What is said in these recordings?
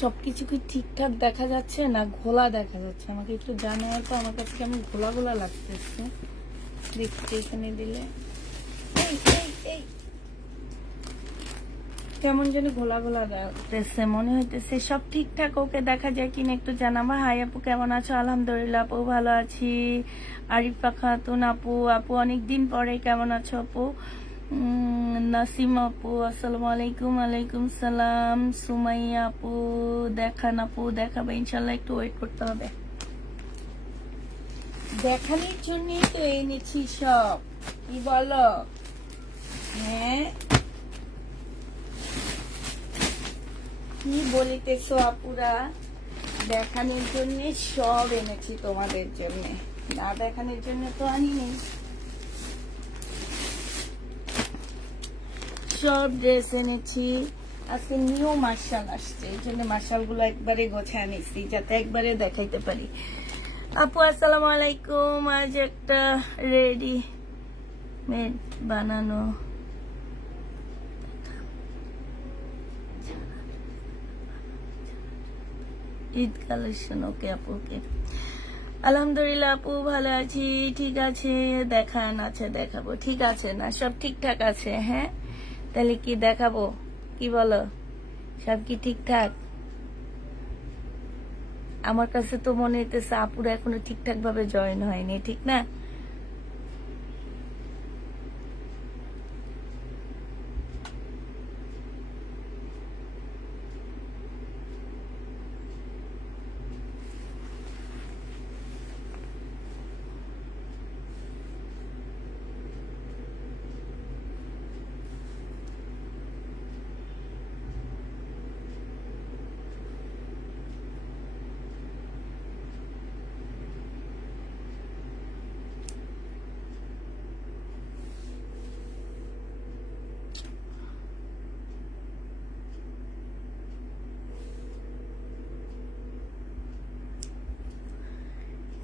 সবকিছু কি ঠিকঠাক দেখা যাচ্ছে না ঘোলা দেখা যাচ্ছে? আমাকে একটু জানাও তো, আমার কাছে কেমন ঘোলা ঘোলা লাগতেছে দেখতে। এখানে দিলে কেমন যেন ঘোলা ঘোলা লাগতেছে, মনে হইতেছে সব ঠিকঠাক ওকে দেখা যায় কিনা একটু জানাবা। হাই আপু, কেমন আছো? আলহামদুলিল্লাহ আপু, ভালো আছি। আরিফা খাতুন আপু, আপু অনেকদিন পরে, কেমন আছো আপু? নাসিম আপু, আসসালামু আলাইকুম। আলাইকুম সালাম। সুমাইয়া আপু, দেখান আপু। দেখাবে ইনশাল্লাহ, একটু ওয়েট করতে হবে। দেখানোর জন্যই তো এনেছি সব, কি বলো? হ্যাঁ, কি বলিতেছো আপুরা? দেখানোর জন্য সব এনেছি তোমাদের জন্য, না দেখানোর জন্য তো আনিনি। সব ড্রেস এনেছি। আজকে নিউ মার্শাল আসছে, এই জন্য মার্শাল গুলো একবারে গোছায় নিচ্ছি যাতে একবারে দেখাইতে পারি। আপু আসসালামু আলাইকুম। আজ একটা রেডিমেড বানানো ঈদ কালেকশন। ওকে আপু, ওকে। আলহামদুলিল্লাহ আপু, ভালো আছি। ঠিক আছে, দেখান। আচ্ছা দেখাবো, ঠিক আছে না, সব ঠিকঠাক আছে। হ্যাঁ, তাহলে কি দেখাবো, কি বলো? সব কি ঠিকঠাক? আমার কাছে তো মনে হইতেছে আপুরা এখনো ঠিকঠাক ভাবে জয়েন হয়নি, ঠিক না?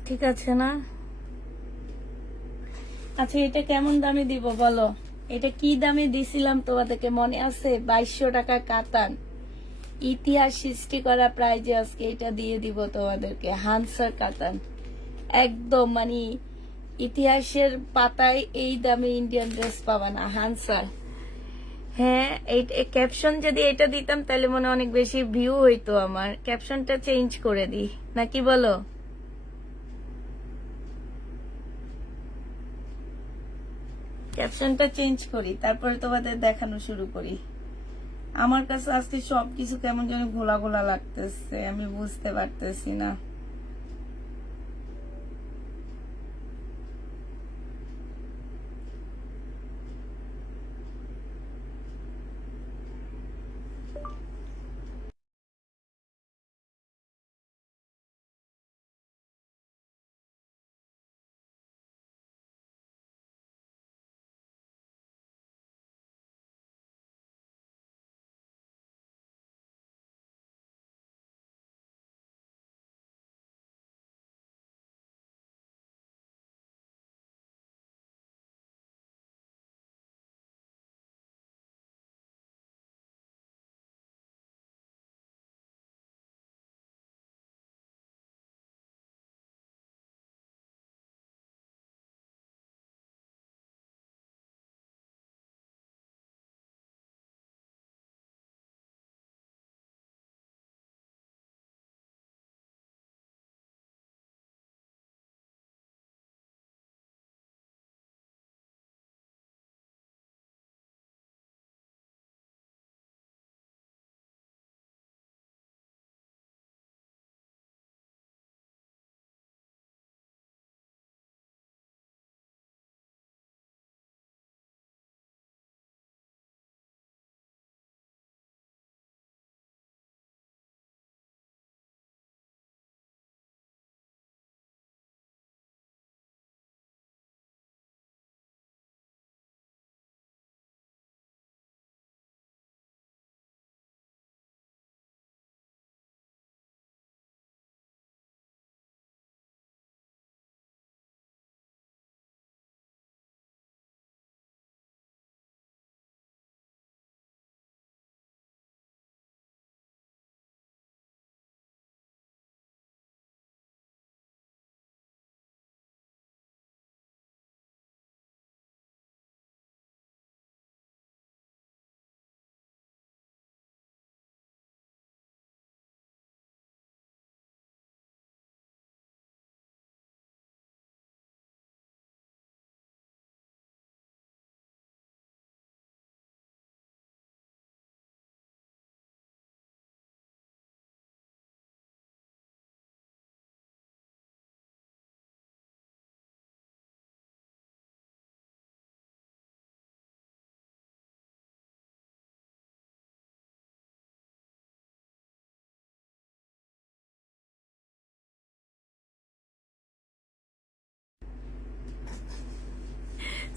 ঠিক আছে না? আচ্ছা, এটা কেমন দামে দিব বলো? এটা কি দামে দিছিলাম তোমাদেরকে মনে আছে? 2200 টাকা কাতান, ইতিহাস সৃষ্টি করা প্রাইজে আজকে এটা দিয়ে দিব তোমাদেরকে। হানসার কাতান, একদম মানে ইতিহাসের পাতায় এই দামে ইন্ডিয়ান ড্রেস পাবা না। হানসার। হ্যাঁ, এই ক্যাপশন যদি এটা দিতাম তাহলে মনে অনেক বেশি ভিউ হইতো। আমার ক্যাপশনটা চেঞ্জ করে দিই নাকি বলো? ক্যাপশনটা চেঞ্জ করি, তারপরে তোমাদের দেখানো শুরু করি। আমার কাছে আজকে সবকিছু কেমন যেন ঘোলা ঘোলা লাগতেছে, আমি বুঝতে পারতেছি না।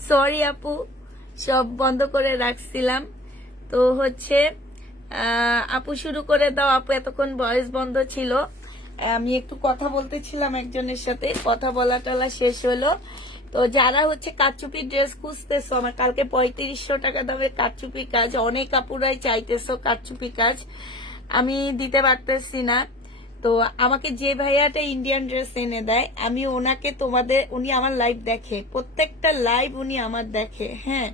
সরি আপু, সব বন্ধ করে রাখছিলাম। তো হচ্ছে আপু শুরু করে দাও আপু, এতক্ষণ ভয়েস বন্ধ ছিল। আমি একটু কথা বলতেছিলাম একজনের সাথে, কথা বলা টলা শেষ হলো। তো যারা হচ্ছে কারচুপি ড্রেস খুঁজতেছো, আমার কালকে 3500 টাকা দামের কারচুপি কাজ, অনেক আপুরাই চাইতেছো কারচুপি কাজ, আমি দিতে পারতেছি না। তো আমাকে যে ভাইয়াটা ইন্ডিয়ান ড্রেস এনে দেয়, আমি ওনাকে উনি আমার লাইভ দেখে, প্রত্যেকটা লাইভ উনি আমার দেখে, হ্যাঁ।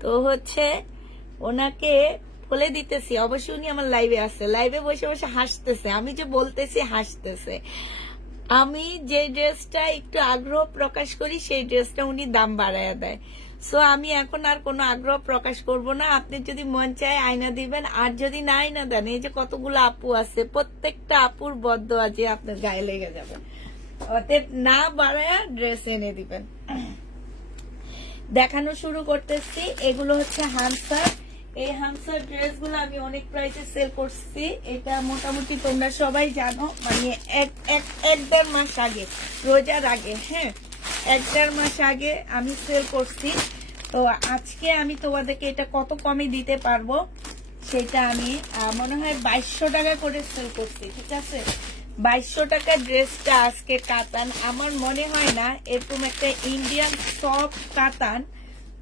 তো হচ্ছে ওনাকে বলে দিতেছি, অবশ্যই উনি আমার লাইভে আছে, লাইভে বসে বসে হাসতেছে, আমি যে বলতেছি হাসতেছে। আমি যে ড্রেসটা একটু আগ্রহ প্রকাশ করি সেই ড্রেসটা উনি দাম বাড়ায় দেয়। সো আমি এখন আর কোনো আগ্রহ প্রকাশ করব না। আপনি যদি মন চায় আয়না দিবেন, আর যদি না আয়না দেন, এই যে কতগুলো আপু আছে, প্রত্যেকটা আপুর বদদোয়া যে আপনার গায়ে লেগে যাবে। অতএব না বাড়ায় ড্রেস এনে দিবেন। দেখানো শুরু করতেছি। এগুলো হচ্ছে হামসার। এই হামসার ড্রেসগুলো আমি অনেক প্রাইসে সেল করছি। এটা মোটামুটি তোমরা সবাই জানো, মানে এক দেড় মাস আগে, রোজার আগে, হ্যাঁ, এক দেড় মাস আগে আমি সেল করছি। তো আজকে আমি তোমাদেরকে এটা কত কমে দিতে পারবো সেটা আমি মনে হয় 2200 টাকা করে সেল করছি, ঠিক আছে। 2200 টাকা ড্রেসটা আজকে কাতান, আমার মনে হয় না এরকম একটা ইন্ডিয়ান সফট কাতান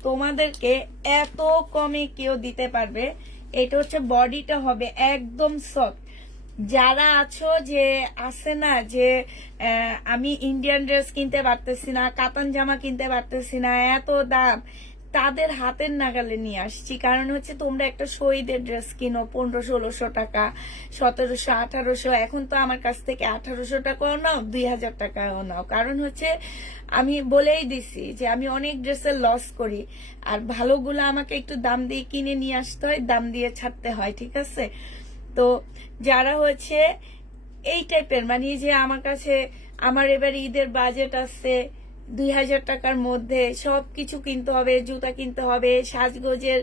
তোমাদেরকে এত কমে কেউ দিতে পারবে। এটা হচ্ছে বডিটা হবে একদম সফট। যারা আছো যে আছে না যে আমি ইন্ডিয়ান ড্রেস কিনতে পারতেছি না, কাতান জামা কিনতে পারতেছি না, এত দাম, তাদের হাতের নাগালে নিয়ে আসছি। কারণ হচ্ছে তোমরা একটা শহীদের ড্রেস কিনো 1500-1600 টাকা, 1700-1800, এখন তো আমার কাছ থেকে 1800 টাকাও নাও, 2000 টাকাও নাও। কারণ হচ্ছে আমি বলেই দিছি যে আমি অনেক ড্রেসের লস করি, আর ভালোগুলো আমাকে একটু দাম দিয়ে কিনে নিয়ে আসতে হয়, দাম দিয়ে ছাড়তে হয়, ঠিক আছে। তো যারা হচ্ছে এই টাইপের, মানে যে আমার কাছে, আমার এবার ঈদের বাজেট আছে 2000 টাকার মধ্যে, সবকিছু কিনতে হবে, জুতা কিনতে হবে, সাজগোজের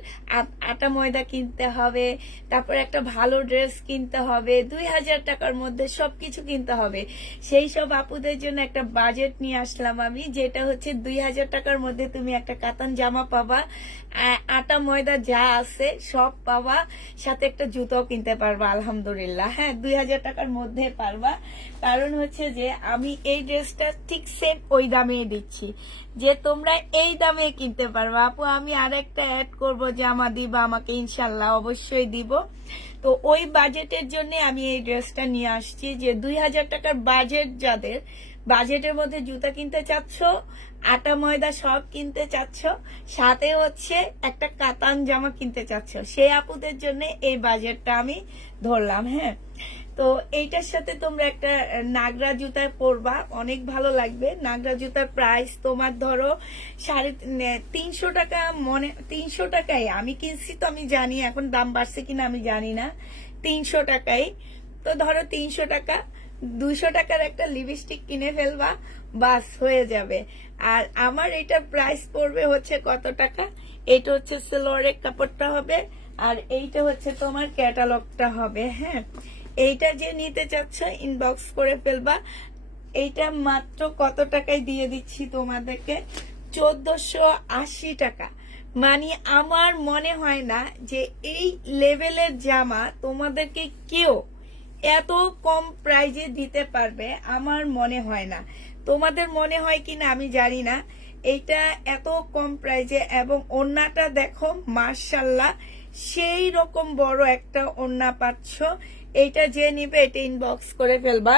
আটা ময়দা কিনতে হবে, তারপর একটা ভালো ড্রেস কিনতে হবে, 2000 টাকার মধ্যে সবকিছু কিনতে হবে, সেই সব আপুদের জন্য একটা বাজেট নিয়ে আসলাম আমি, যেটা হচ্ছে 2000 টাকার মধ্যে তুমি একটা কাতান জামা পাবা, আটা ময়দা যা আছে সব পাবা, সাথে একটা জুতাও কিনতে পারবা আলহামদুলিল্লাহ, হ্যাঁ, 2000 টাকার মধ্যে পারবা। কারণ হচ্ছে যে আমি এই ড্রেসটা ঠিক সেম ওই দামে দিচ্ছি, যে তোমরা এই দামে কিনতে পারবা। আপু আমি আরেকটা অ্যাড করবো, জামা দিবা আমাকে, ইনশাল্লাহ অবশ্যই দিব। তো ওই বাজেটের জন্য আমি এই ড্রেসটা নিয়ে আসছি, যে 2000 টাকার বাজেট, যাদের বাজেটের মধ্যে জুতা কিনতে চাচ্ছ, আটা ময়দা সব কিনতে চাচ্ছ, সাথে হচ্ছে একটা কাতান জামা কিনতে চাচ্ছ, সেই আপুদের জন্য এই বাজেটটা আমি ধরলাম, হ্যাঁ। তো এইটার সাথে তোমরা একটা নাগরা জুতা পরবা, অনেক ভালো লাগবে। নাগরা জুতার প্রাইস তোমার ধরো 350 টাকা, 300 টাকায় আমি কিনছি, তো আমি জানি এখন দাম বাড়ছে কিনা আমি জানি না, 300 টাকায়। তো ধরো 300 টাকা, 200 টাকার একটা লিপস্টিক কিনে ফেলবা, বাস হয়ে যাবে। আর আমার এটা প্রাইস পড়বে হচ্ছে কত টাকা, এটা হচ্ছে সেলোয়ারের কাপড়টা হবে, আর এইটা হচ্ছে তোমার ক্যাটালগটা হবে, হ্যাঁ। এইটা যে নিতে চাচ্ছ ইনবক্স করে ফেলবা। এইটা মাত্র কত টাকায় দিয়ে দিচ্ছি তোমাদেরকে, 1480 টাকা। মানে আমার মনে হয় না যে এই লেভেলের জামা তোমাদেরকে কেউ এত কম প্রাইজে দিতে পারবে, আমার মনে হয় না। তোমাদের মনে হয় কিনা আমি জানি না। এইটা এত কম প্রাইজে, এবং ওড়নাটা দেখো মাশাআল্লাহ, সেই রকম বড় একটা ওড়না পাচ্ছ। এইটা যে নিবে এটা ইনবক্স করে ফেলবা।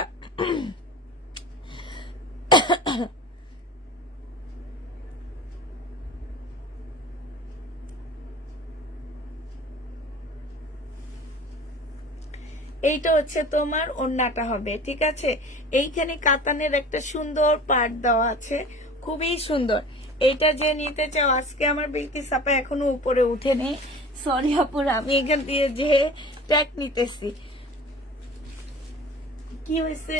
এইটা হচ্ছে তোমার ওড়নাটা হবে, ঠিক আছে। এইখানে কাতানের একটা সুন্দর পার্ট দেওয়া আছে, খুবই সুন্দর। এইটা যে নিতে চাও, আজকে আমার বিলকিস আপা এখনো উপরে উঠেনি, সরি আপুর, আমি এখান দিয়ে যে ট্যাগ নিতেছি। কি হয়েছে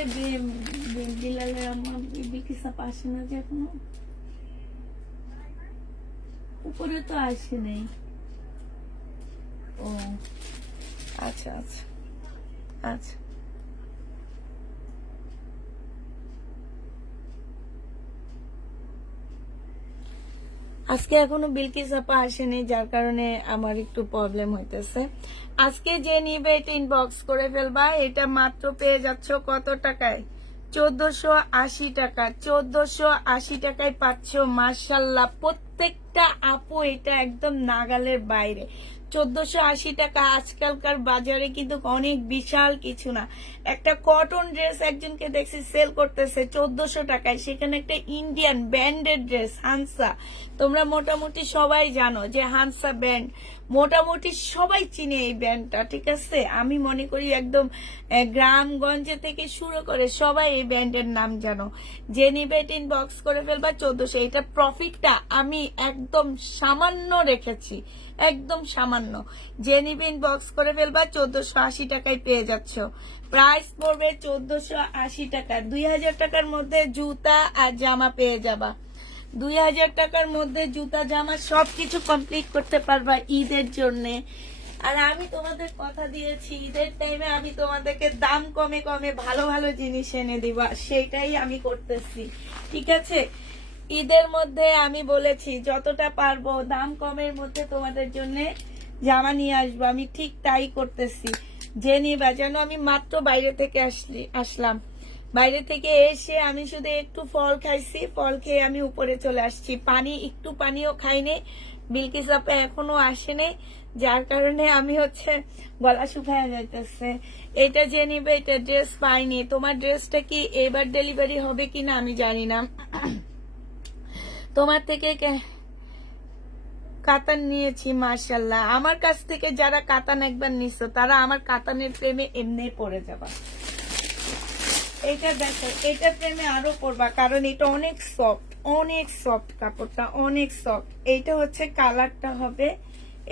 বিলালের আমার বিলকিস আপা আসে না যে এখনো, উপরে তো আসে নাই। ও আচ্ছা আচ্ছা আচ্ছা। আজকে এখনো বিলকিস আপা আসেনি, যার কারণে আমার একটু প্রবলেম হইতেছে। আজকে যে নিবে এটা ইনবক্স করে ফেলবা। এটা মাত্র পেয়ে যাচ্ছ কত টাকায়? 1480 টাকা। 1480 টাকায় পাচ্ছ। মাশাল্লাহ, প্রত্যেকটা আপু এটা একদম নাগালের বাইরে। 1480 টাকা আজকালকার বাজারে কিন্তু অনেক বিশাল কিছু না। একটা কটন ড্রেস একজনকে দেখছি সেল করতেছে 1400 টাকায়, সেখানে একটা ইন্ডিয়ান ব্র্যান্ডেড ড্রেস হানসা। তোমরা মোটামুটি সবাই জানো যে হানসা ব্র্যান্ড, মোটামুটি সবাই চিনে এই ব্র্যান্ডটা, ঠিক আছে? আমি মনে করি একদম গ্রামগঞ্জে থেকে শুরু করে সবাই এই ব্র্যান্ডের নাম জানো। যে নিবে এটা ইনবক্স করে ফেলবা 1400। এটা প্রফিটটা আমি একদম সামান্য রেখেছি, একদম সামান্য। যে নিবে ইনবক্স করে ফেলবা 1480 টাকায় পেয়ে যাচ্ছ। প্রাইস পড়বে 1480 টাকা। 2000 টাকার মধ্যে জুতা আর জামা পেয়ে যাবা। 2000 টাকার মধ্যে জুতা জামা সবকিছু কমপ্লিট করতে পারবা ঈদের জন্য। আর আমি তোমাদের কথা দিয়েছি ঈদের টাইমে আমি তোমাদেরকে দাম কমে কমে ভালো ভালো জিনিস এনে দিব, সেটাই আমি করতেছি, ঠিক আছে? ঈদের মধ্যে আমি বলেছি যতটা পারবো দাম কমের মধ্যে তোমাদের জন্য জামা নিয়ে আসবো, আমি ঠিক তাই করতেছি। যে নিবা যেন, আমি মাত্র বাইরে থেকে আসলাম, বাইরে থেকে এসে আমি শুধু একটু ফল খাইছি, ফল খেয়ে আমি উপরে চলে আসছি। একটু পানিও খাইনি, বিলকিস আপা এখনো আসেনি, যার কারণে আমি গলা শুকায় যাইতেছে। এটা যে নিবে এটা ড্রেস পাইনি। তোমার ড্রেসটা কি এবার ডেলিভারি হবে কিনা আমি জানি না। তোমার থেকে কাতান নিয়েছি, মাশাল্লাহ। আমার কাছ থেকে যারা কাতান একবার নিছো তারা আমার কাতানের প্রেমে এমনি পড়ে যাবা। এটা দেখো, এটা প্রেমে আরো পড়বা, কারণ এটা অনেক সফট, অনেক সফট, কাপড়টা অনেক সফট। এইটা কালারটা হবে,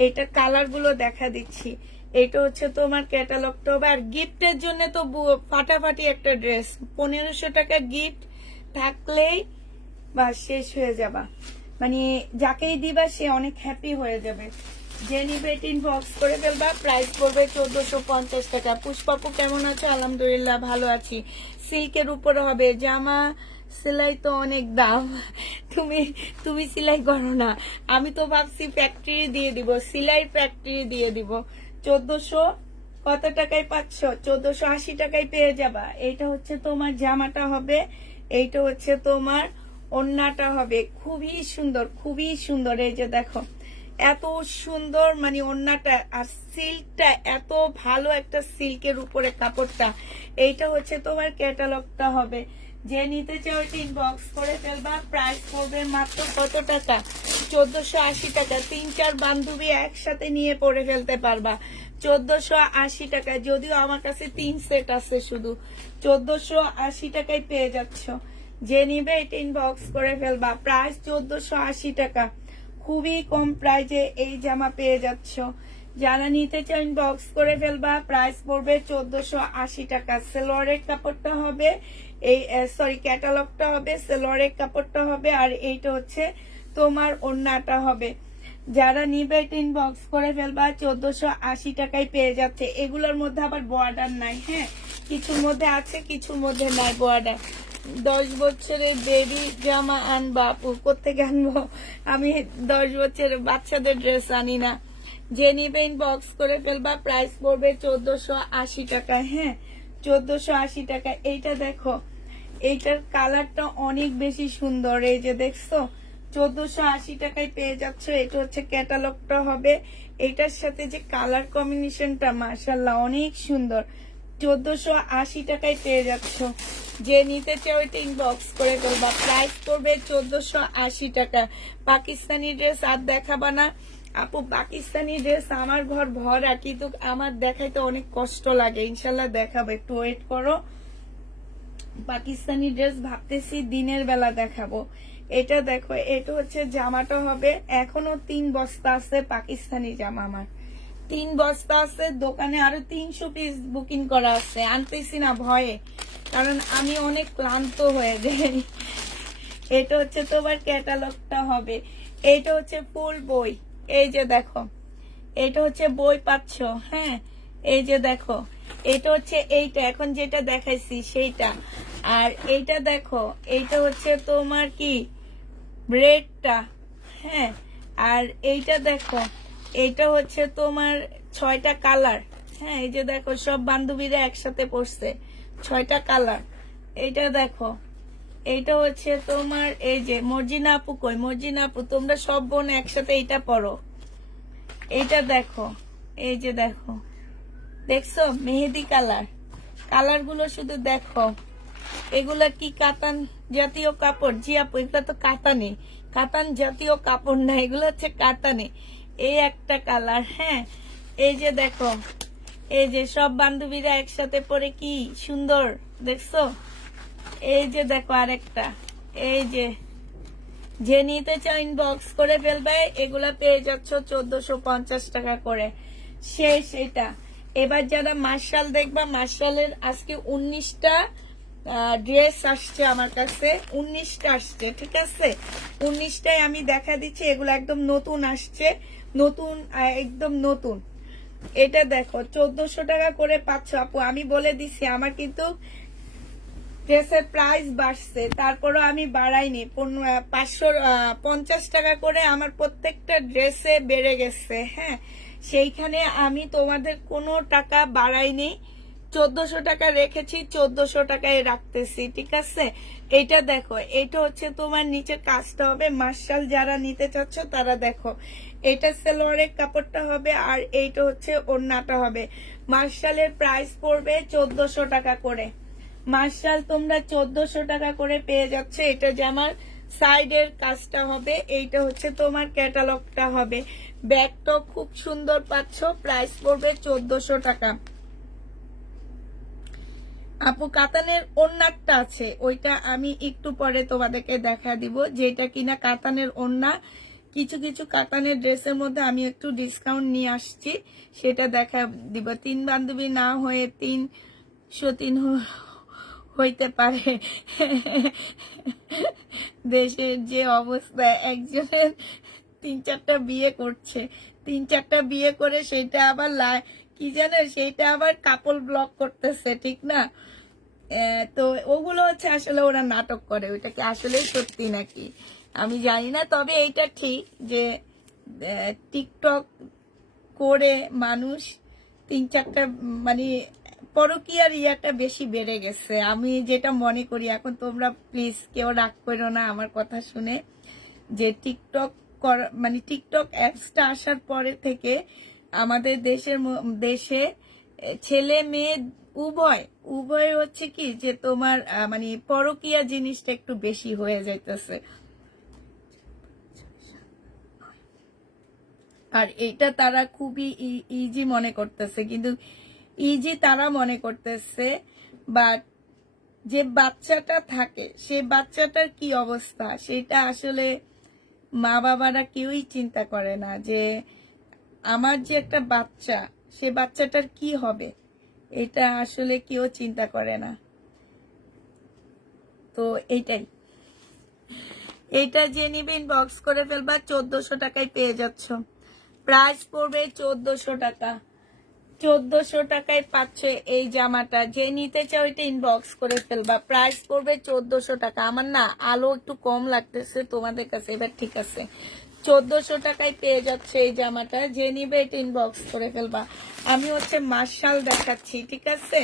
এটা কালার গুলো দেখা দিচ্ছি। এটা তোমার ক্যাটালগটা হবে। আর গিফটের জন্য তো ফাটাফাটি একটা ড্রেস, 1500 টাকা গিফট থাকলেই বা শেষ হয়ে যাবা, মানে যাকেই দিবা সে অনেক হ্যাপি হয়ে যাবে। যে নিবে ইনবক্স করে ফেলবা। প্রাইস পড়বে 1450 টাকা। পুষ্পাপু কেমন আছে? আলহামদুলিল্লাহ ভালো আছি। সিল্কের উপরে হবে জামা, সেলাই তো অনেক দাম। তুমি সেলাই করো না, আমি তো ভাবছি ফ্যাক্টরি দিয়ে দিব, সেলাই ফ্যাক্টরি দিয়ে দিব। 1400 কত টাকায় পাচ্ছ? 1480 টাকায় পেয়ে যাবা। এইটা তোমার জামাটা হবে, এইটা তোমার ওড়নাটা হবে। খুবই সুন্দর, খুবই সুন্দর। এই যে দেখো এত সুন্দর, মানে ওড়নাটা আর সিল্কটা এত ভালো, একটা সিল্কের উপরে কাপড়টা। এইটা তোমার ক্যাটালগটা হবে। যে নিতে চাও ইনবক্স করে ফেলবা। প্রাইস পড়বে মাত্র কত টাকা? 1480 টাকা। 3-4 বান্ধবী একসাথে নিয়ে পরে ফেলতে পারবা 1480 টাকা। যদিও আমার কাছে 3 সেট আছে, শুধু 1480 টাকায় পেয়ে যাচ্ছ। যে নিবে এটা ইনবক্স করে ফেলবা। প্রাইস 1480 টাকা, খুবই কম প্রাইজে এই জামা পেয়ে যাচ্ছ। যারা নিতে চাও ইনবক্স করে ফেলবা। প্রাইস পড়বে 1480 টাকা। সেলোয়ারের কাপড়টা হবে এই, সরি ক্যাটালগটা হবে, সেলোয়ারের কাপড়টা হবে, আর এইটা তোমার ওড়নাটা হবে। যারা নিবে ইনবক্স করে ফেলবা। 1480 টাকায় পেয়ে যাচ্ছে। এগুলোর মধ্যে আবার বর্ডার নাই, হ্যাঁ, কিছুর মধ্যে আছে কিছুর মধ্যে নাই বর্ডার। 10 বছরের বেবি জামা আনবা আপু? কোথেকে আনবো? আমি 10 বছরের বাচ্চাদের ড্রেস আনি না। যে নিবে ইনবক্স করে ফেলবা। প্রাইস পড়বে 1480 টাকা। হ্যাঁ, 1480 টাকা। এইটা দেখো, এইটার কালারটা অনেক বেশি সুন্দর। এই যে দেখছো, 1480 টাকায় পেয়ে যাচ্ছ। এটা ক্যাটালগটা হবে। এটার সাথে যে কালার কম্বিনেশনটা মাশাআল্লাহ অনেক সুন্দর। 1480 টাকায় পেয়ে যাচ্ছ। যে নিতে চাও এটা ইনবক্স করে ফেলবা। প্রাইস পড়বে 1480 টাকা। পাকিস্তানি ড্রেস আর দেখাবা না আপু? পাকিস্তানি ড্রেস আমার ঘর ভরা, কিন্তু আমার দেখাইতে অনেক কষ্ট লাগে। ইনশাল্লাহ দেখাবো, একটু ওয়েট করো। পাকিস্তানি ড্রেস ভাবতেছি দিনের বেলা দেখাবো। এটা দেখো, এটা জামাটা হবে। এখনো 3 বস্তা আছে পাকিস্তানি জামা, আমার 3 বস্তা আছে। দোকানে আরো 300 পিস বুকিং করা আছে, আনতেছি না ভয়ে, কারণ আমি অনেক ক্লান্ত হয়ে যাই। এটা তোমার ক্যাটালগটা হবে। এইটা ফুল বই। এই যে দেখো, এটা বই পাচ্ছ, হ্যাঁ। এই যে দেখো, এটা এইটা এখন যেটা দেখাইছি সেইটা। আর এইটা দেখো, এইটা তোমার কি ব্রেডটা, হ্যাঁ, আর এইটা দেখো, এইটা হচ্ছে তোমার 6টা কালার। হ্যাঁ, এই যে দেখো সব বান্ধবীরা একসাথে পড়ছে, 6টা কালার। এইটা দেখো, এইটা হচ্ছে তোমার এই যে মর্জিনা আপু, কই মর্জিনা আপু, তোমরা সব বোন একসাথে এইটা পড়ো। এইটা দেখো, এই যে দেখো, দেখছো মেহেদি কালার, কালার গুলো শুধু দেখো। এগুলা কি কাতান জাতীয় কাপড়? জি আপু, এগুলা তো কাতানে, কাতান জাতীয় কাপড় না, এগুলো হচ্ছে কাতানে। এই একটা কালার। হ্যাঁ, এই যে দেখো, এই যে সব বান্ধবীরা একসাথে পরে কি সুন্দর, দেখছো? এই যে দেখো আরেকটা, এই যে নিতে চাও ইনবক্স করে ফেলবে। এগুলা পেয়ে যাচ্ছ 1450 টাকা করে। শেষ এটা। এবার যারা মার্শাল দেখবা, মার্শালের আজকে 19টা ড্রেস আসছে আমার কাছে, 19টা আসছে, ঠিক আছে? 19টাই আমি দেখা দিচ্ছি, এগুলো একদম নতুন আসছে, নতুন, একদম নতুন। এটা দেখো 1400 টাকা করে পাচ্ছ আপু। আমি বলে দিছি আমার কিন্তু ড্রেসের প্রাইস বাড়ছে, তারপরও আমি বাড়াইনি। 550 টাকা করে আমার প্রত্যেকটা ড্রেসে বেড়ে গেছে। হ্যাঁ, সেইখানে আমি তোমাদের কোনো টাকা বাড়াইনি, 1400 টাকা রেখেছি, 1400 টাকায় রাখতেছি, ঠিক আছে? এইটা দেখো, এইটা হচ্ছে তোমার নিচের কাজটা হবে মার্শাল, যারা নিতে চাচ্ছ তারা দেখো, এটা সালোয়ারের কাপড়টা হবে আর এইটা হচ্ছে ওড়নাটা হবে। মার্শালের প্রাইস পড়বে 1400 টাকা করে। মার্শাল তোমরা 1400 টাকা করে পেয়ে যাচ্ছে। এটা জামার সাইডের কাজটা হবে, এইটা হচ্ছে তোমার ক্যাটালগটা হবে। ব্যাগটা খুব সুন্দর পাচ্ছ, প্রাইস পড়বে 1400 টাকা। আপু কাতানের ওড়নাটা আছে, ওইটা আমি একটু পরে তোমাদেরকে দেখা দিব, যেটা কিনা কাতানের ওড়না। কিছু কিছু কাতানের ড্রেসের মধ্যে আমি একটু ডিসকাউন্ট নিয়ে আসছি, সেটা দেখা দিব। 3 বান্ধবী না হয়ে 303 হইতে পারে। দেশের যে অবস্থা, একজনের 3-4টা বিয়ে করছে, 3-4টা বিয়ে করে সেটা আবার কি জানো, সেটা আবার কাপল ব্লগ করতেছে, ঠিক না? তো ওগুলো হচ্ছে আসলে ওরা নাটক করে, ওইটা কি আসলে সত্যি নাকি আমি জানি না। তবে এইটা ঠিক যে টিকটক করে মানুষ 3-4টা মানে পরকীয়ার ইয়াটা বেশি বেড়ে গেছে, আমি যেটা মনে করি। এখন তোমরা প্লিজ কেউ রাগ করো না আমার কথা শুনে, যে টিকটক মানে টিকটক অ্যাপসটা আসার পরে থেকে আমাদের দেশে ছেলে মেয়ে উভয় হচ্ছে কি যে তোমার মানে পরকীয়া জিনিসটা একটু বেশি হয়ে যাইতেছে। আর এটা তারা খুবই ইজি মনে করতেছে, কিন্তু ইজি তারা মনে করতেছে, বাট যে বাচ্চাটা থাকে সে বাচ্চাটার কি অবস্থা সেটা আসলে মা বাবারা কেউই চিন্তা করে না, যে আমার যে একটা বাচ্চা, সে বাচ্চাটার কি হবে, এটা আসলে কেউ চিন্তা করে না। তো এইটা যে নিবে ইনবক্স করে ফেলবা, 1400 টাকায় পেয়ে যাচ্ছ। প্রাইস পড়বে 1400 টাকা। 1400 টাকায় পাচ্ছে এই জামাটা, যে নিতে চাও এটা ইনবক্স করে ফেলবা। প্রাইস পড়বে 1400 টাকা। আমার না আলো একটু কম লাগতেছে তোমাদের কাছে, এবার ঠিক আছে। 1400 টাকায় পেয়ে যাচ্ছে এই জামাটা, যে নিবে এটা ইনবক্স করে ফেলবা। আমি হচ্ছে মার্শাল দেখাচ্ছি, ঠিক আছে?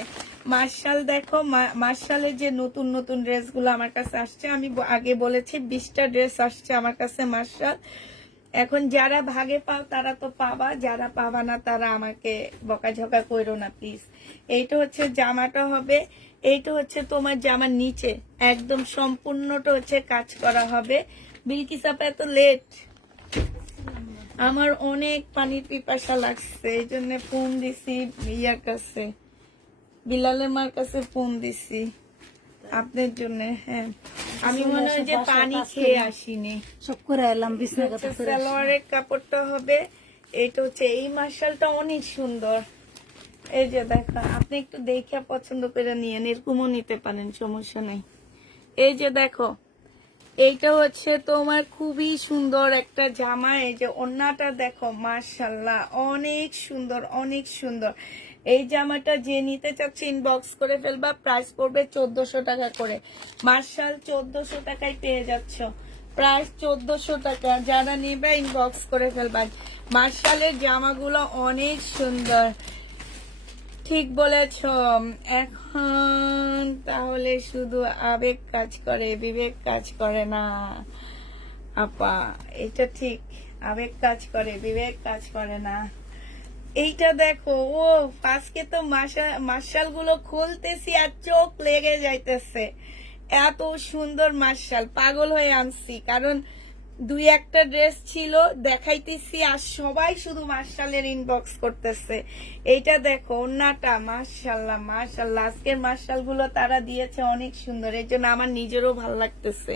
মার্শাল দেখো, মার্শালের যে নতুন নতুন ড্রেসগুলো আমার কাছে আসছে, আমি আগে বলেছি 20টা ড্রেস আসছে আমার কাছে মার্শাল। এখন যারা ভাগে পাও তারা তো পাবা, যারা পাবা না তারা আমাকে বকাঝকা করো না প্লিজ। এইটা হচ্ছে জামাটা হবে, এইটা হচ্ছে তোমার জামার নিচে একদম সম্পূর্ণটা হচ্ছে কাজ করা হবে। বিলকিস আপা এত লেট, আমার অনেক পানির পিপাসা লাগছে, এই জন্য ফোন দিছি ইয়ার কাছে, বিলালের মার কাছে ফোন দিছি আপনার জন্য। হ্যাঁ, আমি মনে হয় যে পানি খেয়ে আসিনি, সব করে এলাম বিছনা সালোয়ারের কাপড়টা হবে। এটা হচ্ছে এই মার্শালটা অনেক সুন্দর, এই যে দেখো, আপনি একটু দেখে পছন্দ করে নিয়েন, এরকমও নিতে পারেন, সমস্যা নাই। এই যে দেখো, এইটা হচ্ছে তোমার খুবই সুন্দর একটা জামা। এই যে ওড়নাটা দেখো, মাশাআল্লাহ অনেক সুন্দর, অনেক সুন্দর। এই জামাটা যে নিতে চাচ্ছে ইনবক্স করে ফেলবা। প্রাইস পড়বে 1400 টাকা করে। মার্শাল 1400 টাকায় পেয়ে যাচ্ছ। প্রাইস 1400 টাকা, যারা নেবে ইনবক্স করে ফেলবা। মার্শালের জামাগুলো অনেক সুন্দর, ঠিক বলেছ। এখন তাহলে শুধু আবেগ কাজ করে, বিবেক কাজ করে না আপা, এটা ঠিক। আবেগ কাজ করে, বিবেক কাজ করে না। এইটা দেখো, ও আজকে তো মার্শাল গুলো খুলতেছি আর চোখ লেগে যাইতেছে, এত সুন্দর মার্শাল, পাগল হয়ে আনছি। কারণ দুই একটা ড্রেস ছিল দেখাইতেছি আর সবাই শুধু মার্শালের ইনবক্স করতেছে। এইটা দেখো ওন্নাটা, মার্শাল্লাহ মার্শাল্লাহ, আজকের মার্শাল গুলো তারা দিয়েছে অনেক সুন্দর, এই জন্য আমার নিজেরও ভালো লাগতেছে।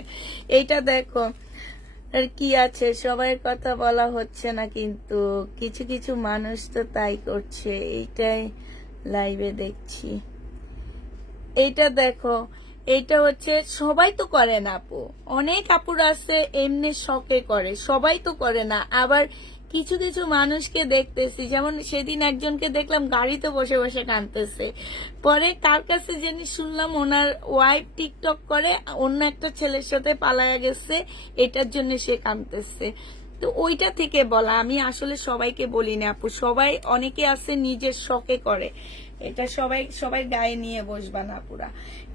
এইটা দেখো, আর কি আছে, সবার কথা বলা হচ্ছে না, কিন্তু কিছু কিছু মানুষ তো তাই করছে, এইটাই লাইভে দেখছি। এইটা দেখো, এইটা হচ্ছে সবাই তো করে না আপু, অনেক আপুরা আছে এমনি শখে করে, সবাই তো করে না। আবার কিছু কিছু মানুষকে দেখতেছি, যেমন সেদিন একজনকে দেখলাম গাড়িতে বসে বসে কাঁদতেছে। পরে কার কাছে জেনে শুনলাম ওনার ওয়াইফ টিকটক করে অন্য একটা ছেলের সাথে পালায়া গেছে, এটার জন্য সে কাঁদতেছে। তো ওইটা থেকে বলা, আমি আসলে সবাইকে বলি না আপু, সবাই অনেকে আছে নিজের শখে করে, এটা সবাই গায়ে নিয়ে বসবা না পুরা।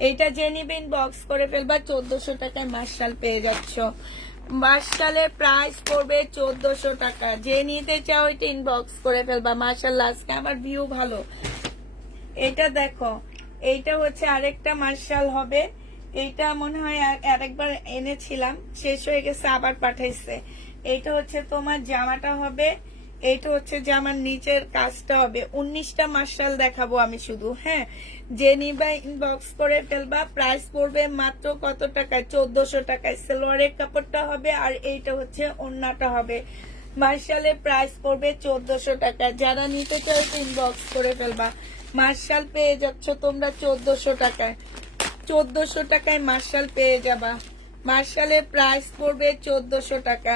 এটা যে নিবে ইনবক্স করে ফেলবা, 1400 টাকায় মার্শাল পেয়ে যাচ্ছ। মার্শালের প্রাইস পড়বে 1400 টাকা, যে নিতে চাও এটা ইনবক্স করে ফেলবা। মার্শাল্লাহ আজকে আমার ভিউ ভালো। এটা দেখো, এইটা হচ্ছে আরেকটা মার্শাল হবে, এইটা মনে হয় আরেকবার এনেছিলাম, শেষ হয়ে গেছে, আবার পাঠাইছে। এইটা হচ্ছে তোমার জামাটা হবে, এইটা হচ্ছে জামার নিচের কাজটা হবে। 19টা মার্শাল দেখাবো আমি শুধু, হ্যাঁ। যে নিবা ইনবক্স করে ফেলবা। প্রাইস পড়বে মাত্র কত টাকায়? 1400 টাকায়। সালোয়ারের কাপড়টা হবে আর এইটা হচ্ছে ওড়নাটা হবে। মার্শালের প্রাইস পড়বে 1400 টাকা, যারা নিতে চাও ইনবক্স করে ফেলবা। মার্শাল পেয়ে যাচ্ছ তোমরা 1400 টাকায়, 1400 টাকায় মার্শাল পেয়ে যাবা। মার্শালের প্রাইস পড়বে 1400 টাকা।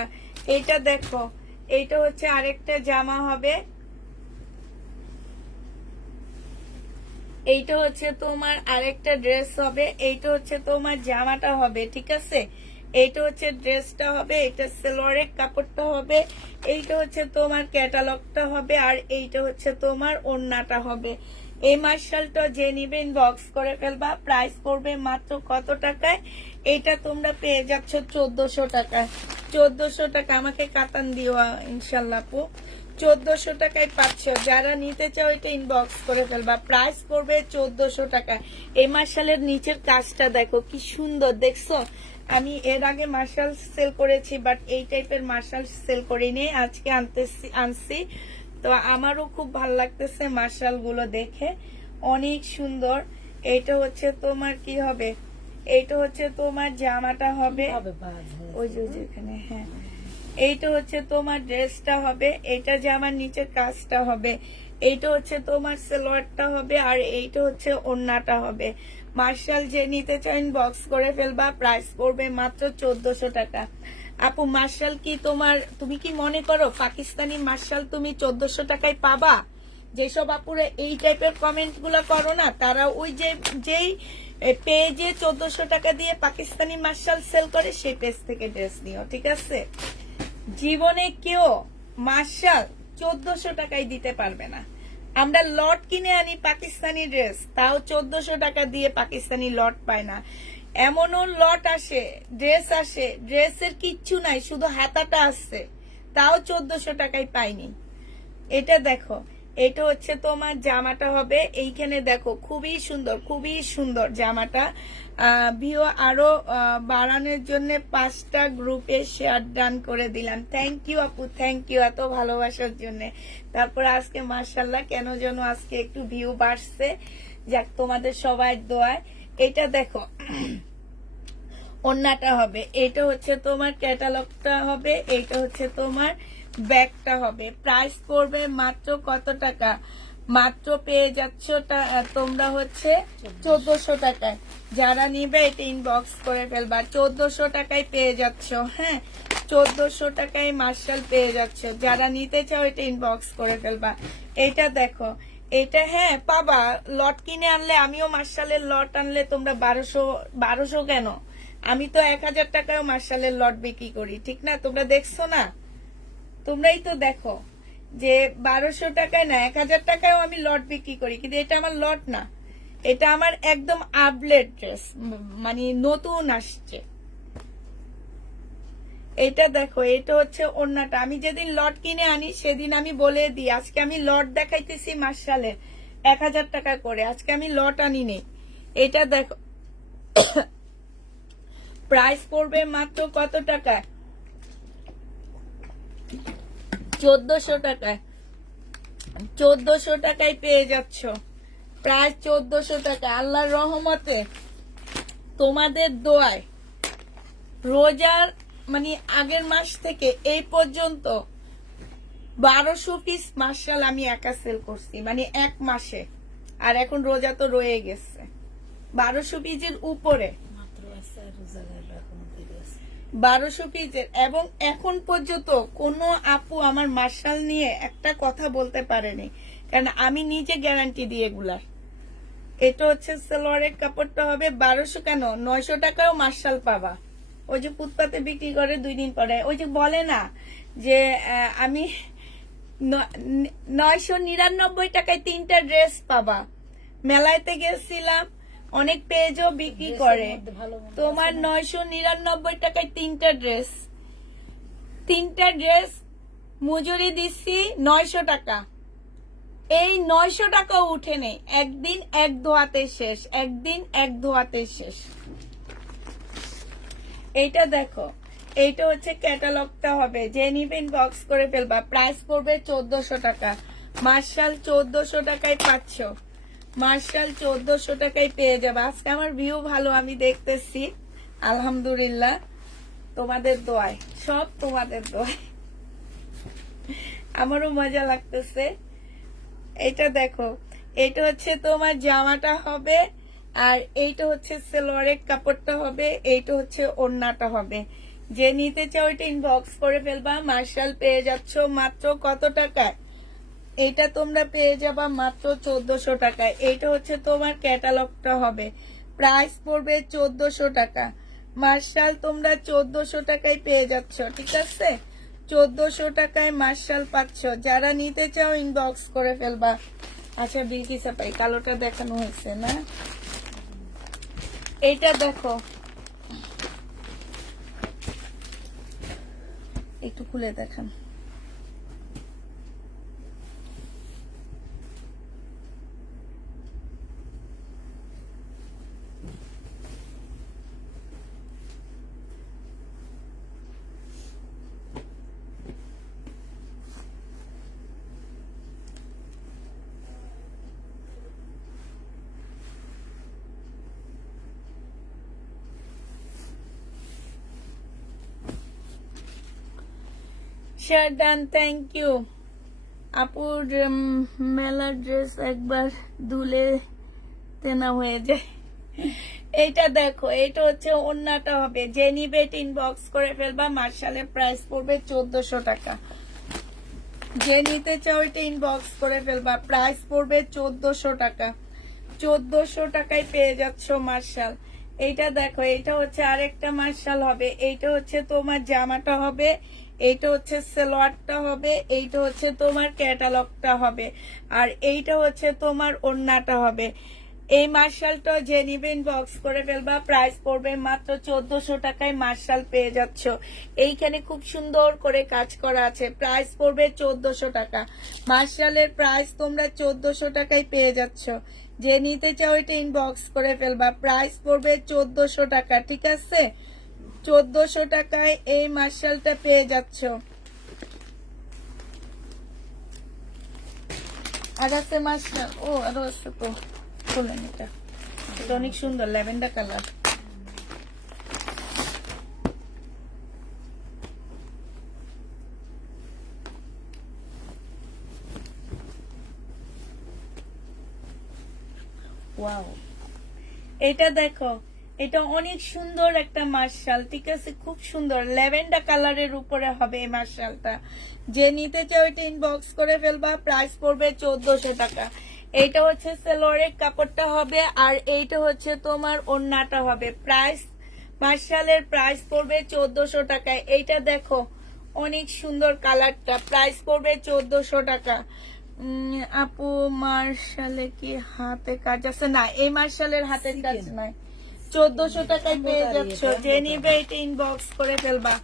এইটা দেখো, এইটা হচ্ছে আরেকটা জামা হবে, এইটা হচ্ছে তোমার আরেকটা ড্রেস হবে, এইটা হচ্ছে তোমার জামাটা হবে, ঠিক আছে। এইটা হচ্ছে ড্রেসটা হবে, এটা সালোয়ারের কাপড়টা হবে, এইটা হচ্ছে তোমার ক্যাটালগটা হবে, আর এইটা হচ্ছে তোমার ওড়নাটা হবে। এই মার্শালটা যে নিবে ইনবক্স করে ফেলবা। প্রাইস পড়বে মাত্র কত টাকায়? এটা তোমরা পেয়ে যাচ্ছ 1400 টাকায়। 1400 টাকা, আমাকে কাতান দিও ইনশাল্লাহ আপু। 1400 টাকায় পাচ্ছ, যারা নিতে চাও এটা ইনবক্স করে ফেলবা। প্রাইস পড়বে 1400 টাকা। এই মার্শালের নিচের কাজটা দেখো কি সুন্দর, দেখছো? আমি এর আগে মার্শাল সেল করেছি, বাট এই টাইপের মার্শাল সেল করিনি, আজকে আনছি। তো আমারও খুব ভালো লাগতেছে মার্শাল গুলো দেখে, অনেক সুন্দর। এইটা হচ্ছে তোমার কি হবে, এইটা হচ্ছে তোমার জামাটা হবে, ওই যে এখানে, হ্যাঁ। এইটা হচ্ছে তোমার ড্রেসটা হবে, এইটা জামার নিচের কাজটা হবে, এইটা হচ্ছে তোমার সালোয়ারটা হবে, আর এইটা হচ্ছে ওড়নাটা হবে। মার্শাল যে নিতে চাও ইনবক্স করে ফেলবা। প্রাইস পড়বে মাত্র 1400 টাকা। আপু মার্শাল কি তুমি কি মনে করো পাকিস্তানি মার্শাল তুমি 1400 টাকায় পাবা? যেসব আপুরে এই টাইপের কমেন্ট গুলো করো না, তারা ওই যেই পেজে 1400 টাকা দিয়ে পাকিস্তানি মার্শাল সেল করে সেই পেজ থেকে ড্রেস নিও, ঠিক আছে। জীবনে কেউ মার্শাল 1400 টাকায় দিতে পারবে না। আমরা লট কিনে আনি পাকিস্তানি ড্রেস, তাও 1400 টাকা দিয়ে পাকিস্তানি লট পায় না। এমনও লট আসে, ড্রেস আসে, ড্রেসের কিচ্ছু নাই, শুধু হাতাটা আসছে, তাও 1400 টাকায় পাইনি। এটা দেখো, এটা হচ্ছে তোমার জামাটা হবে, এইখানে দেখো খুবই সুন্দর, খুবই সুন্দর জামাটা। ভিউ আরো বাড়ানোর জন্য 5টা গ্রুপে শেয়ার ডান করে দিলাম। থ্যাংক ইউ আপু, থ্যাংক ইউ এত ভালোবাসার জন্য। তারপর আজকে মাশাআল্লাহ কেন যেন আজকে একটু ভিউ বাড়ছে, যাক তোমাদের সবাই দোয়ায়। এটা দেখো ওড়নাটা হবে, এটা হচ্ছে তোমার ক্যাটালগটা হবে, এইটা হচ্ছে তোমার ব্যাগটা হবে। প্রাইস পড়বে মাত্র কত টাকা? মাত্র পেয়ে যাচ্ছ তোমরা হচ্ছে 1400 টাকায়। যারা নিবে এটা ইনবক্স করে ফেলবা। 1400 টাকায় পেয়ে যাচ্ছ, হ্যাঁ, 1400 টাকায় মার্শাল পেয়ে যাচ্ছ। যারা নিতে চাও এটা ইনবক্স করে ফেলবা। এটা দেখো, এটা হ্যাঁ পাবা, লট কিনে আনলে, আমিও মার্শালের লট আনলে তোমরা 1200 কেন আমি তো 1000 টাকায় মার্শালের লট বিক্রি করি, ঠিক না? তোমরা দেখছো না? তোমরাই তো দেখো যে 1200 টাকায় না 1000 টাকায়ও আমি লট বিক্রি করি, কিন্তু এটা আমার লট না, এটা আমার একদম আপডেট ড্রেস, মানে নতুন আসছে। এটা দেখো, এটা হচ্ছে ওড়নাটা। আমি যেদিন লট কিনে আনি সেদিন আমি বলে দিই আজকে আমি লট দেখাইতেছি মার্শালে 1000 টাকা করে, আজকে আমি লট আনি নেই। এটা দেখো প্রাইস পড়বে মাত্র কত টাকা? 1400 টাকায়। 1400 টাকায় পেয়ে যাচ্ছ, প্রায় 1400 টাকা। আল্লাহর রহমতে তোমাদের দোয়ায় রোজার মানে আগের মাস থেকে এই পর্যন্ত 1200 পিস মার্শাল আমি একা সেল করছি, মানে এক মাসে। আর এখন রোজা তো রয়ে গেছে, 1200 পিসের উপরে, 1200 পিসের। এবং এখন পর্যন্ত কোনো আপু আমার মার্শাল নিয়ে একটা কথা বলতে পারেনি, কারণ আমি নিজে গ্যারান্টি দিই এগুলার। এটা হচ্ছে সালোয়ারের কাপড়টা হবে 1200 কেন 900 টাকাও মার্শাল পাবা। ওই যে ফুটপাতে বিক্রি করে 2 দিন পরে, ওই যে বলে না যে আমি 999 টাকায় 3টা ড্রেস পাবা। মেলাইতে গেছিলাম, অনেক পেজও বিক্রি করে, তোমার 999 টাকায় 3টা ড্রেস। 3টা ড্রেস মজুরি দিচ্ছি 900 টাকা। এই 900 টাকাও উঠে নেই, একদিন এক ধোয়াতে শেষ, একদিন এক ধোয়াতে শেষ। এইটা দেখো, এইটা হচ্ছে ক্যাটালগটা হবে, যে নিবেন বক্স করে ফেলবা। প্রাইস পড়বে 1400 টাকা। মার্শাল 1400 টাকায় পাচ্ছ, মার্শাল 1400 টাকায় পেয়ে যাবে। আজকে আমার ভিউ ভালো, আমি দেখতেছি আলহামদুলিল্লাহ, তোমাদের দোয়ায়, সব তোমাদের দোয়ায়, আমারও মজা লাগতেছে। এটা দেখো, এটা হচ্ছে তোমার জামাটা হবে, আর এইটা হচ্ছে সালোয়ারের কাপড়টা হবে, এইটা হচ্ছে ওড়নাটা হবে। যে নিতে চাও এটা ইনবক্স করে ফেলবা। মার্শাল পেয়ে যাচ্ছ মাত্র কত টাকায়? এটা তোমরা পেয়ে যাবা মাত্র 1400 টাকায়। এইটা হচ্ছে তোমার ক্যাটালগটা হবে, প্রাইস পড়বে 1400 টাকা। মার্শাল তোমরা 1400 টাকায় পেয়ে যাচ্ছ, ঠিক আছে? 1400 টাকায় মার্শাল পাচ্ছ। যারা নিতে চাও ইনবক্স করে ফেলবা। আচ্ছা বিলকি সাপাই কালোটা দেখানো হয়েছে না? এইটা দেখো, একটু খুলে দেখান। শার্ট ডান, থ্যাংক ইউ আপুর। মেলার ড্রেস একবার ধুলে তেনা হয়ে যায়। এইটা দেখো, এটা হচ্ছে ওড়নাটা হবে, যে নিবে ইনবক্স করে ফেলবা। মার্শালের প্রাইস পড়বে 1400 টাকা। যে নিতে চাও এটা ইনবক্স করে ফেলবা, প্রাইস পড়বে 1400 টাকা। 1400 টাকায় পেয়ে যাচ্ছ মার্শাল। এইটা দেখো, এটা হচ্ছে আরেকটা মার্শাল হবে, এইটা হচ্ছে তোমার জামাটা হবে, এইটা হচ্ছে সালোয়ারটা হবে, এইটা হচ্ছে তোমার ক্যাটালগটা হবে, আর এইটা হচ্ছে তোমার ওড়নাটা হবে। এই মার্শালটা যে নিবেন বক্স করে ফেলবা, প্রাইস পড়বে মাত্র 1400 টাকায় মার্শাল পেয়ে যাচ্ছ। এইখানে খুব সুন্দর করে কাজ করা আছে, প্রাইস পড়বে 1400 টাকা। মার্শালের প্রাইস তোমরা 1400 টাকায় পেয়ে যাচ্ছ। যে নিতে চাও এটা ইনবক্স করে ফেলবা, প্রাইস পড়বে 1400 টাকা, ঠিক আছে? 1400 টাকায় এই মার্শালটা পেয়ে যাচ্ছ। আর আছে মার্শাল, ও আরো আছে তো, বললেন এটা, এটা অনেক সুন্দর ল্যাভেন্ডার কালার। ওয়াও, এটা দেখো, এটা অনেক সুন্দর একটা মার্শাল, ঠিক আছে? খুব সুন্দর ল্যাভেন্ডার কালারের উপরে হবে এই মার্শালটা। যে নিতে চাও এটা ইনবক্স করে ফেলবা, প্রাইস পড়বে 1400 টাকা। এইটা হচ্ছে সালোয়ারের কাপড়টা হবে, আর এইটা হচ্ছে তোমার ওড়নাটা হবে। প্রাইস মার্শালের প্রাইস পড়বে 1400 টাকায়। এইটা দেখো অনেক সুন্দর কালারটা, প্রাইস পড়বে 1400 টাকা। আপু মার্শালে কি হাতে কাজ আছে? না, এই মার্শালের হাতের কাজ নাই। 1400 টাকায় পেয়ে যাচ্ছ, যে নিবে এটা ইনবক্স করে ফেলবা।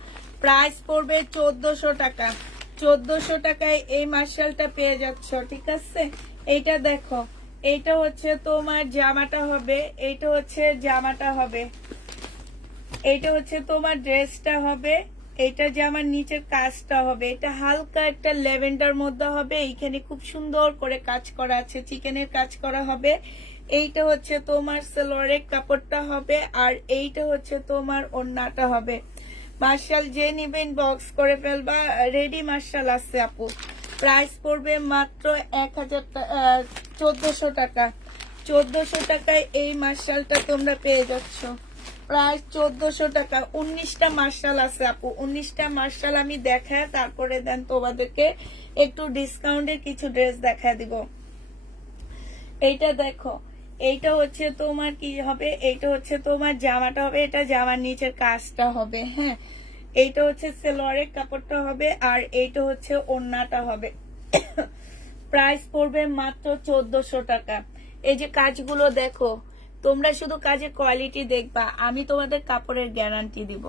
প্রাইস পড়বে 1400 টাকা। 1400 টাকায় এই মার্শালটা পেয়ে যাচ্ছ, ঠিক আছে। এইটা দেখো, এইটা হচ্ছে তোমার জামাটা হবে, এইটা হচ্ছে জামাটা হবে, এইটা হচ্ছে তোমার ড্রেসটা হবে, এটা জামার নিচের কাজটা হবে। এটা হালকা একটা ল্যাভেন্ডার মধ্যে হবে, এইখানে খুব সুন্দর করে কাজ করা আছে, চিকেনের কাজ করা হবে। এইটা হচ্ছে তোমার সালোয়ারের কাপড়টা হবে, আর এইটা হচ্ছে তোমার ওড়নাটা হবে। মার্শাল যে নিবেন বক্স করে ফেলবা, রেডি মার্শাল আছে আপু। প্রাইস পড়বে মাত্র 1400 টাকা। 1400 টাকায় এই মার্শালটা তোমরা পেয়ে যাচ্ছ, প্রাইস 1400 টাকা। 19টা মার্শাল আছে আপু, 19টা মার্শাল আমি দেখায় তারপরে দেন তোমাদেরকে একটু ডিসকাউন্টের কিছু ড্রেস দেখা দিব। এইটা দেখো, এইটা হচ্ছে তোমার কি হবে, এইটা হচ্ছে তোমার জামাটা হবে, এটা জামার নিচের কাজটা হবে, হ্যাঁ। এইটা হচ্ছে সালোয়ারের কাপড়টা হবে, আর এইটা হচ্ছে ওড়নাটা হবে। প্রাইস পড়বে মাত্র 1400 টাকা। এই যে কাজগুলো দেখো, তোমরা শুধু কাজের কোয়ালিটি দেখবা, আমি তোমাদের কাপড়ের গ্যারান্টি দিব।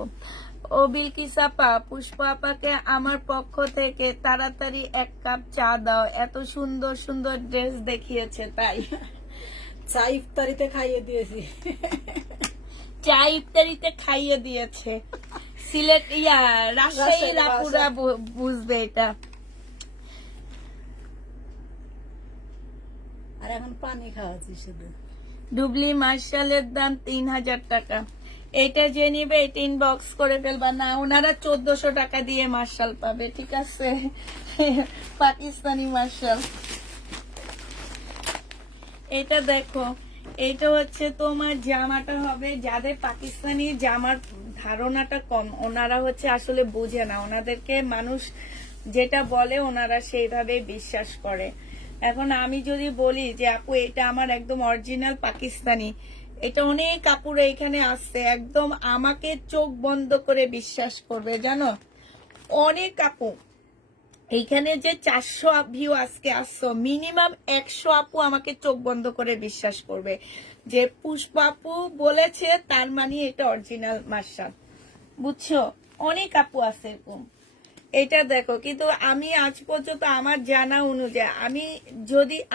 ও বিলকিস আপা, পুষ্পা আপাকে আমার পক্ষ থেকে তাড়াতাড়ি 1 কাপ চা দাও, এত সুন্দর সুন্দর ড্রেস দেখিয়েছে তাই। চা ইফতারিতে খাইয়ে দিয়েছি। চা ইফতারিতে খাইয়ে দিয়েছে। সিলেট রাজশাহীর আপুরা বুঝবে এটা। আর এখন পানি খাওয়াচ্ছি শুধু। ডুবলি মার্শালের দাম 3000 টাকা। এটা যে নিবে এটা ইনবক্স করে ফেলবা। না, ওনারা 1400 টাকা দিয়ে মার্শাল পাবে, ঠিক আছে। পাকিস্তানি মার্শাল। এটা দেখো, এটা হচ্ছে তোমার জামাটা হবে। যাদের পাকিস্তানি জামার ধারণাটা কম, ওনারা হচ্ছে আসলে বুঝে না, ওনাদেরকে মানুষ যেটা বলে ওনারা সেইভাবে বিশ্বাস করে। এখন আমি যদি বলি যে আপু এটা আমার একদম অরিজিনাল পাকিস্তানি, এটা অনেক কাপড়ে এখানে আসছে, একদম আমাকে চোখ বন্ধ করে বিশ্বাস করবে, জানো। অনেক আপু এইখানে যে 400 ভিউ আজকে আসছো, মিনিমাম 100 আপু আমাকে চোখ বন্ধ করে বিশ্বাস করবে যে পুষ্পা আপু বলেছে, তার মানে এটা অরিজিনাল মার্শাল, বুঝছো। অনেক আপু আছে এরকম। এটা দেখো, কিন্তু আমি আজ পর্যন্ত আমার জানা অনুযায়ী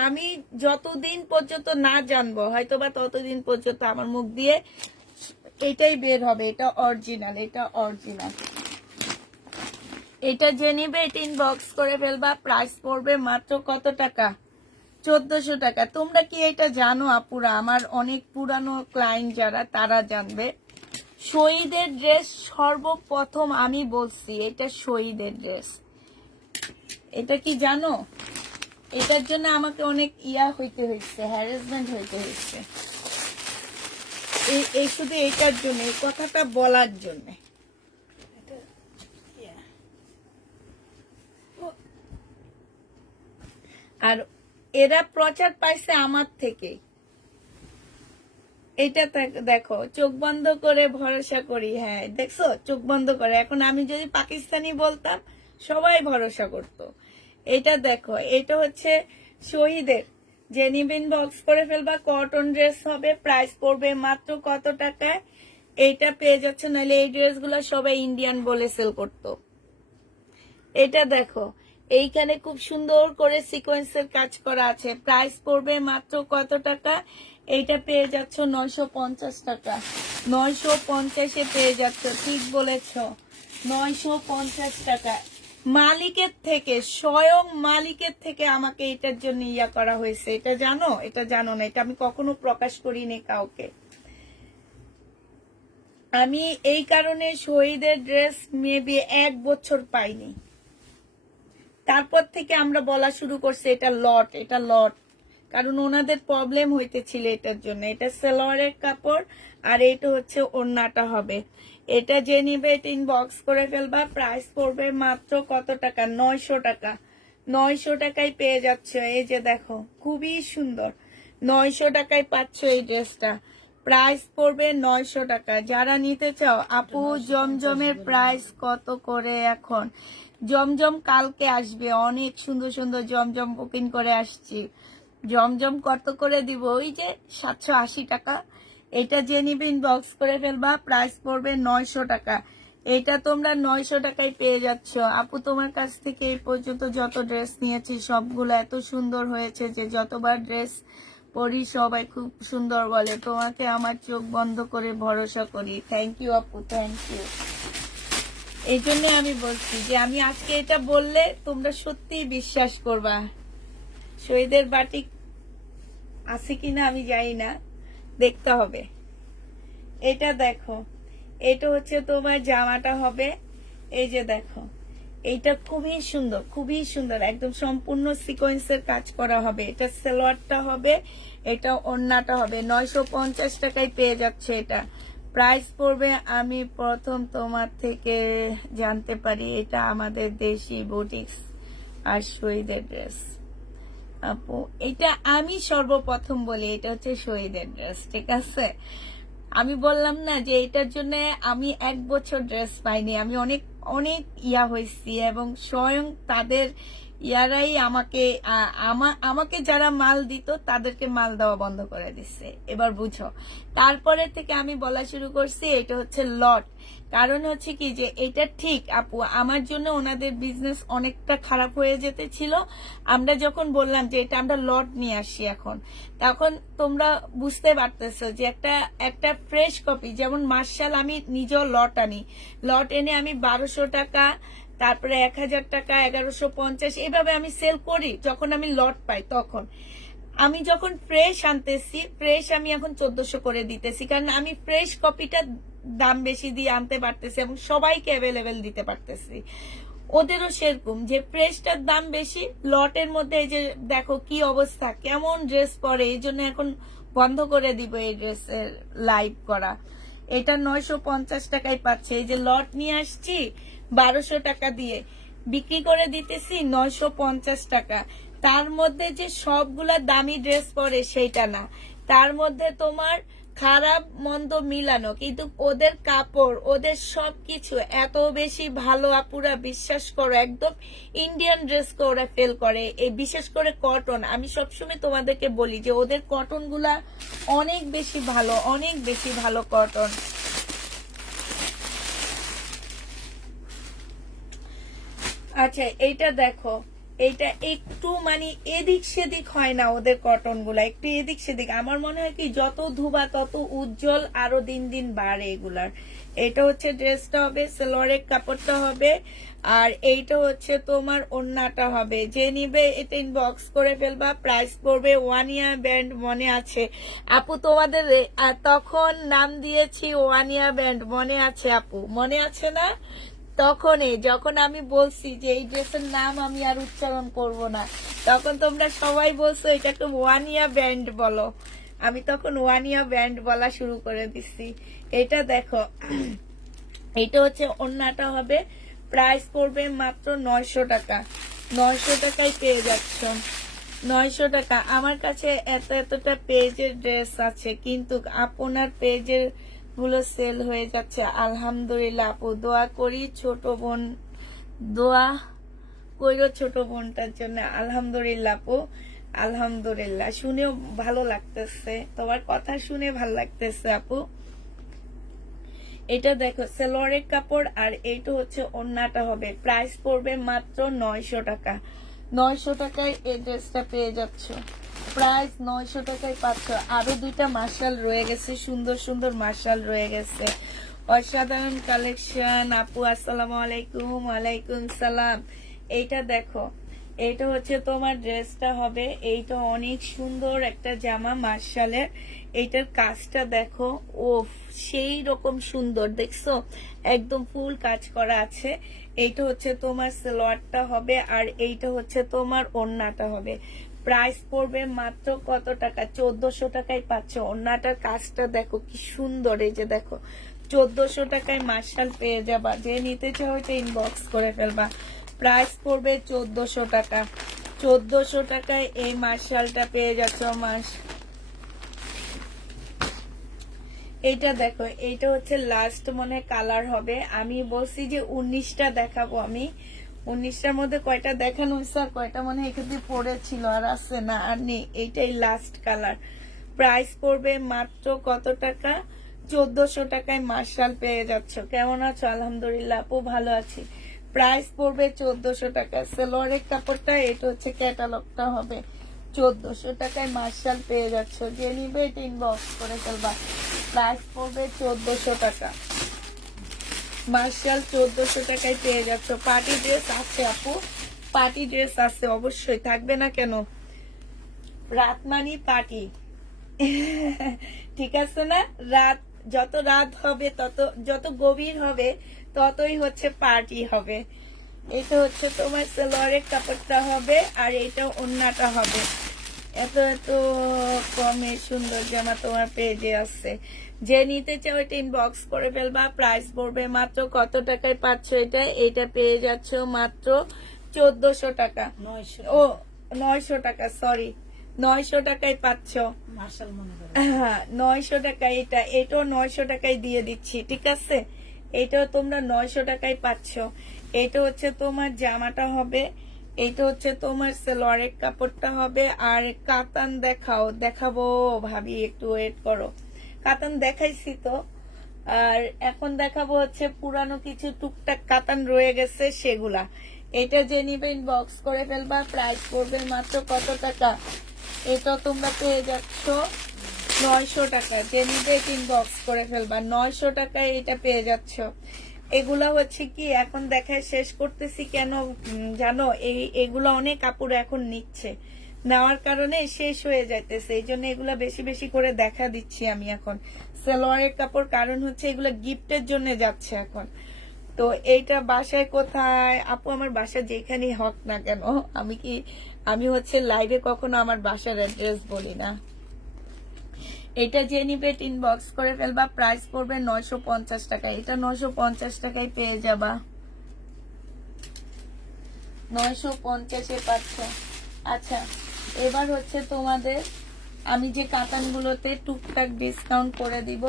আমি যতদিন পর্যন্ত না জানবো, হয়তোবা ততদিন পর্যন্ত আমার মুখ দিয়ে এটাই বের হবে, এটা অরিজিনাল, এটা অরিজিনাল। এটা যে নিবে এটা ইনবক্স করে ফেলবা। প্রাইস পড়বে মাত্র কত টাকা? 1400 টাকা। তোমরা কি এটা জানো আপুরা? আমার অনেক পুরানো ক্লায়েন্ট যারা, তারা জানবে। শহীদের ড্রেস সর্বপ্রথম আমি বলছি, এটা শহীদের ড্রেস। এটা কি জানো? এটার জন্য আমাকে অনেক হইতে হয়েছে, হ্যারাসমেন্ট হইতে হয়েছে, এই শুধু এটার জন্য, এই কথাটা বলার জন্য। আর এরা প্রচার পাইছে আমার থেকে। এটা দেখো, চোখ বন্ধ করে ভরসা করি, হ্যাঁ দেখছো, চোখ বন্ধ করে। এখন আমি যদি পাকিস্তানি বলতাম সবাই ভরসা করত। এটা দেখো, এটা হচ্ছে শহীদের, যে নিবেন বক্স করে ফেলবা। কটন ড্রেস হবে, প্রাইস পড়বে মাত্র কত টাকায়? এইটা পেয়ে যাচ্ছ, নাহলে এই ড্রেসগুলো সবাই ইন্ডিয়ান বলে সেল করতো। এটা দেখো, এইখানে খুব সুন্দর করে সিকোয়েন্সের কাজ করা আছে, প্রাইস পড়বে মাত্র কত টাকা? এইটা পেয়ে যাচ্ছ 950 টাকা। 950-এ পেয়ে যাচ্ছ, ঠিক বলেছ, 950 টাকা। মালিকের থেকে, স্বয়ং মালিকের থেকে আমাকে এটার জন্য করা হয়েছে। এটা জানো? এটা জানো না, এটা আমি কখনো প্রকাশ করিনি কাউকে। আমি এই কারণে শহীদের ড্রেস মেবি 1 বছর পাইনি, তারপর থেকে আমরা বলা শুরু করছি এটা লট, এটা লট, কারণ ওনাদের প্রবলেম হইতেছিল এটার জন্য। এটা সালোয়ারের কাপড়, আর এটা হচ্ছে ওড়নাটা হবে। এটা যে নিবে এটা ইনবক্স করে ফেলবা। প্রাইস পড়বে মাত্র কত টাকা? 900 টাকা। 900 টাকায় পেয়ে যাচ্ছে। এই যে দেখো, খুবই সুন্দর, 900 টাকায় পাচ্ছ এই ড্রেসটা। প্রাইস পড়বে 900 টাকা। যারা নিতে চাও আপু, জমজমের প্রাইস কত করে এখন? জমজম কালকে আসবে, অনেক সুন্দর সুন্দর জমজম বুকিং করে আসছি। জমজম কত করে দিব? ওই যে 780 টাকা। এটা যে নিবে ইনবক্স করে ফেলবা, প্রাইস পড়বে 900 টাকা। এটা তোমরা 900 টাকায় পেয়ে যাচ্ছ। আপু তোমার কাছ থেকে এই পর্যন্ত যত ড্রেস নিয়েছি সবগুলো এত সুন্দর হয়েছে যে যতবার ড্রেস পরি সবাই খুব সুন্দর বলে। তোমাকে আমার চোখ বন্ধ করে ভরসা করি। থ্যাংক ইউ আপু, থ্যাংক ইউ। এই জন্য আমি বলছি যে আমি আজকে এটা বললে তোমরা সত্যি বিশ্বাস করবা। শহীদের বাটিক আছে কিনা আমি জানি না, দেখতে হবে। এটা দেখো, এটা হচ্ছে তোমার জামাটা হবে, এই যে দেখো, এইটা খুবই সুন্দর, খুবই সুন্দর, একদম সম্পূর্ণ সিকোয়েন্সের কাজ করা হবে। এটা সালোয়ারটা হবে, এটা ওড়নাটা হবে। 950 টাকায় পেয়ে যাচ্ছে এটা। প্রাইস পড়বে, আমি প্রথম তোমার থেকে জানতে পারি এটা আমাদের দেশি বুটিক্স আর শহীদের ড্রেস। আপু এটা আমি সর্বপ্রথম বলি, এটা হচ্ছে শহীদের ড্রেস, ঠিক আছে? আমি বললাম না যে এটার জন্য আমি 1 বছর ড্রেস পাইনি, আমি অনেক অনেক হয়েছি এবং স্বয়ং তাদের ইয়ারাই আমাকে যারা মাল দিত তাদেরকে মাল দেওয়া বন্ধ করে দিচ্ছে। এবার বুঝো, তারপরে থেকে আমি বলা শুরু করছি এটা হচ্ছে লট। কারণ হচ্ছে কি যে এটা ঠিক আপু, আমার জন্য ওনাদের বিজনেস অনেকটা খারাপ হয়ে যেতে ছিল। আমরা যখন বললাম যে এটা আমরা লট নিয়ে আসি এখন, তখন তোমরা বুঝতে পারতেছো যে একটা ফ্রেশ কপি, যেমন মার্শাল আমি নিজেও লট আনি, লট এনে আমি 1200 টাকা, তারপরে 1000 টাকা, 1150, এইভাবে আমি সেল করি যখন আমি লট পাই। তখন আমি যখন ফ্রেশ আনতেছি, ফ্রেশ আমি এখন 1400 করে দিতেছি, কারণ আমি ফ্রেশ কপিটা দাম বেশি দিয়ে আনতে পারতেছি এবং সবাইকে অ্যাভেলেবেল দিতে পারতেছি। ওদেরও সেরকম যে ফ্রেশটার দাম বেশি, লটের মধ্যে এই যে দেখো কি অবস্থা, কেমন ড্রেস পরে, এই জন্য এখন বন্ধ করে দিব এই ড্রেসের লাইভ করা। এটা 950 টাকায় পাচ্ছে। এই যে লট নিয়ে আসছি 1200 টাকা দিয়ে, বিক্রি করে দিতেছি 950 টাকা। তার মধ্যে যে সবগুলা দামি ড্রেস পরে সেইটা না, তার মধ্যে তোমার খারাপ মন্দ মিলানো, কিন্তু ওদের কাপড়, ওদের সবকিছু এত বেশি ভালো আপুরা, বিশ্বাস করো, একদম ইন্ডিয়ান ড্রেসকে ওরা ফেল করে। এই বিশেষ করে কটন, আমি সবসময় তোমাদেরকে বলি যে ওদের কটন গুলা অনেক বেশি ভালো, অনেক বেশি ভালো কটন। আচ্ছা এইটা দেখো, এইটা একটু মানে এদিক সেদিক হয় না ওদের কটন গুলা, একটু এদিক সেদিক। আমার মনে হয় কি যত ধুবা তত উজ্জ্বল আরো দিন দিন বাড়ে এগুলার। এটা হচ্ছে ড্রেসটা হবে, সালোয়ারের কাপড়টা হবে, আর এইটা হচ্ছে তোমার ওড়নাটা হবে। যে নিবে এটা ইনবক্স করে ফেলবা, প্রাইস পড়বে 1 ইয়ার ব্যান্ড। মনে আছে আপু তোমাদের তখন নাম দিয়েছি 1 ইয়ার ব্যান্ড, মনে আছে আপু? মনে আছে না? তখনই যখন আমি বলছি যে এই ড্রেসের নাম আমি আর উচ্চারণ করব না, তখন তোমরা সবাই বলছো এটাকে 1 ইয়ার ব্যান্ড বলো। আমি তখন 1 ইয়ার ব্যান্ড বলা শুরু করে দিচ্ছি। এটা দেখো, এটা হচ্ছে ওড়নাটা হবে, প্রাইস পড়বে মাত্র 900 টাকা। 900 টাকায় পেয়ে যাচ্ছ, 900 টাকা। আমার কাছে এতটা পেজের ড্রেস আছে, কিন্তু আপনার পেজের গুলো সেল হয়ে যাচ্ছে। আলহামদুলিল্লাহ আপু, দোয়া করি ছোট বোন, দোয়া কইরো ছোট বোনটার জন্য। আলহামদুলিল্লাহ আপু, আলহামদুলিল্লাহ, শুনেও ভালো লাগতেছে, তোমার কথা শুনে ভালো লাগতেছে আপু। এটা দেখো সালোয়ারের কাপড়, আর এইটা হচ্ছে ওড়নাটা হবে। প্রাইস পড়বে মাত্র 900 টাকা। 900 টাকায় এই ড্রেসটা পেয়ে যাচ্ছ, প্রাইস 900 টাকায় পাচ্ছ। আরো 2টা মার্শাল রয়ে গেছে, সুন্দর সুন্দর মার্শাল রয়ে গেছে, অসাধারণ কালেকশন। আপু আসসালামু আলাইকুম। ওয়ালাইকুম সালাম। এইটা দেখো, এইটা হচ্ছে তোমার ড্রেসটা হবে, এইটা অনেক সুন্দর একটা জামা মার্শালের। এইটার কাজটা দেখো, ও সেই রকম সুন্দর, দেখছো একদম ফুল কাজ করা আছে। এইটা হচ্ছে তোমার সালোয়ারটা হবে, আর এইটা হচ্ছে তোমার ওড়নাটা হবে। প্রাইস পড়বে মাত্র কত টাকা? 1400 টাকায় পাচ্ছ। ওড়নাটার কাজটা দেখো কি সুন্দর, এই যে দেখো 1400 টাকায় মার্শাল পেয়ে যাবা। যে নিতে চাও এটা ইনবক্স করে ফেলবা। প্রাইস পড়বে 1400 টাকা। 1400 টাকায় এই মার্শালটা পেয়ে যাচ্ছ। এইটা দেখো, এইটা হচ্ছে লাস্ট মনে কালার হবে। আমি বলছি যে 19টা দেখাবো আমি। 19টার মধ্যে কয়টা দেখানো হয়েছে আর কয়টা মনে হয় এখানে পড়েছিল আর আছে না আর নেই। এইটাই লাস্ট কালার। প্রাইস পড়বে মাত্র কত টাকা? 1400 টাকায় মার্শাল পেয়ে যাচ্ছ। কেমন আছো? আলহামদুলিল্লাহ আপু ভালো আছি। প্রাইস পড়বে 1400 টাকা। সেলোয়ারের কাপড়টা, এটা হচ্ছে ক্যাটালগটা হবে। 1400 টাকায় মার্শাল পেয়ে যাচ্ছ। যে নিবে এটা ইনবক্স করে ফেলবা। প্রাইস পড়বে 1400 টাকা। মার্শাল 1400 টাকায় পেয়ে যাচ্ছ। পার্টি ড্রেস আছে আপু, পার্টি ড্রেস আছে, অবশ্যই থাকবে না কেন? রাত মানি পার্টি। ঠিক আছে না? রাত যত রাত হবে তত, যত গভীর হবে ততই হচ্ছে পার্টি হবে। এটা হচ্ছে তোমার সালোয়ারের কাপড়টা হবে আর এটা ওন্নাটা হবে। এত এত কমে সুন্দর জামা তোমার পেজে আছে। যে নিতে চাও এটা ইনবক্স করে ফেলবা। প্রাইস পড়বে মাত্র কত টাকায় পাচ্ছ এটা? এটা পেয়ে যাচ্ছ মাত্র 1400 টাকা। 900 ও 900 টাকা, সরি 900 টাকায় পাচ্ছ। মার্শাল মনে করে। হ্যাঁ 900 টাকা। এটাও 900 টাকায় দিয়ে দিচ্ছি, ঠিক আছে? এটাও তোমরা 900 টাকায় পাচ্ছ। এটা হচ্ছে তোমার জামাটা হবে, এটা হচ্ছে তোমার সালোয়ারের কাপড়টা হবে। আর কাতান দেখাবো ভাবি, একটু ওয়েট করো। কাতান দেখাইছি তো, আর এখন দেখাবো হচ্ছে পুরানো কিছু টুকটাক কাতান রয়ে গেছে সেগুলা। এটা যে নিবে ইনবক্স করে ফেলবা। প্রাইস পড়বে মাত্র কত টাকা? এটা তোমরা পেয়ে যাচ্ছ 900 টাকা। যে নিবে ইনবক্স করে ফেলবা। 900 টাকায় এটা পেয়ে যাচ্ছ। এগুলা হচ্ছে কি এখন দেখায় শেষ করতেছি কেন জানো? এগুলা অনেক কাপড় এখন নিচ্ছে, নেওয়ার কারণে শেষ হয়ে যাইতেছে। এই জন্য এগুলা বেশি বেশি করে দেখা দিচ্ছি আমি এখন। সালোয়ারের কাপড়, কারণ হচ্ছে এগুলা গিফটের জন্য যাচ্ছে এখন। তো এইটা বাসায় কোথায় আপু? আমার বাসা যেখানেই হোক না কেন, আমি হচ্ছে লাইভে কখনো আমার বাসার অ্যাড্রেস বলি না। এটা যে নিবে ইনবক্স করে ফেলবা। প্রাইস পড়বে 950 টাকা। এটা 950 টাকায় পেয়ে যাবা। 950-এ পাচ্ছ। আচ্ছা, এবার হচ্ছে তোমাদের আমি যে কাতানগুলোতে টুকটাক ডিসকাউন্ট করে দিব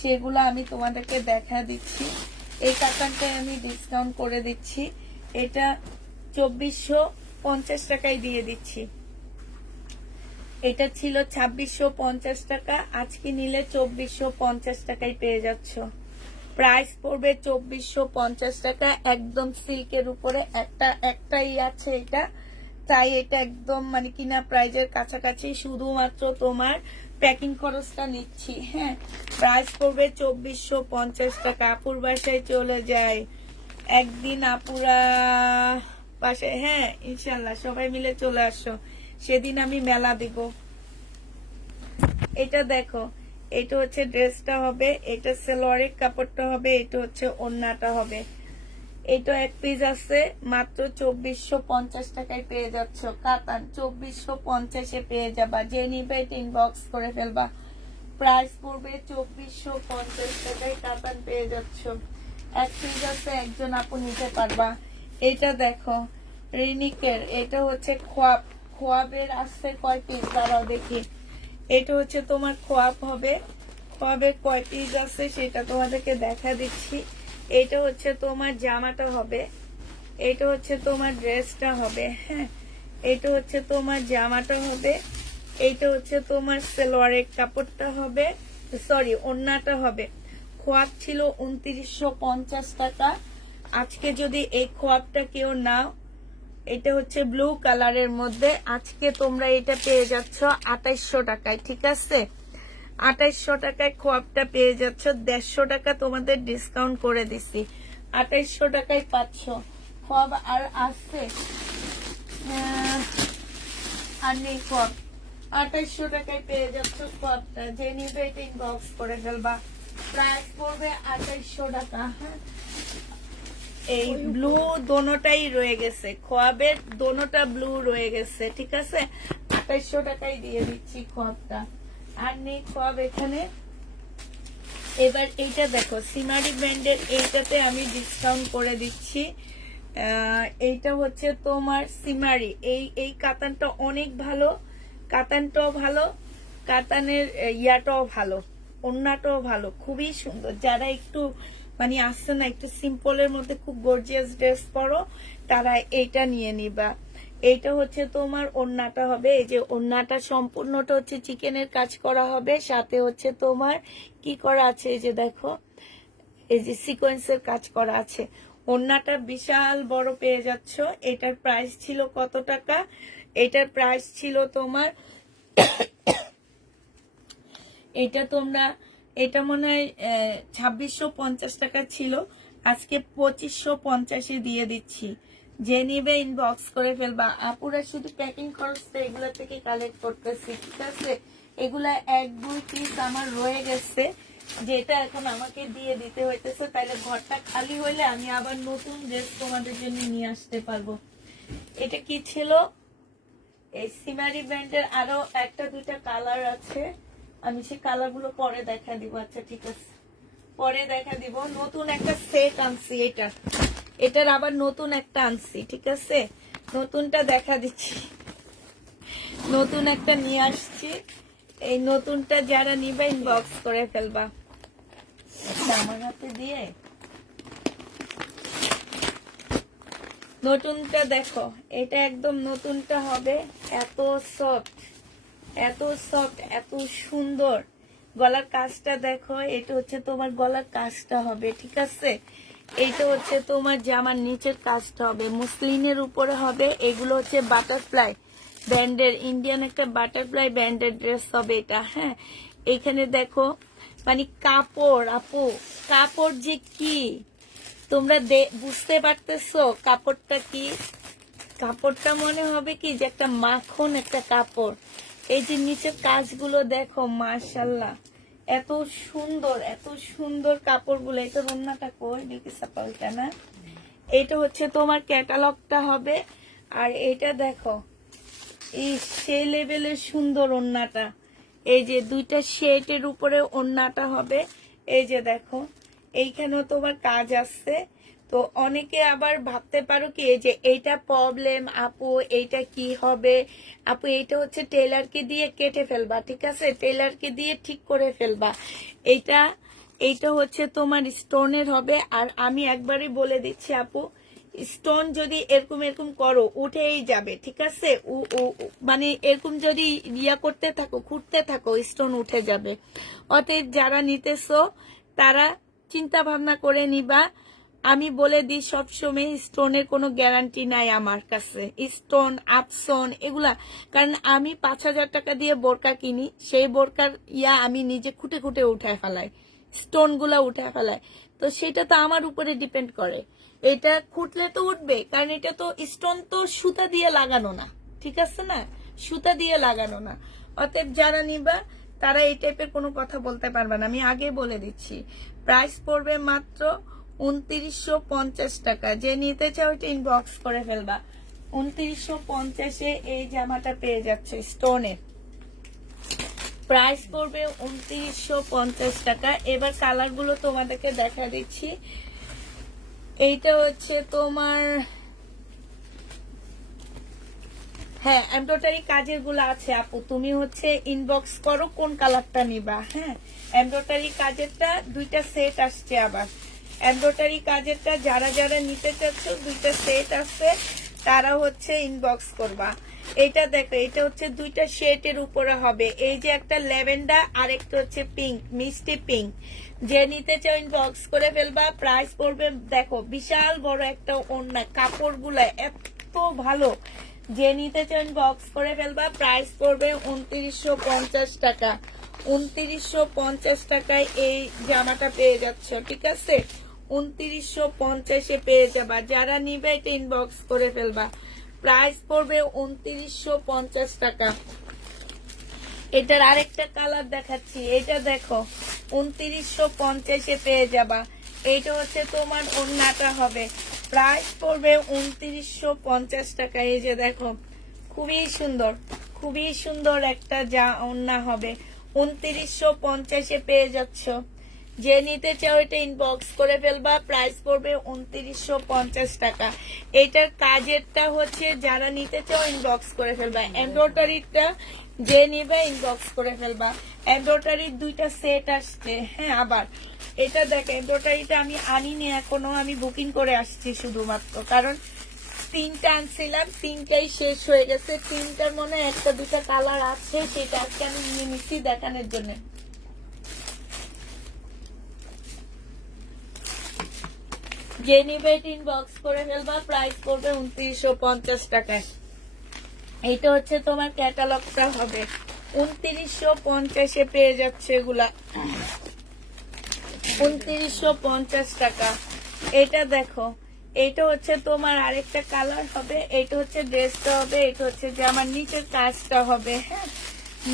সেগুলো আমি তোমাদেরকে দেখা দিচ্ছি। এই কাতানটায় আমি ডিসকাউন্ট করে দিচ্ছি। এটা 2450 টাকায় দিয়ে দিচ্ছি। এটা ছিল 2650 টাকা, আজকে নিলে 2450 টাকায় পেয়ে যাচ্ছ। প্রাইস পড়বে 2450 টাকা। একদম সিল্কের উপরে একটাই আছে এটা, তাই এটা একদম মানে কিনা প্রাইজের কাছাকাছি। শুধুমাত্র তোমার প্যাকিং খরচটা নিচ্ছি। হ্যাঁ, প্রাইস পড়বে 2450 টাকা। আপুর বাসায় চলে যায় একদিন, আপুরা বাসায়, হ্যাঁ ইনশাল্লাহ সবাই মিলে চলে আসো, সেদিন আমি মেলা দিব। এটা দেখো, এটা হচ্ছে ড্রেসটা হবে, এটা সালোয়ারের কাপড়টা হবে, এটা হচ্ছে ওড়নাটা হবে। এটা এক পিস আছে মাত্র 2450 টাকায় পেয়ে যাচ্ছ। কাতান 2450-এ পেয়ে যাবা। যে নিবে এটা ইনবক্স করে ফেলবা। প্রাইস পড়বে 2450 টাকায় কাতান পেয়ে যাচ্ছ। এক পিস আছে, একজন আপু নিতে পারবা। এটা দেখো রিনিকের, এটা হচ্ছে খোয়াবের আছে কয় পিস দাঁড়াও দেখি। এটা হচ্ছে তোমার খোয়াব হবে। খোয়াবের কয় পিস আছে সেটা তোমাদেরকে দেখা দিচ্ছি। এটা হচ্ছে তোমার জামাটা হবে, এটা হচ্ছে তোমার ড্রেসটা হবে। হ্যাঁ, এটা হচ্ছে তোমার জামাটা হবে, এইটা হচ্ছে তোমার সালোয়ারের কাপড়টা হবে, সরি ওড়নাটা হবে। খোয়াব ছিল 2950 টাকা। আজকে যদি এই খোয়াবটা কেউ নাও, এটা হচ্ছে ব্লু কালারের মধ্যে, আজকে তোমরা এটা পেয়ে যাচ্ছ 2800 টাকায়। ঠিক আছে, 2800 টাকায় খোয়াবটা পেয়ে যাচ্ছ। 150 টাকা তোমাদের ডিসকাউন্ট করে দিছি, 2800 টাকায় পাচ্ছ খোয়াব। আর আসছে আর নেই খোয়াব। 2800 টাকায় পেয়ে যাচ্ছ খোয়াবটা। যে নিবে এটা ইনবক্স করে ফেলবা। প্রাইস পড়বে 2800 টাকা। হ্যাঁ, এই ব্লু দোনোটাই রয়ে গেছে, খোয়াবের দোনোটা ব্লু রয়ে গেছে। ঠিক আছে, 2800 টাকায় দিয়ে দিচ্ছি খোয়াবটা। আর নেই খোয়াব এখানে। এবার এইটা দেখো সিমারি ব্র্যান্ডের, এইটাতে আমি ডিসকাউন্ট করে দিচ্ছি। এইটা হচ্ছে তোমার সিমারি। এই কাতানটা অনেক ভালো, কাতানটাও ভালো, কাতানের ইয়াটাও ভালো। ওড়নাটাও ভালো, খুবই সুন্দর। যারা একটু মানে আসছে না, একটু সিম্পলের মধ্যে খুব গর্জিয়াস ড্রেস পরো, তারা এইটা নিয়ে নিবা। এইটা হচ্ছে তোমার ওড়নাটা হবে, এই যে ওড়নাটা সম্পূর্ণটা হচ্ছে চিকেনের কাজ করা হবে, সাথে হচ্ছে তোমার কি করা আছে, এই যে দেখো এই যে সিকোয়েন্সের কাজ করা আছে। ওড়নাটা বিশাল বড় পেয়ে যাচ্ছ। এটার প্রাইস ছিল কত টাকা? এটার প্রাইস ছিল তোমার এটা তোমরা এটা মনে হয় 2650 টাকা ছিল, আজকে 2550 দিয়ে দিচ্ছি। যে নিবে ইনবক্স করে ফেলবা। আপুরা শুধু প্যাকিং খরচটা এগুলা থেকে কালেক্ট করতেছি, ঠিক আছে? এগুলা 1-2 পিস আমার রয়ে গেছে, যেটা এখন আমাকে দিয়ে দিতে হইতেছে, তাইলে ঘরটা খালি হইলে আমি আবার নতুন ড্রেস তোমাদের জন্য নিয়ে আসতে পারবো। এটা কি ছিল? এই সিমারি ব্র্যান্ডের আরো 1-2টা কালার আছে, আমি সেই কালার গুলো পরে দেখা দিব। আচ্ছা ঠিক আছে, পরে দেখা দিব। নতুন একটা সেট আনছি, এটার আবার নতুন একটা আনছি, ঠিক আছে? নতুনটা দেখা দিচ্ছি, নতুন একটা নিয়ে আসছি। এই নতুনটা যারা নিবে ইনবক্স করে ফেলবা। আচ্ছা, আমার হাতে দিয়ে নতুনটা দেখো, এটা একদম নতুনটা হবে। এত সফট, এত সফট, এত সুন্দর। গলার কাজটা দেখো, এটা হচ্ছে তোমার গলার কাজটা হবে, ঠিক আছে? এইটা হচ্ছে তোমার জামার নিচের কাজটা হবে, মুসলিনের উপরে হবে। এগুলো হচ্ছে বাটারফ্লাই ব্যান্ডের, ইন্ডিয়ান একটা বাটারফ্লাই ব্যান্ডের ড্রেস হবে এটা। হ্যাঁ, এখানে দেখো মানে কাপড়, আপু কাপড় যে কি তোমরা বুঝতে পারতেছো কাপড়টা কি? কাপড়টা মনে হবে কি যে একটা মাখন একটা কাপড়। এই যে নিচের কাজগুলো দেখো, মাশাআল্লাহ এত সুন্দর, এত সুন্দর কাপড়গুলো। এটা রান্নাটা কই বিলকিসা পাল্টা না, এটা হচ্ছে তোমার ক্যাটালগটা হবে। আর এটা দেখো, এই সেই লেভেলের সুন্দর ওড়নাটা। এই যে 2টা শেডের উপরে ওড়নাটা হবে। এই যে দেখো, এইখানেও তোমার কাজ আছে। তো অনেকে আবার ভাবতে পারো কি এই যে এইটা প্রবলেম আপু, এইটা কি হবে আপু? এইটা হচ্ছে টেলারকে দিয়ে কেটে ফেলবা, ঠিক আছে? টেলারকে দিয়ে ঠিক করে ফেলবা। এইটা হচ্ছে তোমার স্টোনের হবে। আর আমি একবারই বলে দিচ্ছি আপু, স্টোন যদি এরকম এরকম করো উঠেই যাবে, ঠিক আছে? মানে এরকম যদি করতে থাকো, খুঁড়তে থাকো, স্টোন উঠে যাবে। অতএব যারা নিতেছো তারা চিন্তা ভাবনা করে নিবা। আমি বলে দিই সবসময় স্টোনের কোনো গ্যারান্টি নাই আমার কাছে, স্টোন আপসন এগুলা। কারণ আমি 5000 টাকা দিয়ে বোরকা কিনি, সেই বোরকার আমি নিজে খুঁটে খুঁটে উঠায় ফেলাই, স্টোন গুলা উঠায় ফেলাই। তো সেটা তো আমার উপরে ডিপেন্ড করে। এটা খুঁটলে তো উঠবে, কারণ এটা তো স্টোন তো সুতা দিয়ে লাগানো না, ঠিক আছে না? সুতা দিয়ে লাগানো না। অতএব যারা নিবা তারা এই টাইপের কোনো কথা বলতে পারবে না। আমি আগে বলে দিচ্ছি, প্রাইস পড়বে মাত্র 2950 টাকা। যে নিতে চাও এটা ইনবক্স করে ফেলবা। 2950-এ এই জামাটা পেয়ে যাচ্ছে স্টোনের, প্রাইস পড়বে 2950 টাকা। এবার কালার গুলো তোমাদেরকে দেখা দিচ্ছি। এইটা হচ্ছে তোমার হ্যাঁ এমব্রয়ডারি কাজের গুলো আছে আপু, তুমি হচ্ছে ইনবক্স করো কোন কালারটা নিবা। হ্যাঁ, এমব্রয়ডারি কাজেরটা 2টা সেট আসছে আবার। এমব্রয়ডারি কাজেরটা যারা যারা নিতে চাচ্ছ 2টা সেট আছে, তারা হচ্ছে ইনবক্স করবা। এটা দেখো, এটা হচ্ছে 2টা শেডের উপরে হবে। এই যে একটা ল্যাভেন্ডার আর একটা হচ্ছে পিঙ্ক, মিষ্টি পিঙ্ক। যে নিতে চাও ইনবক্স করে ফেলবা। প্রাইস পড়বে দেখো, বিশাল বড় একটা ওড়না, কাপড়গুলা এত ভালো। যে নিতে চাও ইনবক্স করে ফেলবা। প্রাইস পড়বে 2950 টাকা। 2950 টাকায় এই জামাটা পেয়ে যাচ্ছ, ঠিক আছে? 2950-এ পেয়ে যাবা। যারা নিবে এটা ইনবক্স করে ফেলবা। প্রাইস পড়বে 2950 টাকা। এটার আরেকটা কালার দেখাচ্ছি, এটা দেখো 2950-এ পেয়ে যাবা। এইটা হচ্ছে তোমার ওড়নাটা হবে, প্রাইস পড়বে 2950 টাকা। এই যে দেখো, খুবই সুন্দর, খুবই সুন্দর একটা ওড়না হবে। 2950-এ পেয়ে যাচ্ছ। যে নিতে চাও এটা ইনবক্স করে ফেলবা, প্রাইস পড়বে 2950 টাকা। এটার কাজেরটা হচ্ছে যারা নিতে চাও ইনবক্স করে ফেলবা। এমব্রয়ডারিটা যে নিবে ইনবক্স করে ফেলবা। এমব্রয়ডারির দুইটা সেট আসছে। হ্যাঁ, আবার এটা দেখ, এমব্রয়ডারিটা আমি আনিনি এখনো, আমি বুকিং করে আসছি শুধুমাত্র, কারণ 3টা আনছিলাম, 3টাই শেষ হয়ে গেছে। 3টার মনে হয় 1-2টা কালার আছে, সেটা আজকে আমি নিয়ে নিচ্ছি দেখানোর জন্য। যে নিবে ইনবক্স করে ফেলবা, প্রাইস পড়বে 2950 টাকায়। এইটা হচ্ছে তোমার ক্যাটালগটা হবে 2950-এ পেয়ে যাচ্ছে এগুলা, 2950 টাকা। এটা দেখো, এইটা হচ্ছে তোমার আরেকটা কালার হবে, এইটা হচ্ছে ড্রেসটা হবে, এটা হচ্ছে যে আমার নিচের কাজটা হবে। হ্যাঁ,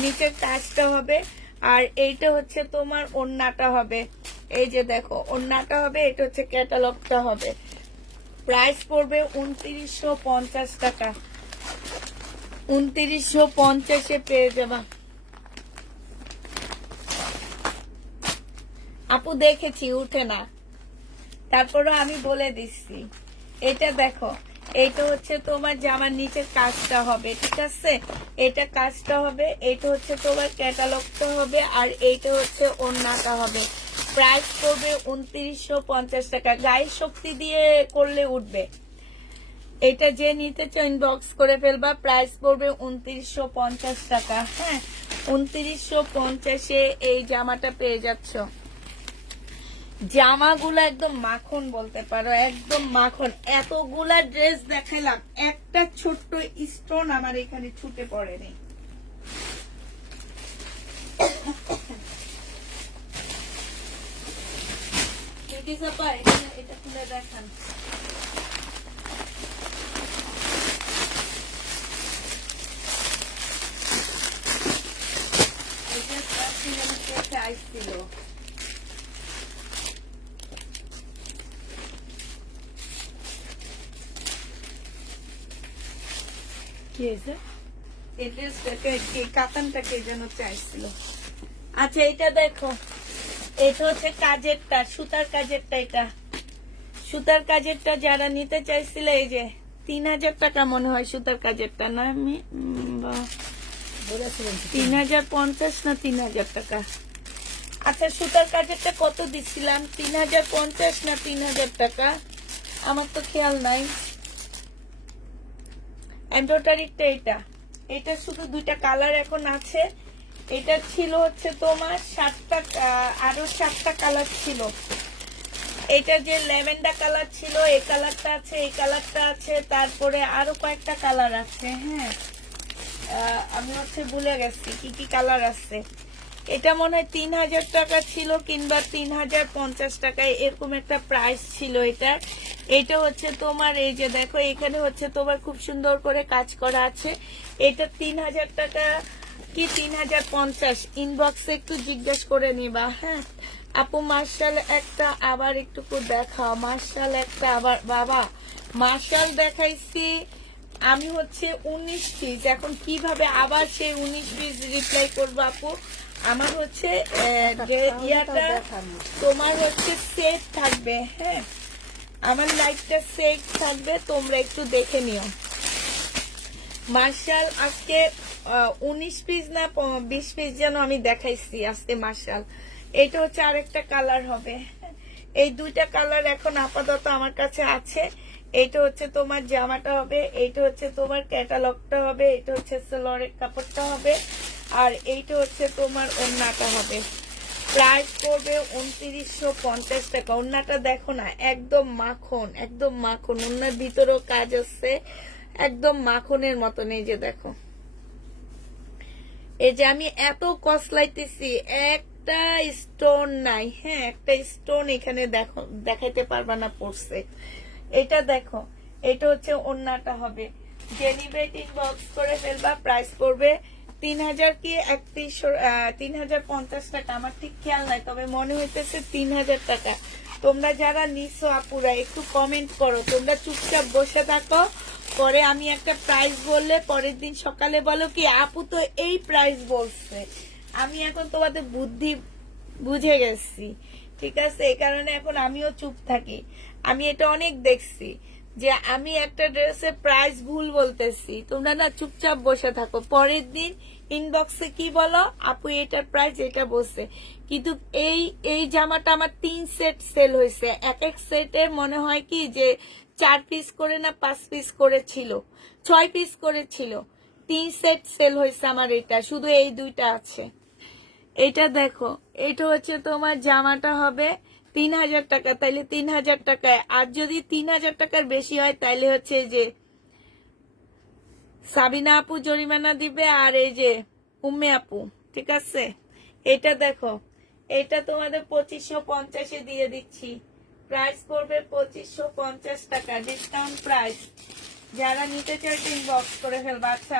নিচের কাজটা হবে। আর এইটা হচ্ছে তোমার ওড়নাটা হবে, এই যে দেখো ওড়নাটা হবে, এটা হচ্ছে ক্যাটালগটা হবে। প্রাইস পড়বে 2950 টাকা, 2950-এ পেয়ে যাবা। আপু দেখেছি উঠে না, তারপরে আমি বলে দিচ্ছি। এটা দেখো, এটা হচ্ছে তোমার জামার নিচের কাজটা হবে, ঠিক আছে? এটা কাজটা হবে, এটা হচ্ছে তোমার ক্যাটালগটা হবে, আর এইটা হচ্ছে ওড়নাটা হবে। প্রাইস পড়বে 2950 টাকা। গায়ে শক্তি দিয়ে করলে উঠবে। এটা যে নিতে চাও ইনবক্স করে ফেলবা, প্রাইস পড়বে 2950 টাকা। হ্যাঁ, 2950-এ এই জামাটা পেয়ে যাচ্ছ। জামাগুলো একদম মাখন বলতে পারো, একদম মাখন। এতগুলা ড্রেস দেখালাম, একটা ছোট্ট স্টোন আমার এখানে ছুটে পড়েনি। এটা খুলে দেখান। আইছিল কি হয়েছে? এই ড্রেসটাকে কাতানটাকে যেন চাইছিল। আচ্ছা, এটা দেখো, এটা হচ্ছে কাজেরটা, সুতার কাজেরটা। এটা সুতার কাজেরটা যারা নিতে চাইছিল, এই যে 3000 টাকা মনে হয় সুতার কাজেরটা, না? আমি 3050 না 3000 টাকা। আচ্ছা, সুতার কাজেরটা কত দিচ্ছিলাম? 3050 না 3000 টাকা, আমার তো খেয়াল নাই। এমব্রয়ডারিটা এটা, এটা শুধু 2টা কালার এখন আছে। এটা ছিল হচ্ছে তোমার 7টা, আরো 7টা কালার ছিল। এটা যে ল্যাভেন্ডার কালার ছিল, এই কালারটা আছে, এই কালারটা আছে, তারপরে আরো কয়েকটা কালার আছে। হ্যাঁ, আমি হচ্ছে ভুলে গেছি কি কি কালার আছে। এটা মনে হয় 3000 টাকা ছিল, কিংবা 3050 টাকায়, এরকম একটা প্রাইস ছিল এটা। এটা হচ্ছে তোমার, এই যে দেখো, এখানে হচ্ছে তোমার খুব সুন্দর করে কাজ করা আছে। এটা 3000 টাকা কি 3050? ইনবক্সে একটু জিজ্ঞেস করে নিবা। হ্যাঁ আপু, মার্শাল একটা আবার একটু দেখাও। মার্শাল একটা আবার, বাবা মার্শাল দেখাইছি আমি হচ্ছে 19 পিস, এখন কিভাবে আবার সেই 19 পিস রিপ্লাই করবো আপু? আমার হচ্ছে ইয়াটা তোমার হচ্ছে সেট থাকবে। হ্যাঁ, আমার লাইটটা সেট থাকবে, তোমরা একটু দেখে নিও। মার্শাল আজকে 19 পিস না 20 পিস যেন আমি দেখাইছি আজকে মার্শাল। এটা হচ্ছে আরেকটা কালার হবে। এই 2টা কালার এখন আপাতত আমার কাছে আছে। এইটা হচ্ছে তোমার জামাটা হবে, এইটা হচ্ছে তোমার ক্যাটালগটা হবে, এটা হচ্ছে সেলরের কাপড়টা হবে, আর এইটা হচ্ছে তোমার ওড়নাটা হবে। প্রাইস পড়বে 2950 টাকা। ওড়নাটা দেখো না, একদম মাখন, একদম মাখন। ওড়নার ভিতরেও কাজ আছে, একদম মাখনের মতন। এই যে দেখো, এই যে আমি এত কসলাইতেছি, একটা স্টোন নাই। হ্যাঁ, একটা স্টোন এখানে দেখো, দেখাইতে পারবা না পড়ছে। এটা দেখো, এটা হচ্ছে ওড়নাটা হবে। জেনিবেট ইনবক্স করে ফেলবা, প্রাইস পড়বে 3000 কি 3050 টাকা, আমার ঠিক খেয়াল নাই, তবে মনে হইতেছে 3000 টাকা। তোমরা যারা নিছো আপুরা একটু কমেন্ট করো। তোমরা চুপচাপ বসে থাকো, পরে আমি একটা প্রাইস বললে পরের দিন সকালে বলো কি আপু তো এই প্রাইস বলছে। আমি এখন তোমাদের বুদ্ধি বুঝে গেছি। ঠিক আছে, এই কারণে এখন আমিও চুপ থাকি। আমি এটা অনেক দেখছি যে আমি একটা ড্রেসের প্রাইস ভুল বলতেছি, তোমরা না চুপচাপ বসে থাকো, পরের দিন ইনবক্সে কি বলো, আপু এটার প্রাইস এটা বলছে। কিন্তু এই জামাটা আমার 3 সেট সেল হয়েছে, এক এক সেটের মনে হয় কি যে 4 পিস করে না 5 পিস করে ছিল, 6 পিস করে ছিল, 3 সেট সেল হয়েছে আমার। এটা শুধু এই দুইটা আছে। এটা দেখো, এটা হচ্ছে তোমার জামাটা হবে 3000 টাকা, তাইলে 3000 টাকায়। আর যদি 3000 টাকার বেশি হয় তাইলে হচ্ছে এই যে সাবিনা আপু জরিমানা দিবে, আর এই যে উম্মে আপু, ঠিক আছে। এটা দেখো, এটা তোমাদের 2550 দিয়ে দিচ্ছি, প্রাইস পড়বে 2550 টাকা, ডিসকাউন্ট প্রাইস। যারা নিতে চায় ইনবক্স করে ফেলবা। আচ্ছা,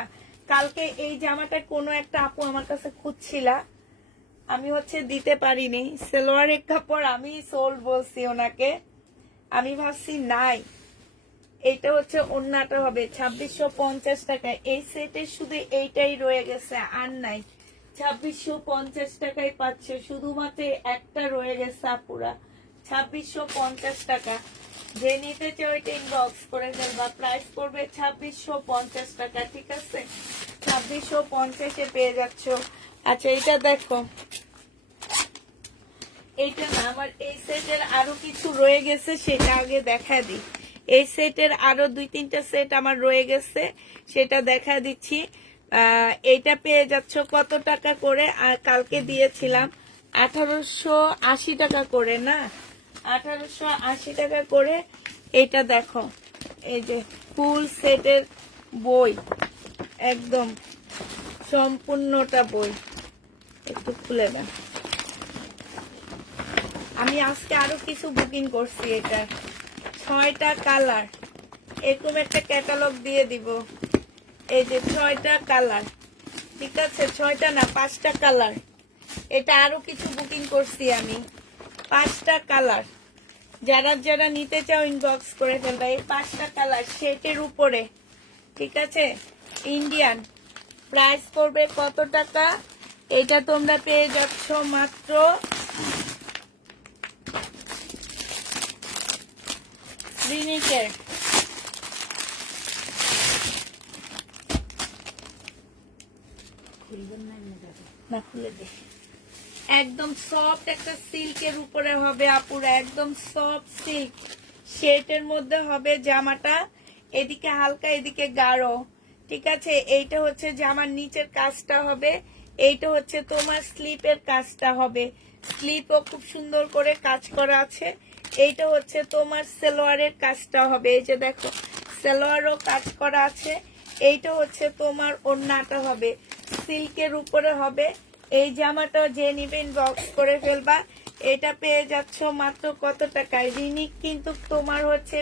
কালকে এই জামাটা কোনো একটা আপু আমার কাছে খুঁজছিলা, আমি হচ্ছে দিতে পারিনি, সালোয়ারের কাপড় আমি সোল্ড বলছি ওনাকে, আমি ভাবছি নাই। এইটা হচ্ছে ওন্নাটা হবে 2650 টাকা, এই সেটে শুধু এইটাই রয়ে গেছে, আর নাই। 2650 টাকায় পাচ্ছে, শুধুমাত্র একটা রয়ে গেছে আপুরা, 2650 টাকা। যে নিতে চাও এটা ইনবক্স করে ফেলবা, প্রাইস পড়বে 2650 টাকা, ঠিক আছে। 2650-এ পেয়ে যাচ্ছ। আচ্ছা, এটা দেখো, এইটা না, আমার এই সেটের আরো কিছু রয়ে গেছে, সেটা আগে দেখা দিই। এই সেটের আরো 2-3টা সেট আমার রয়ে গেছে, সেটা দেখা দিচ্ছি। এইটা পেয়ে যাচ্ছ কত টাকা করে, আর কালকে দিয়েছিলাম 1880 টাকা করে, না 1880 টাকা করে। এটা দেখো, এই যে ফুল সেটের বই, একদম সম্পূর্ণটা বই, একটু খুলে দেন। আমি আজকে আরো কিছু বুকিং করছি, এটা 6টা কালার, এরকম একটা ক্যাটালগ দিয়ে দিব। এই যে 6টা কালার, ঠিক আছে, 6টা না 5টা কালার। এটা আরো কিছু বুকিং করছি আমি, 5টা কালার। যারা যারা নিতে চাও ইনবক্স করে ফেলবা। এই 5টা কালার সেটের উপরে, ঠিক আছে, ইন্ডিয়ান। প্রাইস পড়বে কত টাকা, এটা তোমরা পেয়ে যাচ্ছ মাত্র রিনিকের, না খুলে দে, একদম সফট একটা সিল্কের উপরে হবে আপুরা, একদম সফট সিল্ক শেটের মধ্যে হবে জামাটা, এদিকে হালকা এদিকে গাঢ়, ঠিক আছে। এইটা হচ্ছে জামার নিচের কাজটা হবে, এইটা হচ্ছে তোমার স্লিপের কাজটা হবে, স্লিপও খুব সুন্দর করে কাজ করা আছে। এইটা হচ্ছে তোমার সালোয়ারের কাজটা হবে, এই যে দেখো সালোয়ারও কাজ করা আছে। এইটা হচ্ছে তোমার ওড়নাটা হবে, সিল্কের উপরে হবে। এই জামাটা যে নিবে ইনবক্স করে ফেলবা। এটা পেয়ে যাচ্ছ মাত্র কত টাকায়, রিনিক কিন্তু তোমার হচ্ছে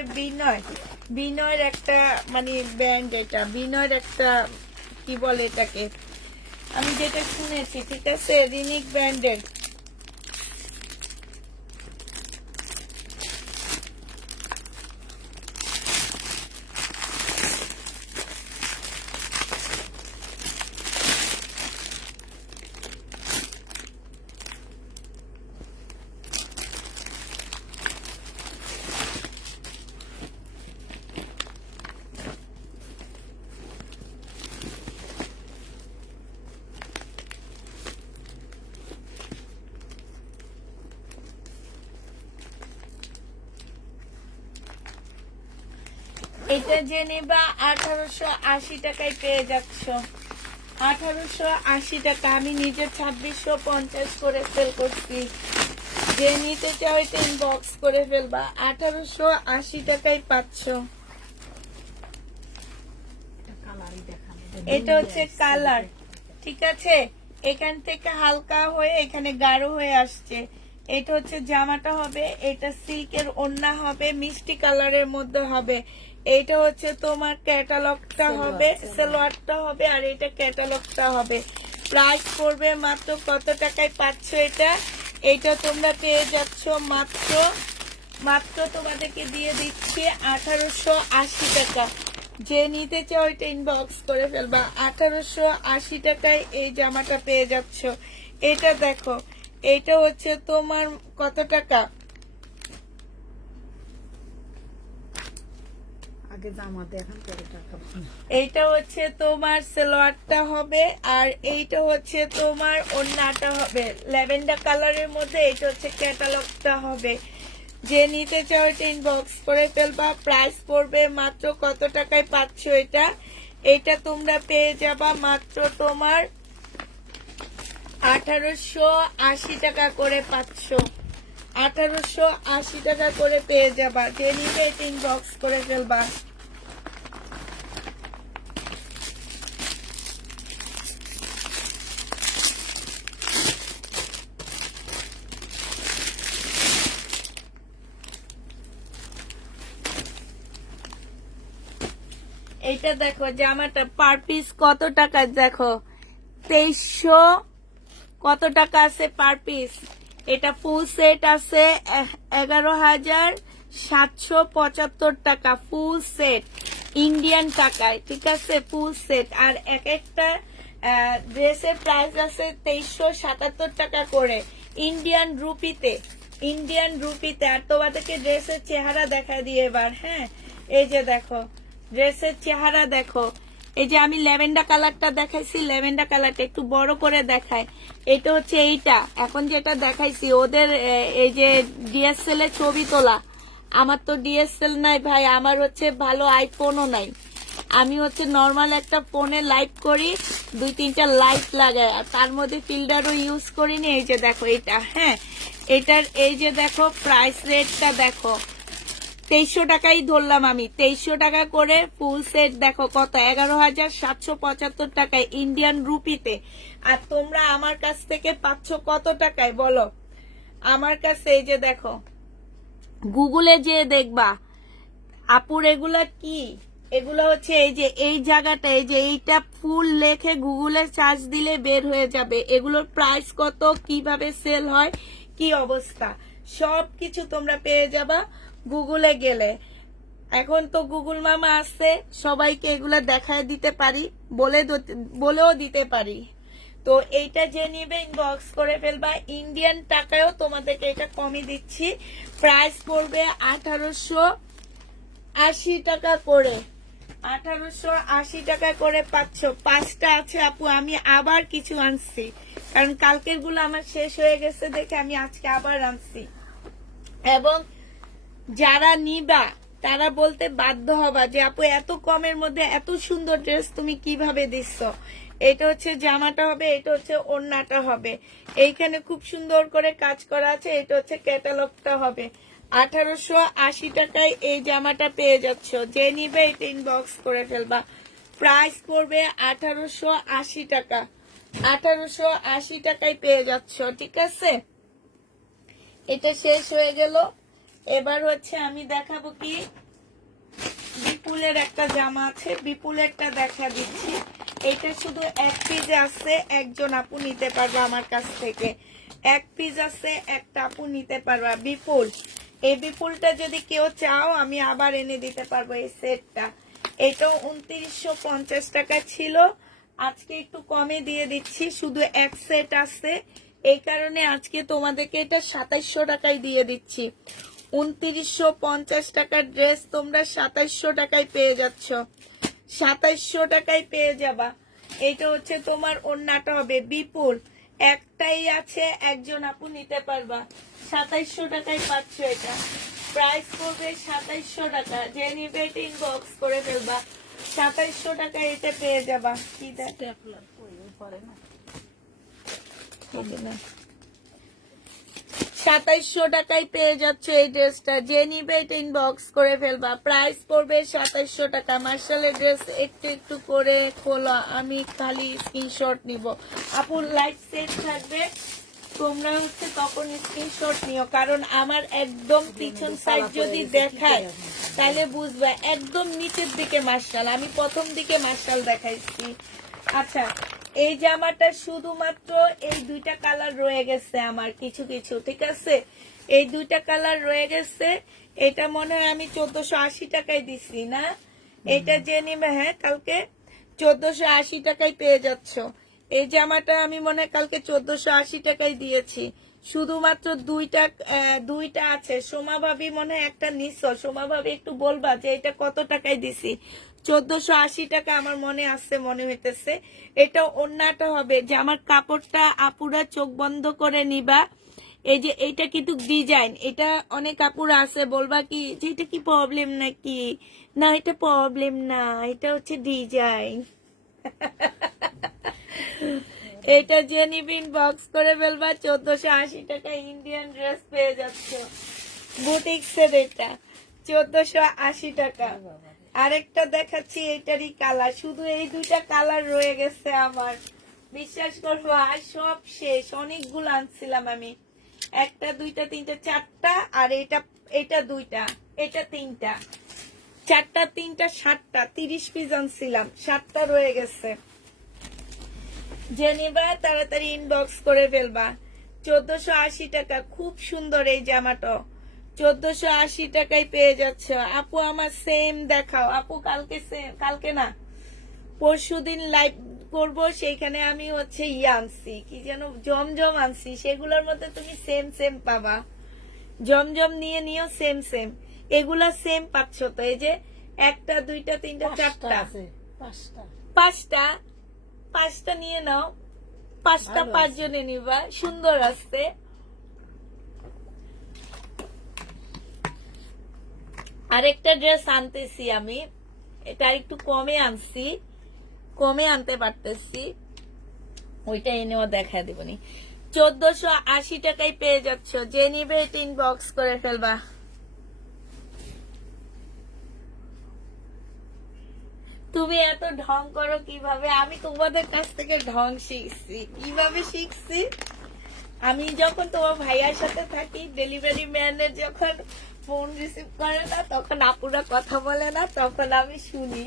বিনয়ের একটা মানে ব্যান্ড, এটা বিনয়ের একটা কি বলে এটাকে, আমি যেটা শুনেছি, ঠিক আছে, রিনিক ব্র্যান্ডের। এটা যে নেবা 1880 টাকায় পেয়ে যাচ্ছ, 1880 টাকা। আমি নিজে 2650 করে সেল করছি। যে নিতে চাও এটা ইনবক্স করে ফেলবা, 1880 টাকায় পাচ্ছ। এটা হচ্ছে কালার, ঠিক আছে, এখান থেকে হালকা হয়ে এখানে গাঢ় হয়ে আসছে। এটা হচ্ছে জামাটা হবে, এটা সিল্কের ওড়না হবে, মিষ্টি কালারের মধ্যে হবে। এইটা হচ্ছে তোমার ক্যাটালগটা হবে, সালোয়ারটা হবে, আর এটা ক্যাটালগটা হবে। প্রাইস পড়বে মাত্র কত টাকায় পাচ্ছ এটা, এইটা তোমরা পেয়ে যাচ্ছ মাত্র তোমাদেরকে দিয়ে দিচ্ছি 1880 টাকা। যে নিতে চাও এটা ইনবক্স করে ফেলবা, 1880 টাকায় এই জামাটা পেয়ে যাচ্ছ। এটা দেখো, এইটা হচ্ছে তোমার কত টাকা? আগে জামা দেখান পরে টাকা বলেন। এইটা হচ্ছে তোমার সালোয়ারটা হবে, আর এইটা হচ্ছে তোমার ওড়নাটা হবে ল্যাভেন্ডার কালারের মধ্যে। এটা হচ্ছে ক্যাটালগটা হবে। যে নিতে চাও এটা ইনবক্স করে ফেলবা। প্রাইস পড়বে মাত্র কত টাকায় পাচ্ছ এটা? এটা তোমরা পেয়ে যাবা মাত্র তোমার 1880 টাকা করে পাচ্ছ। 1880 টাকা করে পেয়ে যাবা। যে নিবে এটা ইনবক্স করে ফেলবা। এইটা দেখো জামাটা পার পিস কত টাকা, দেখো 2300 কত টাকা আছে পার পিস। এটা ফুল সেট আছে 11,775 টাকা ফুল সেট ইন্ডিয়ান টাকায়, ঠিক আছে? Full set. আর এক একটা ড্রেসের প্রাইস আছে 2377 টাকা করে ইন্ডিয়ান রুপিতে। ইন্ডিয়ান রুপিতে। আর তোমাদেরকে ড্রেসের চেহারা দেখা দিয়ে এবার, হ্যাঁ এই যে দেখো ড্রেসের চেহারা দেখো। এই যে আমি ল্যাভেন্ডার কালারটা দেখাইছি, ল্যাভেন্ডার কালারটা একটু বড় করে দেখায়। এটা হচ্ছে এইটা এখন যেটা দেখাইছি ওদের এই যে ডিএসএল এর ছবি তোলা। আমার তো ডিএসএল নাই ভাই, আমার হচ্ছে ভালো আইফোনও নাই। আমি হচ্ছে নর্মাল একটা ফোনে লাইভ করি, 2-3টা লাইট লাগাই, আর তার মধ্যে ফিল্টারও ইউজ করিনি। এই যে দেখো এটা, হ্যাঁ এটার এই যে দেখো প্রাইস রেটটা দেখো 2300 টাকাই ধরলাম আমি। 2300 টাকা করে ফুল সেট দেখো কত, 11,775 টাকায় ইন্ডিয়ান রুপিতে। আর তোমরা আমার কাছ থেকে পাচ্ছ কত টাকায় বলো? আমার কাছে এই যে দেখো গুগলে যে দেখবা আপুর এগুলা কি, এগুলো হচ্ছে এই যে এই জায়গাটা, এই যে এইটা ফুল লেখে গুগলে সার্চ দিলে বের হয়ে যাবে এগুলোর প্রাইস কত, কিভাবে সেল হয়, কি অবস্থা, সবকিছু তোমরা পেয়ে যাবা গুগলে গেলে। এখন তো গুগল মামা আছে, সবাইকে এগুলা দেখায় দিতে পারি, বলেও দিতে পারি। তো এইটা যে নিবে ইনবক্স করে ফেলবা। ইন্ডিয়ান টাকায়ও তোমাদেরকে এটা কমই দিচ্ছি। প্রাইস পড়বে 1880 টাকা করে। 1880 টাকা করে পাচ্ছ। 5টা আছে আপু, আমি আবার কিছু আনছি কারণ কালকের গুলো আমার শেষ হয়ে গেছে দেখে আমি আজকে আবার আনছি। এবং যারা নিবা তারা বলতে বাধ্য হবা যে আপু এত কমের মধ্যে এত সুন্দর ড্রেস তুমি কিভাবে দিচ্ছ। এটা হচ্ছে জামাটা হবে, এটা হচ্ছে ওড়নাটা হবে, এইখানে খুব সুন্দর করে কাজ করা আছে। এটা হচ্ছে ক্যাটালগটা হবে। 1880 টাকায় এই জামাটা পেয়ে যাচ্ছ। যে নিবে এটা ইনবক্স করে ফেলবা। প্রাইস পড়বে 1880 টাকা। 1880 টাকায় পেয়ে যাচ্ছ, ঠিক আছে? এটা শেষ হয়ে গেল। এবার হচ্ছে আমি দেখাবো কি বিপুলের একটা জামা আছে, বিপুলেরটা দেখা দিচ্ছি। এটা শুধু এক পিস আছে, একজন আপু নিতে পারবে আমার কাছ থেকে। এক পিস আছে, একটা আপু নিতে পারবা বিপুল। এই বিপুলটা যদি কেউ চাও আমি আবার এনে দিতে পারবো এই সেটটা। এটাও 2950 টাকা ছিল, আজকে একটু কমে দিয়ে দিচ্ছি। শুধু এক সেট আছে, এই কারণে আজকে তোমাদেরকে এটা 2700 টাকায় দিয়ে দিচ্ছি। 2950 টাকার ড্রেস তোমরা 2700 টাকায় পেয়ে যাচ্ছ। 2700 টাকায় পেয়ে যাবা। এটা হচ্ছে তোমার ওড়নাটা হবে বিপুল, একটাই আছে, একজন আপু নিতে পারবা। 2700 টাকায় পাচ্ছ এটা। প্রাইস পড়বে 2700 টাকা। যে নিবে এটা ইনবক্স করে ফেলবা। 2700 টাকায় এটা পেয়ে যাবা। কি দেখ স্টেপলার পরে না 2700 টাকায় পেয়ে যাচ্ছে এই ড্রেসটা। যে নিবে এটা ইনবক্স করে ফেলবা। প্রাইস পড়বে 2700 টাকা। মার্শালের ড্রেস একটু একটু করে খোলা, আমি খালি স্ক্রিনশট নিব। আপুর লাইট সেট থাকবে, তোমরা হচ্ছে তখন স্ক্রিনশট নিও, কারণ আমার একদম পিছন সাইড যদি দেখায় তাহলে বুঝবে একদম নিচের দিকে মার্শাল, আমি প্রথম দিকে মার্শাল দেখাইছি। আচ্ছা, এই জামাটা শুধুমাত্র এই দুইটা কালার রয়ে গেছে আমার, কিছু কিছু, ঠিক আছে? এই দুইটা কালার রয়ে গেছে। এটা মনে হয় আমি 1480 টাকায় দিছি না? এটা যে নিবে, হ্যাঁ কালকে 1480 টাকায় পেয়ে যাচ্ছ। এই জামাটা আমি মনে হয় কালকে 1480 টাকায় দিয়েছি। শুধুমাত্র দুইটা আছে। সোমা ভাবি মনে হয় একটা নিচ্ছ। সোমা ভাবি একটু বলবা যে এটা কত টাকায় দিছি। 1480 টাকা আমার মনে আছে, মনে হইতেছে। এটা অন্যটা হবে যে আমার কাপড়টা আপুরা চোখ বন্ধ করে নিবা। এই যে এইটা কিন্তু ডিজাইন, এটা অনেক কাপড় আছে বলবা কি যে এটা কি প্রবলেম নাকি, না এটা প্রবলেম না, এটা হচ্ছে ডিজাইন। এটা যে নিবিন বক্স করে ফেলবা, 1480 টাকা ইন্ডিয়ান ড্রেস পেয়ে যাচ্ছ বুটিক্সের। এটা 1480 টাকা। আরেকটা দেখাচ্ছি, এটারই কালার, শুধু এই দুইটা কালার রয়ে গেছে আমার। বিশ্বাস করবো আর সব শেষ। অনেকগুলো আনছিলাম আমি, একটা দুইটা তিনটা চারটা, আর এটা দুইটা, এটা তিনটা, চারটা তিনটা 7টা, 30 পিস আনছিলাম, 7টা রয়ে গেছে। যে নিবা তাড়াতাড়ি ইনবক্স করে ফেলবা। 1480 টাকা, খুব সুন্দর এই জামাটা। 1480 টাকায় পেয়ে যাচ্ছ আপু। আমার সেম দেখাও আপু। কালকে না পরশুদিন লাইভ করবো, সেইখানে আমি হচ্ছে আনছি কি যেন জমজম আনছি, সেগুলোর মধ্যে তুমি সেম সেম পাবা। জমজম নিয়ে নিও, সেম সেম। এগুলা সেম পাচ্ছ তো। এই যে একটা দুইটা তিনটা চারটা পাঁচটা নিয়ে নাও। 5টা 5 জনে নিবা, সুন্দর আসছে। আরেকটা ড্রেস আনতেছি আমি, এটা একটু কমে আনছি, কমে আনতে পারতেছি, ওইটা এনেও দেখা দেবনি। 1480 টাকায় পেয়ে যাচ্ছ। যে নিবে এটা ইনবক্স করে ফেলবা। তুমি এত ঢং করো কিভাবে? আমি তোমাদের কাছ থেকে ঢং শিখছি। কিভাবে শিখছি? আমি যখন তোমার ভাইয়ার সাথে থাকি, ডেলিভারি ম্যানের যখন ফোন রিসিভ করে না, তখন আপুরা কথা বলে না, তখন আমি শুনি।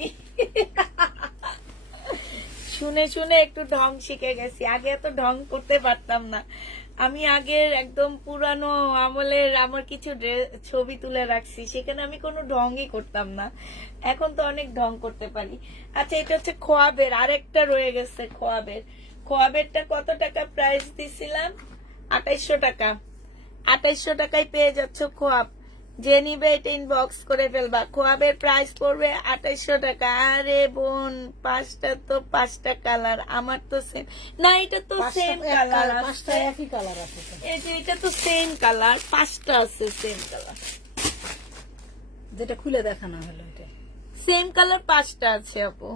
শুনে শুনে একটু ঢং শিখে গেছি। আগে এত ঢং করতে পারতাম না। আমি আগের একদম পুরানো আমলের আমার কিছু ছবি তুলে রাখছি, সেখানে আমি কোনো ঢংই করতাম না। এখন তো অনেক ঢং করতে পারি। আচ্ছা, এটা হচ্ছে খোয়াবের, আরেকটা রয়ে গেছে খোয়াবের। খোয়াবেরটা কত টাকা প্রাইস দিছিলাম? 2800 টাকা। 2800 টাকায় পেয়ে যাচ্ছ খোয়াব। যে নিবে এটা ইনবক্স করে ফেলবা। খোয়াবের প্রাইস পড়বে 2800 টাকা। আরে বোন, 5টা তো 5টা কালার, আমার তো সেম না, এটা তো সেম কালার আছে, একই কালার আছে। এই যে এটা তো সেম কালার, 5টা আছে সেম কালার। যেটা খুলে দেখানো হলো এটা সেম কালার 5টা আছে আপু।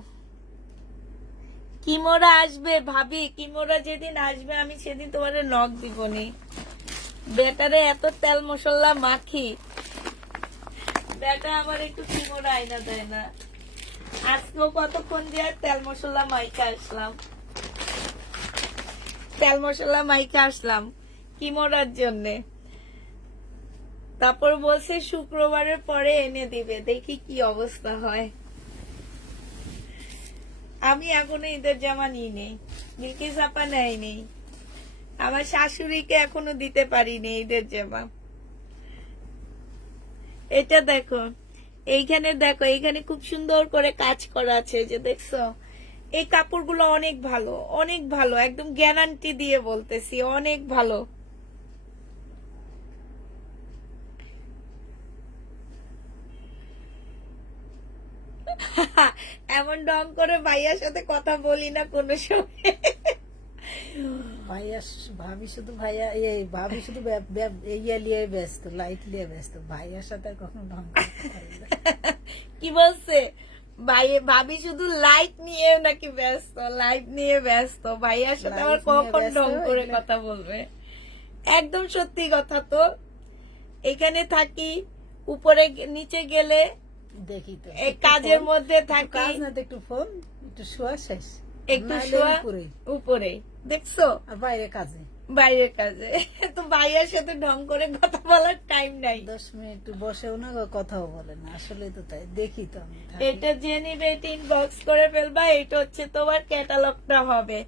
কিমোরা আসবে ভাবি, কিমোরা যেদিন আসবে আমি সেদিন তোমার নখ দিবনি। বেটারে এত তেল মশলা মাখি, বেটা আমার একটু কিমোরা আইনা দেয় না। আজকেও কতক্ষণ দিয়ে তেল মশলা মাইকা আসলাম, তেল মশলা মাইকা আসলাম কিমোরার জন্যে। তারপর বলছে শুক্রবারের পরে এনে দিবে, দেখি কি অবস্থা হয়। আমি এখনো ঈদের জামা নিই নেই, মিল্কি চাপা নেয় নেই, আমার শাশুড়িকে এখনো দিতে পারিনি ঈদের জামা। এটা দেখো, এইখানে দেখো, এইখানে খুব সুন্দর করে কাজ করা আছে, যে দেখছো। এই কাপড়গুলো অনেক ভালো, অনেক ভালো, একদম গ্যারান্টি দিয়ে বলতেছি, অনেক ভালো। এমন ঢং করে ভাইয়ার সাথে কথা বলি না কোনো সময়। ভাইয়া ভাবি শুধু ভাইয়া এই ভাবি শুধু ইয়ে লিয়ে ব্যস্ত, লাইট লিয়ে ব্যস্ত। ভাইয়ার সাথে আর কখনো ঢং করতে পারি না। কি বলছে ভাবি? শুধু লাইট নিয়ে নাকি ব্যস্ত? লাইট নিয়ে ব্যস্ত। ভাইয়ার সাথে আবার কখন ঢং করে কথা বলবে? একদম সত্যি কথা তো। এখানে থাকি, উপরে নিচে গেলে দেখি তো এই কাজের মধ্যে থাকি, কাজ না তো একটু ফোন, একটু শোয়া শেষ, একটু শোয়া উপরে, দেখছো, আর বাইরে কাজে, বাইরের কাজে। তো ভাইয়ার সাথে ঢং করে কথা বলার টাইম নাই। 10 মিনিট বসেও না, কথাও বলে না। আসলে তো তাই, দেখি তো আমি। এটা জেনে ইনবক্স করে ফেলবা। এটা হচ্ছে তোমার ক্যাটালগটা হবে।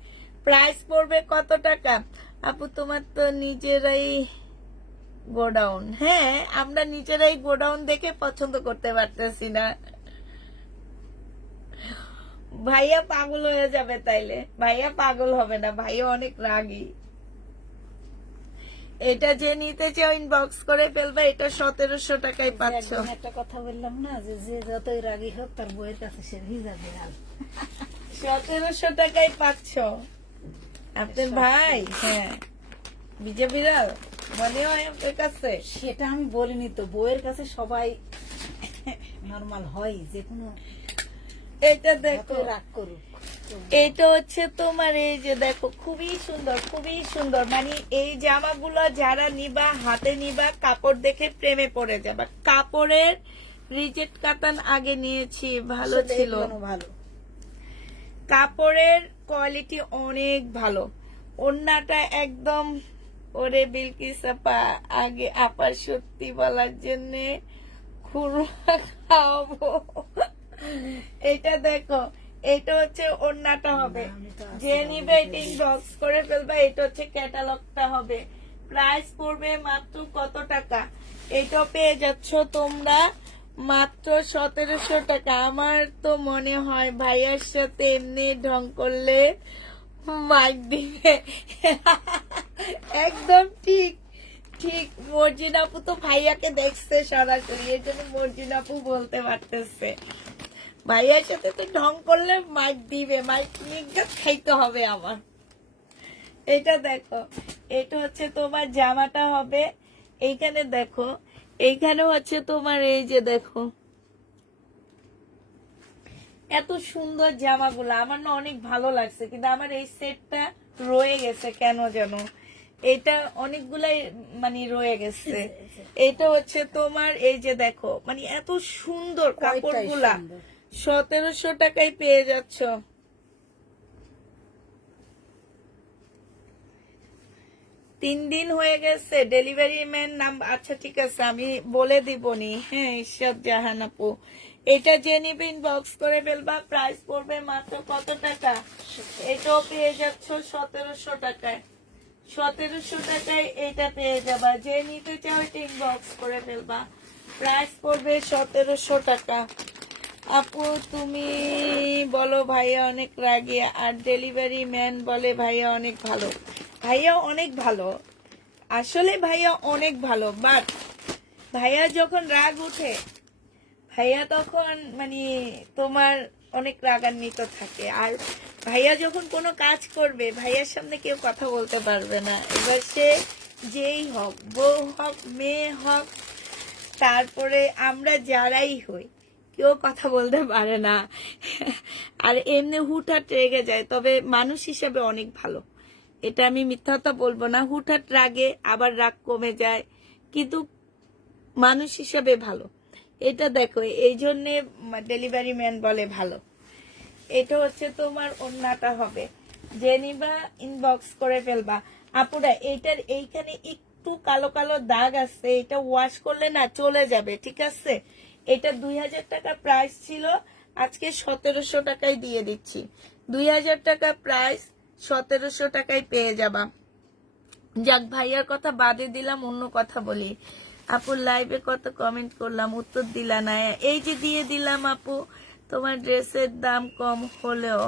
প্রাইস পড়বে কত টাকা? আপু তোমার তো নিজেরাই গোডাউন। হ্যাঁ, আমরা নিজেরাই গোডাউন দেখে পছন্দ করতে পারতেছি না। ভাইয়া পাগল হয়ে যাবে তাইলে। ভাইয়া পাগল হবে না, ভাইয়া অনেক রাগী। এটা যে নিতে চাও ইনবক্স করে ফেলবে, এটা 1700 টাকায় পাচ্ছ। একদিন একটা কথা বললাম না যে যে যতই রাগী হোক তার বইয়ের কাছে সে ভিজা দেয়াল। 1700 টাকায় পাচ্ছ আপনার ভাই। হ্যাঁ, বিজে বিড়াল মনে হয় আপনার কাছে। সেটা আমি বলিনি তো, বইয়ের কাছে সবাই নরমাল হয়, যে কোনো এটা দেখো, যতই রাগ করুক। এটা হচ্ছে তোমার এই যে দেখো, খুবই সুন্দর, খুবই সুন্দর। মানে এই জামাগুলো যারা নিবা, হাতে নিবা, কাপড় দেখে প্রেমে পড়ে যাবে। কাপড়ের রিজেক্ট কাতান আগে নিয়েছি, ভালো আসলে ছিল। এগুলো ভালো। কাপড়ের কোয়ালিটি অনেক ভালো। ওড়নাটা একদম, ওরে বিলকিস আপা, আগে আপার সত্যি বলার জন্য খুরমা খাওয়াবো। এটা দেখো, এটা হচ্ছে ওড়নাটা হবে, আমি তো আছি, যে নিবে এটা ইনবক্স করে ফেলবে। এটা হচ্ছে ক্যাটালগটা হবে। প্রাইস পড়বে মাত্র কত টাকা? এটা পেয়ে যাচ্ছ তোমরা মাত্র 1700 টাকা। আমার তো মনে হয় ভাইয়ার সাথে এমনি ঢং করলে মাইক দিবে। একদম ঠিক ঠিক। মর্জিন আপু তো ভাইয়াকে দেখছে সরাসরি, এই জন্য মর্জিন আপু বলতে পারতেছে। ভাইয়ার সাথে তো ঢং করলে মাইক দিবে, মাইক নিয়ে খাইতে হবে আমার। এটা দেখো, এটা হচ্ছে তোমার জামাটা হবে। এইখানে দেখো, এইখানে হচ্ছে তোমার এই যে দেখো, এত সুন্দর জামাগুলো আমার না অনেক ভালো লাগছে, কিন্তু আমার এই সেটটা রয়ে গেছে কেন যেন। এটা অনেকগুলাই মানে রয়ে গেছে। এটা হচ্ছে তোমার এই যে দেখো, মানে এত সুন্দর কাপড়গুলা। সুন্দর। 1700 টাকায় পেয়ে যাচ্ছ। 3 দিন হয়ে গেছে ডেলিভারি ম্যান নাম। আচ্ছা ঠিক আছে, আমি বলে দিবনি। হ্যাঁ, ইরশাদ জাহান আপু, এটা যে নিবে ইনবক্স করে ফেলবা। প্রাইস পড়বে মাত্র কত টাকা? এটাও পেয়ে যাচ্ছ 1700 টাকায়। 1700 টাকায় এটা পেয়ে যাবা। যে নিতে চাও এটা ইনবক্স করে ফেলবা। প্রাইস পড়বে 1700 টাকা। আপু তুমি বলো ভাইয়া অনেক রাগী, আর ডেলিভারি ম্যান বলে ভাইয়া অনেক ভালো। ভাইয়া অনেক ভালো, আসলে ভাইয়া অনেক ভালো। বাট ভাইয়া যখন রাগ উঠে, ভাইয়া তখন মানে তোমার অনেক রাগান্বিত থাকে। আর ভাইয়া যখন কোনো কাজ করবে, ভাইয়ার সামনে কেউ কথা বলতে পারবে না। এবার সে যেই হোক, বউ হোক, মেয়ে হোক, তারপরে আমরা যারাই হই, কেউ কথা বলতে পারে না। আর এমনি হুটহাট রেগে যায়, তবে মানুষ হিসেবে অনেক ভালো। এটা আমি মিথ্যা কথা বলবো না। হুটহাট রাগে, আবার রাগ কমে যায়, কিন্তু মানুষ হিসেবে ভালো। এটা দেখো, এই জন্যে ডেলিভারি ম্যান বলে ভালো। এটা হচ্ছে তোমার ওড়নাটা হবে। যে নিবা ইনবক্স করে ফেলবা। আপুরা, এটার এইখানে একটু কালো কালো দাগ আছে, এটা ওয়াশ করলে না চলে যাবে, ঠিক আছে? এটা 2000 টাকা প্রাইস ছিল, আজকে 1700 টাকায় দিয়ে দিচ্ছি। 2000 টাকা প্রাইস, 1700 টাকায় পেয়ে যাবা। যাক, ভাইয়ার কথা বাদে দিলাম, অন্য কথা বলি। আপুর লাইভে কত কমেন্ট করলাম, উত্তর দিলা না। এই যে দিয়ে দিলাম আপু, তোমার ড্রেসের দাম কম হলেও।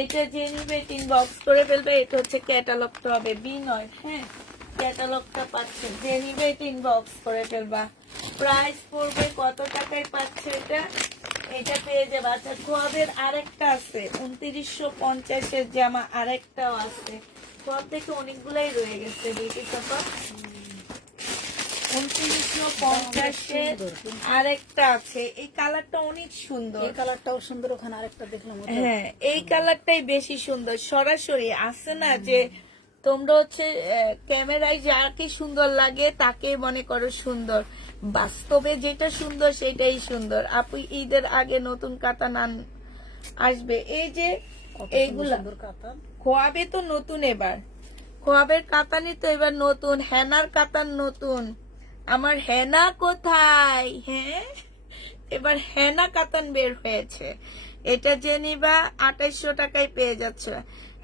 এটা যে নিবে ইনবক্স করে ফেলবে। এটা হচ্ছে ক্যাটালগটা হবে, বিনয়। হ্যাঁ, ক্যাটালগটা পাচ্ছে, যে নিবে ইনবক্স করে ফেলবা। প্রাইস পড়বে কত টাকায় পাচ্ছে এটা? এটা পেয়ে যাবে। আচ্ছা, খোয়াবের আরেকটা আছে 2950-এর জামা, আরেকটাও আছে। খোয়াব থেকে অনেকগুলাই রয়ে গেছে, দেখি চাপা। 2950-এর আরেকটা আছে, এই কালারটা অনেক সুন্দর। এই কালারটাও সুন্দর, ওখানে আরেকটা দেখলাম। হ্যাঁ, এই কালারটাই বেশি সুন্দর। সরাসরি আছে না যে তোমরা হচ্ছে ক্যামেরায় যাকে সুন্দর লাগে তাকে মনে করো সুন্দর, বাস্তবে যেটা সুন্দর সেটাই সুন্দর। আপু ঈদের আগে নতুন কাতান আসবে। এই যে এইগুলা খোয়াবে তো নতুন, এবার খোয়াবের কাতানই তো এবার নতুন, হেনার কাতান নতুন। আমার হেনা কোথায়? হ্যাঁ, এবার হেনা কাতান বের হয়েছে। এটা যে নিবা 2800 টাকায় পেয়ে যাচ্ছে।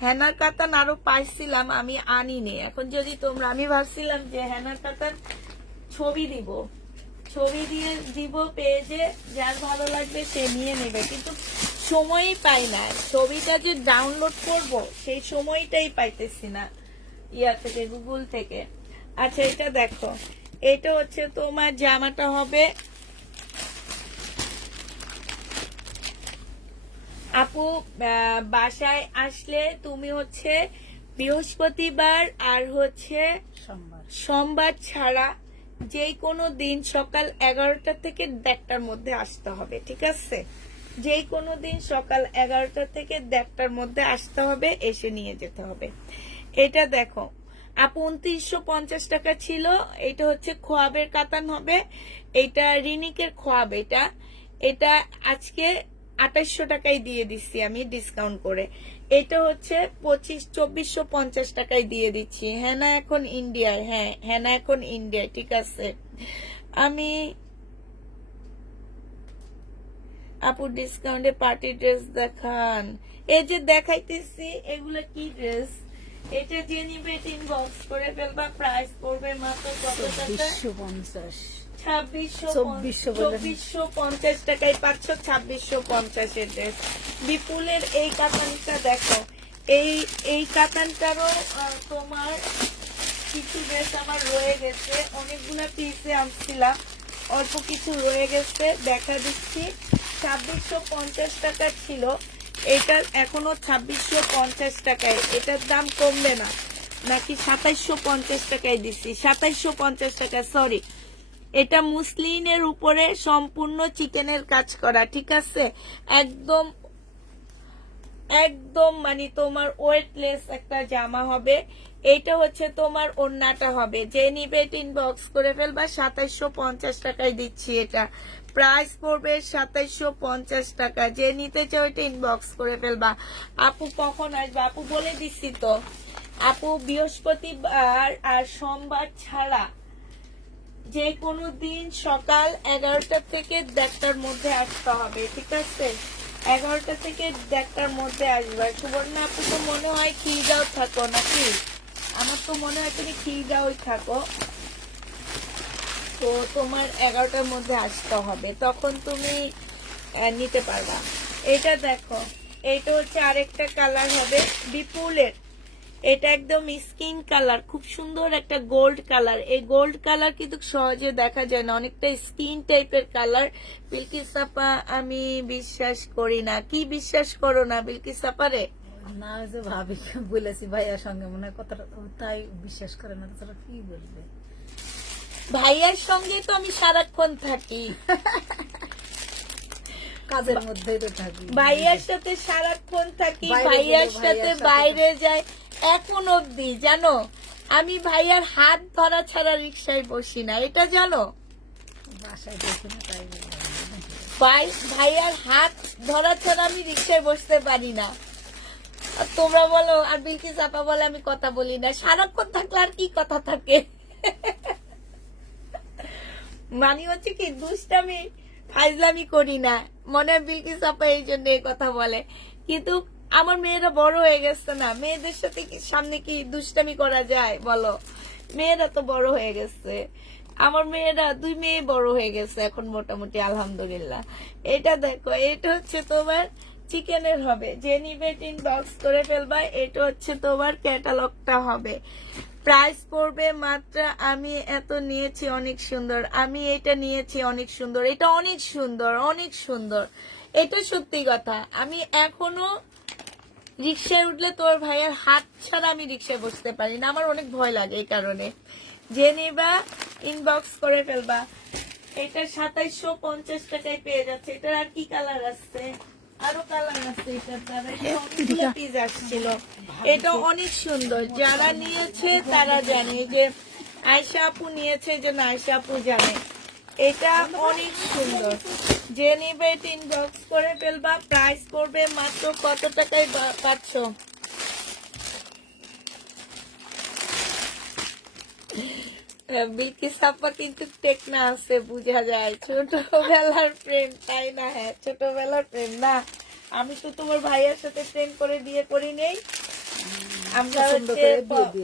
হেনার কাতান আরো পাইছিলাম, আমি আনিনি। এখন যদি তোমরা, আমি ভাবছিলাম যে হেনার কাতান ছবি দিব, ছবি দিয়ে দিব পেজে, যার ভালো লাগবে সে নিয়ে নেবে, কিন্তু সময়ই পাই না, ছবিটা যে ডাউনলোড করব সেই সময়টাই পাইতেছি না ইয়া থেকে, গুগল থেকে। আচ্ছা এটা দেখো, এটা হচ্ছে তোমার জামাটা হবে আপু বাসায় আসলে তুমি হচ্ছে বৃহস্পতিবার আর হচ্ছে সোমবার। সোমবার ছাড়া যে কোনো দিন সকাল 11টা থেকে 1টার মধ্যে আসতে হবে, ঠিক আছে? যে কোনো দিন সকাল 11টা থেকে 1টার মধ্যে আসতে হবে, এসে নিয়ে যেতে হবে। এটা দেখো আপু 2950 টাকা ছিল, এটা হচ্ছে খোয়াবের কাতান হবে, এটা রিনিকের খোয়াব, এটা এটা আজকে 2800 টাকায় দিয়ে দিচ্ছি আমি ডিসকাউন্ট করে। এটা হচ্ছে 2450 টাকায় দিয়ে দিচ্ছি। হেনা এখন ইন্ডিয়ায়, হ্যাঁ হেনা এখন ইন্ডিয়ায়, ঠিক আছে। আমি আপু ডিসকাউন্টে পার্টি ড্রেস দেখান, এই যে দেখাইতেছি এগুলো কি ড্রেস, এটা যে নিবে ইনবক্স করে ফেলবা, প্রাইস পড়বে মাত্র কত টাকা? 2450। 2450 টাকায় পাচ্ছ 2650 এর ড্রেস। বিপুলের এই কাতানটা দেখো, এই কাতানটারও তোমার কিছু ড্রেস আমার রয়ে গেছে, অনেকগুলো পিসে আনছিলাম, অল্প কিছু রয়ে গেছে, দেখা দিচ্ছি। 2650 টাকা ছিল, এটা এখনো 2650 টাকায়, এটার দাম কমবে না নাকি? 2750 টাকায় দিচ্ছি, 2750 টাকা, সরি। এটা মুসলিনের উপরে সম্পূর্ণ চিকেনের কাজ করা, ঠিক আছে? একদম একদম মানে তোমার ওয়েটলেস একটা জামা হবে। এইটা হচ্ছে তোমার ওড়নাটা হবে, যে নিবে ইনবক্স করে ফেলবা, 2750 টাকায় দিচ্ছি, এটা প্রাইস পড়বে 2750 টাকা। যে নিতে চাও এটা ইনবক্স করে ফেলবা। আপু কখন আসবে? আপু বলে দিচ্ছি তো, আপু বৃহস্পতিবার আর সোমবার ছাড়া যে কোনো দিন সকাল 11টা থেকে 1টার মধ্যে আসতে হবে, ঠিক আছে? 11টা থেকে 1টার মধ্যে আসবে। সুবর্ণা আপু তো মনে হয় খিলগাঁও থাকো নাকি? আমার তো মনে হয় তুমি খিলগাঁওই থাকো, তো তোমার 11টার মধ্যে আসতে হবে, তখন তুমি নিতে পারবা। এটা দেখো, এটা হচ্ছে আরেকটা কালার হবে বিপুলের, এটা একদম স্কিন কালার, খুব সুন্দর একটা গোল্ড কালার। এই গোল্ড কালার কিন্তু সহজে দেখা যায় না, অনেকটা স্কিন টাইপের কালার। বিলকিস আপা আমি বিশ্বাস করি না। কি বিশ্বাস করো না বিলকিস আপারে? না, ওই যে ভাবি বলেছি ভাইয়ার সঙ্গে, মনে হয় কথাটা তাই বিশ্বাস করে না, তাছাড়া কি বলবে? ভাইয়ার সঙ্গে তো আমি সারাক্ষণ থাকি, কাজের মধ্যেই তো থাকি, ভাইয়ার সাথে সারাক্ষণ থাকি, বাইরে ভাইয়ার গেলে সাথে ভাইয়ার সাথে বাইরে যাই। এখন অবধি জানো আমি ভাইয়ার হাত ধরা ছাড়া রিক্সায় বসি না, এটা জানো? বাসায় দেখি না তাই বললাম। ভাইয়ার হাত ধরা ছাড়া আমি রিক্সায় বসতে পারি না। আর তোমরা বলো, আর বিলকিস আপা বলে আমি কথা বলি না, সারাক্ষণ থাকলে আর কি কথা থাকে? মানে হচ্ছে কি দুষ্টামি ফাইজলামি করি না, মনে হয় বিলকিস আপা এই জন্য এই কথা বলে। কিন্তু আমার মেয়েরা বড় হয়ে গেছে না, মেয়েদের সাথে সামনে কি দুষ্টামি করা যায় বলো? মেয়েরা তো বড় হয়ে গেছে, আমার মেয়েরা 2 মেয়ে বড় হয়ে গেছে এখন মোটামুটি আলহামদুলিল্লাহ। এটা দেখো, এটা হচ্ছে তোমার চিকেনের হবে, যে নিবে ইনবক্স করে ফেলবা। এটা হচ্ছে তোমার ক্যাটালগটা হবে, প্রাইস পড়বে মাত্র, আমি এত নিয়েছি অনেক সুন্দর, আমি এটা নিয়েছি অনেক সুন্দর, এটা অনেক সুন্দর, অনেক সুন্দর, এটা সত্যি কথা। আমি এখনো রিক্সায় উঠলে তোর ভাইয়ের হাত ছাড়া আমি রিক্সায় বসতে পারি না, আমার অনেক ভয় লাগে এই কারণে। যে নিবা ইনবক্স করে ফেলবা। এটা 2750 টাকায় পেয়ে যাচ্ছে। এটার আর কি কালার আছে? আরো কালার আছে এটার, দ্বারা অনেকগুলো পিস আসছিল। এটা অনেক সুন্দর, যারা নিয়েছে তারা জানে, যে আয়শা আপু নিয়েছে, যে আয়শা আপু জানে এটা অনেক সুন্দর। যে নিবে ইনবক্স করে ফেলবা, প্রাইস পড়বে মাত্র কত টাকায় পাচ্ছ? বিলকিস আপা কিন্তু টেকনা আছে, বুঝা যায়, ছোটবেলার প্রেম, তাই না? হ্যাঁ ছোটবেলার প্রেম না, আমি তো তোমার ভাইয়ের সাথে প্রেম করে বিয়ে করি নেই, আমরা হচ্ছে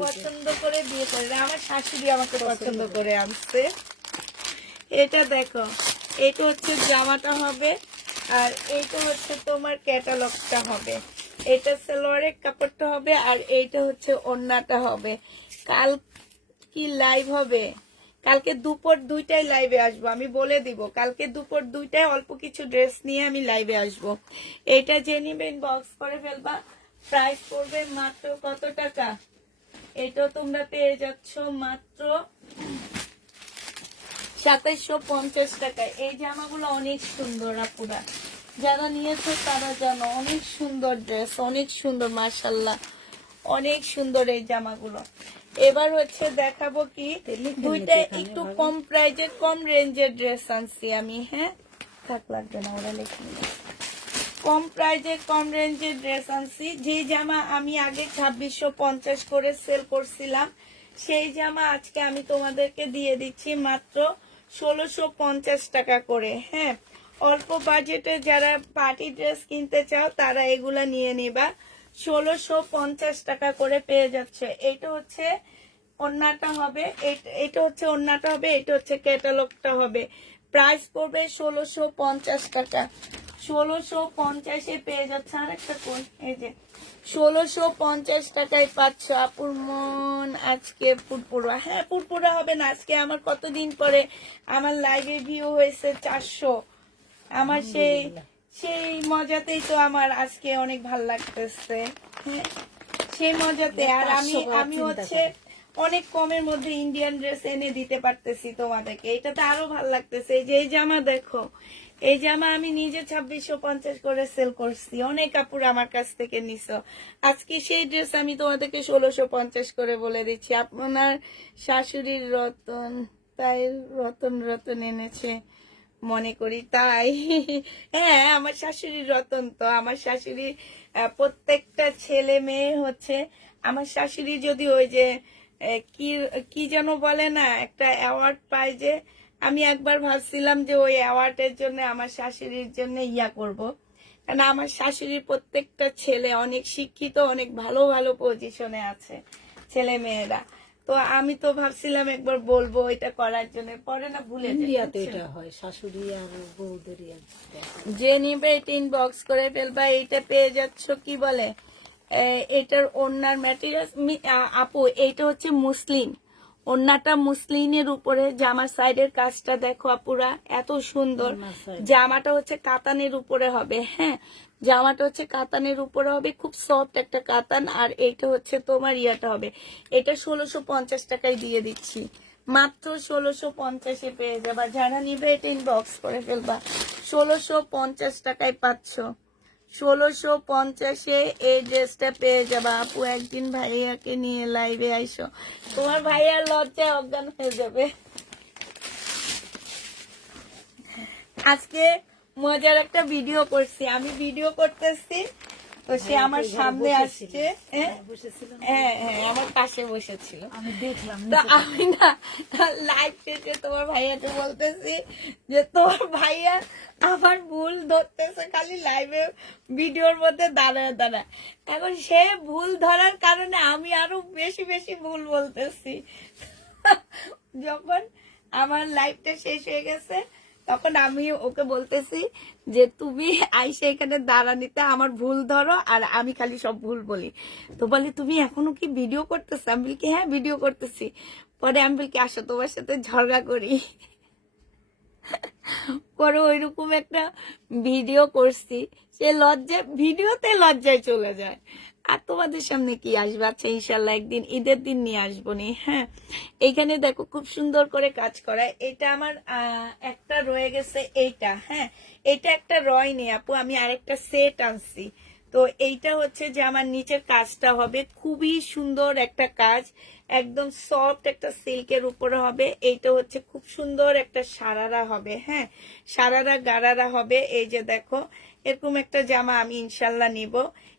পছন্দ করে বিয়ে করি না, আমার শাশুড়ি আমাকে পছন্দ করে আনছে। এটা দেখো, এটা হচ্ছে জামাটা হবে, আর এইটা হচ্ছে তোমার ক্যাটালগটা হবে। এটা সালোয়ারের কাপড়টা হবে, আর এইটা হচ্ছে ওড়নাটা হবে। কাল কি লাইভ হবে? কালকে দুপুর 2টায় লাইভে আসবো, আমি বলে দিব। কালকে দুপুর 2টায় অল্প কিছু ড্রেস নিয়ে আমি লাইভে আসবো। এটা যে নিবেন বক্স করে ফেলবা। প্রাইস পড়বে মাত্র কত টাকা? এটা তোমরা পেয়ে যাচ্ছ মাত্র 2750 টাকায়। এই জামাগুলো অনেক সুন্দর আপুরা, যারা নিয়েছে তারা জানো, অনেক সুন্দর ড্রেস, অনেক সুন্দর, মাশাল্লাহ অনেক সুন্দর এই জামাগুলো। এবার হচ্ছে দেখাবো কি, দুইটা একটু কম প্রাইজের কম রেঞ্জের ড্রেস আনছি আমি। হ্যাঁ, থাক লাগবে না, ওরা লিখে নিবে। কম প্রাইজের কম রেঞ্জের ড্রেস আনছি। যে জামা আমি আগে 2650 করে সেল করছিলাম, সেই জামা আজকে আমি তোমাদেরকে দিয়ে দিচ্ছি মাত্র 1650 টাকা করে। হ্যাঁ, অল্প বাজেটে যারা পার্টি ড্রেস কিনতে চাও তারা এগুলা নিয়ে নিবা। 1650 টাকা করে পেয়ে যাচ্ছে। এটা হচ্ছে ওড়নাটা হবে, এটা হচ্ছে ওড়নাটা হবে, এটা হচ্ছে ক্যাটালগটা হবে। প্রাইস পড়বে 1650 টাকা। 1650-এ পেয়ে যাচ্ছে। আর একটা কোন, এই যে 1650 টাকায় পাচ্ছ। আপুর মন আজকে পুরপুরা। হ্যাঁ, পুরপুরা হবে না আজকে, আমার কতদিন পরে আমার লাইভে ভিউ হয়েছে 400। আমার সেই সেই মজাতেই তো আমার আজকে অনেক ভাল লাগতেছে। হ্যাঁ, সেই মজাতে। আর আমি হচ্ছে অনেক কমের মধ্যে ইন্ডিয়ান ড্রেস এনে দিতে পারতেছি তোমাদেরকে, এটাতে আরো ভাল লাগতেছে। এই যে এই জামা দেখো, এই জামা আমি নিজে 2650 করে সেল করছি, অনেক কাপড় আমার কাছ থেকে নিছো। আজকে সেই ড্রেস আমি তোমাদেরকে 1650 করে বলে দিচ্ছি। আপনার শাশুড়ির রতন, তাই রতন রতন এনেছে মনে করি, তাই। হ্যাঁ, আমার শাশুড়ির রতন তো। আমার শাশুড়ি প্রত্যেকটা ছেলে মেয়ে হচ্ছে, আমার শাশুড়ি যদি ওই যে কি কি যেন বলে না, একটা অ্যাওয়ার্ড পায় যে, আমি একবার ভাবছিলাম যে ওই অ্যাওয়ার্ডের জন্য আমার শাশুড়ির জন্য ইয়া করব। কারণ আমার শাশুড়ির প্রত্যেকটা ছেলে অনেক শিক্ষিত, অনেক ভালো ভালো পজিশনে আছে ছেলে মেয়েরা। তো আমি তো ভাবছিলাম একবার বলবো এটা করার জন্য, পরে না ভুলে যাই। ইন্ডিয়াতে এটা হয়, শাশুড়ি আর বউদেরই একটা। যে নিবে এটা ইনবক্স করে ফেলবা। এইটা পেয়ে যাচ্ছ কি বলে, এটার ওড়নার ম্যাটেরিয়াল আপু, এইটা হচ্ছে মুসলিন। ওড়নাটা মুসলিনের উপরে, জামার সাইডের কাজটা দেখো আপুরা, এত সুন্দর। জামাটা হচ্ছে কাতানের উপরে হবে। হ্যাঁ, জামাটা হচ্ছে কাতানের উপরে হবে, খুব সফট একটা কাতান। আর এইটা হচ্ছে তোমার ইয়াটা হবে। এটা 1650 টাকায় দিয়ে দিচ্ছি, মাত্র 1650-এ পেয়ে যাবা। যারা নিবে এটা ইনবক্স করে ফেলবা। 1650 টাকায় পাচ্ছ। 1650-এ এই ড্রেসটা পেয়ে যাবা। আপু একদিন ভাইয়াকে নিয়ে লাইভে আইসো, তোমার ভাইয়া লজ্জায় অজ্ঞান হয়ে যাবে। আজকে মজার একটা ভিডিও করছি, আমি ভিডিও করতেছি তো সে আমার সামনে আসছে। হ্যাঁ হ্যাঁ, আমার পাশে বসেছিল, আমি দেখলাম। তো আমি না লাইভ শেষে তোমার ভাইয়াকে বলতেছি যে তোমার ভাইয়া আমার ভুল ধরতেছে খালি লাইভে ভিডিওর মধ্যে দাঁড়ায় দাঁড়ায়। এখন সে ভুল ধরার কারণে আমি আরো বেশি বেশি ভুল বলতেছি। যখন আমার লাইভটা শেষ হয়ে গেছে তখন আমি ওকে বলতেছি যে তুমি আইসে এখানে দাঁড়ানিতে আমার ভুল ধরো, আর আমি খালি সব ভুল বলি। তো বলে তুমি এখনো কি ভিডিও করতেছো? আমি বলি কি হ্যাঁ ভিডিও করতেছি। পরে আমি বলি কি আসো তোমার সাথে ঝগড়া করি। পরে ওইরকম একটা ভিডিও করছি, সে লজ্জায়, ভিডিওতে লজ্জায় চলে যায়। আর তোমাদের সামনে কি আসবে? আচ্ছা ইনশাল্লাহ একদিন ঈদের দিন নিয়ে আসবো নি। হ্যাঁ, এইখানে দেখো খুব সুন্দর করে কাজ করা। এটা আমার একটা রয়ে গেছে, এইটা। হ্যাঁ, এটা একটা রয়নি আপু, আমি আরেকটা সেট আনছি। তো এইটা হচ্ছে যে আমার নিচের কাজটা হবে খুবই সুন্দর একটা কাজ, একদম সফট একটা সিল্কের উপরে হবে। এইটা হচ্ছে খুব সুন্দর একটা সারারা হবে। হ্যাঁ, সারারা গারারা হবে। এই যে দেখো এরকম একটা জামা আমি ইনশাল্লাহ নিব।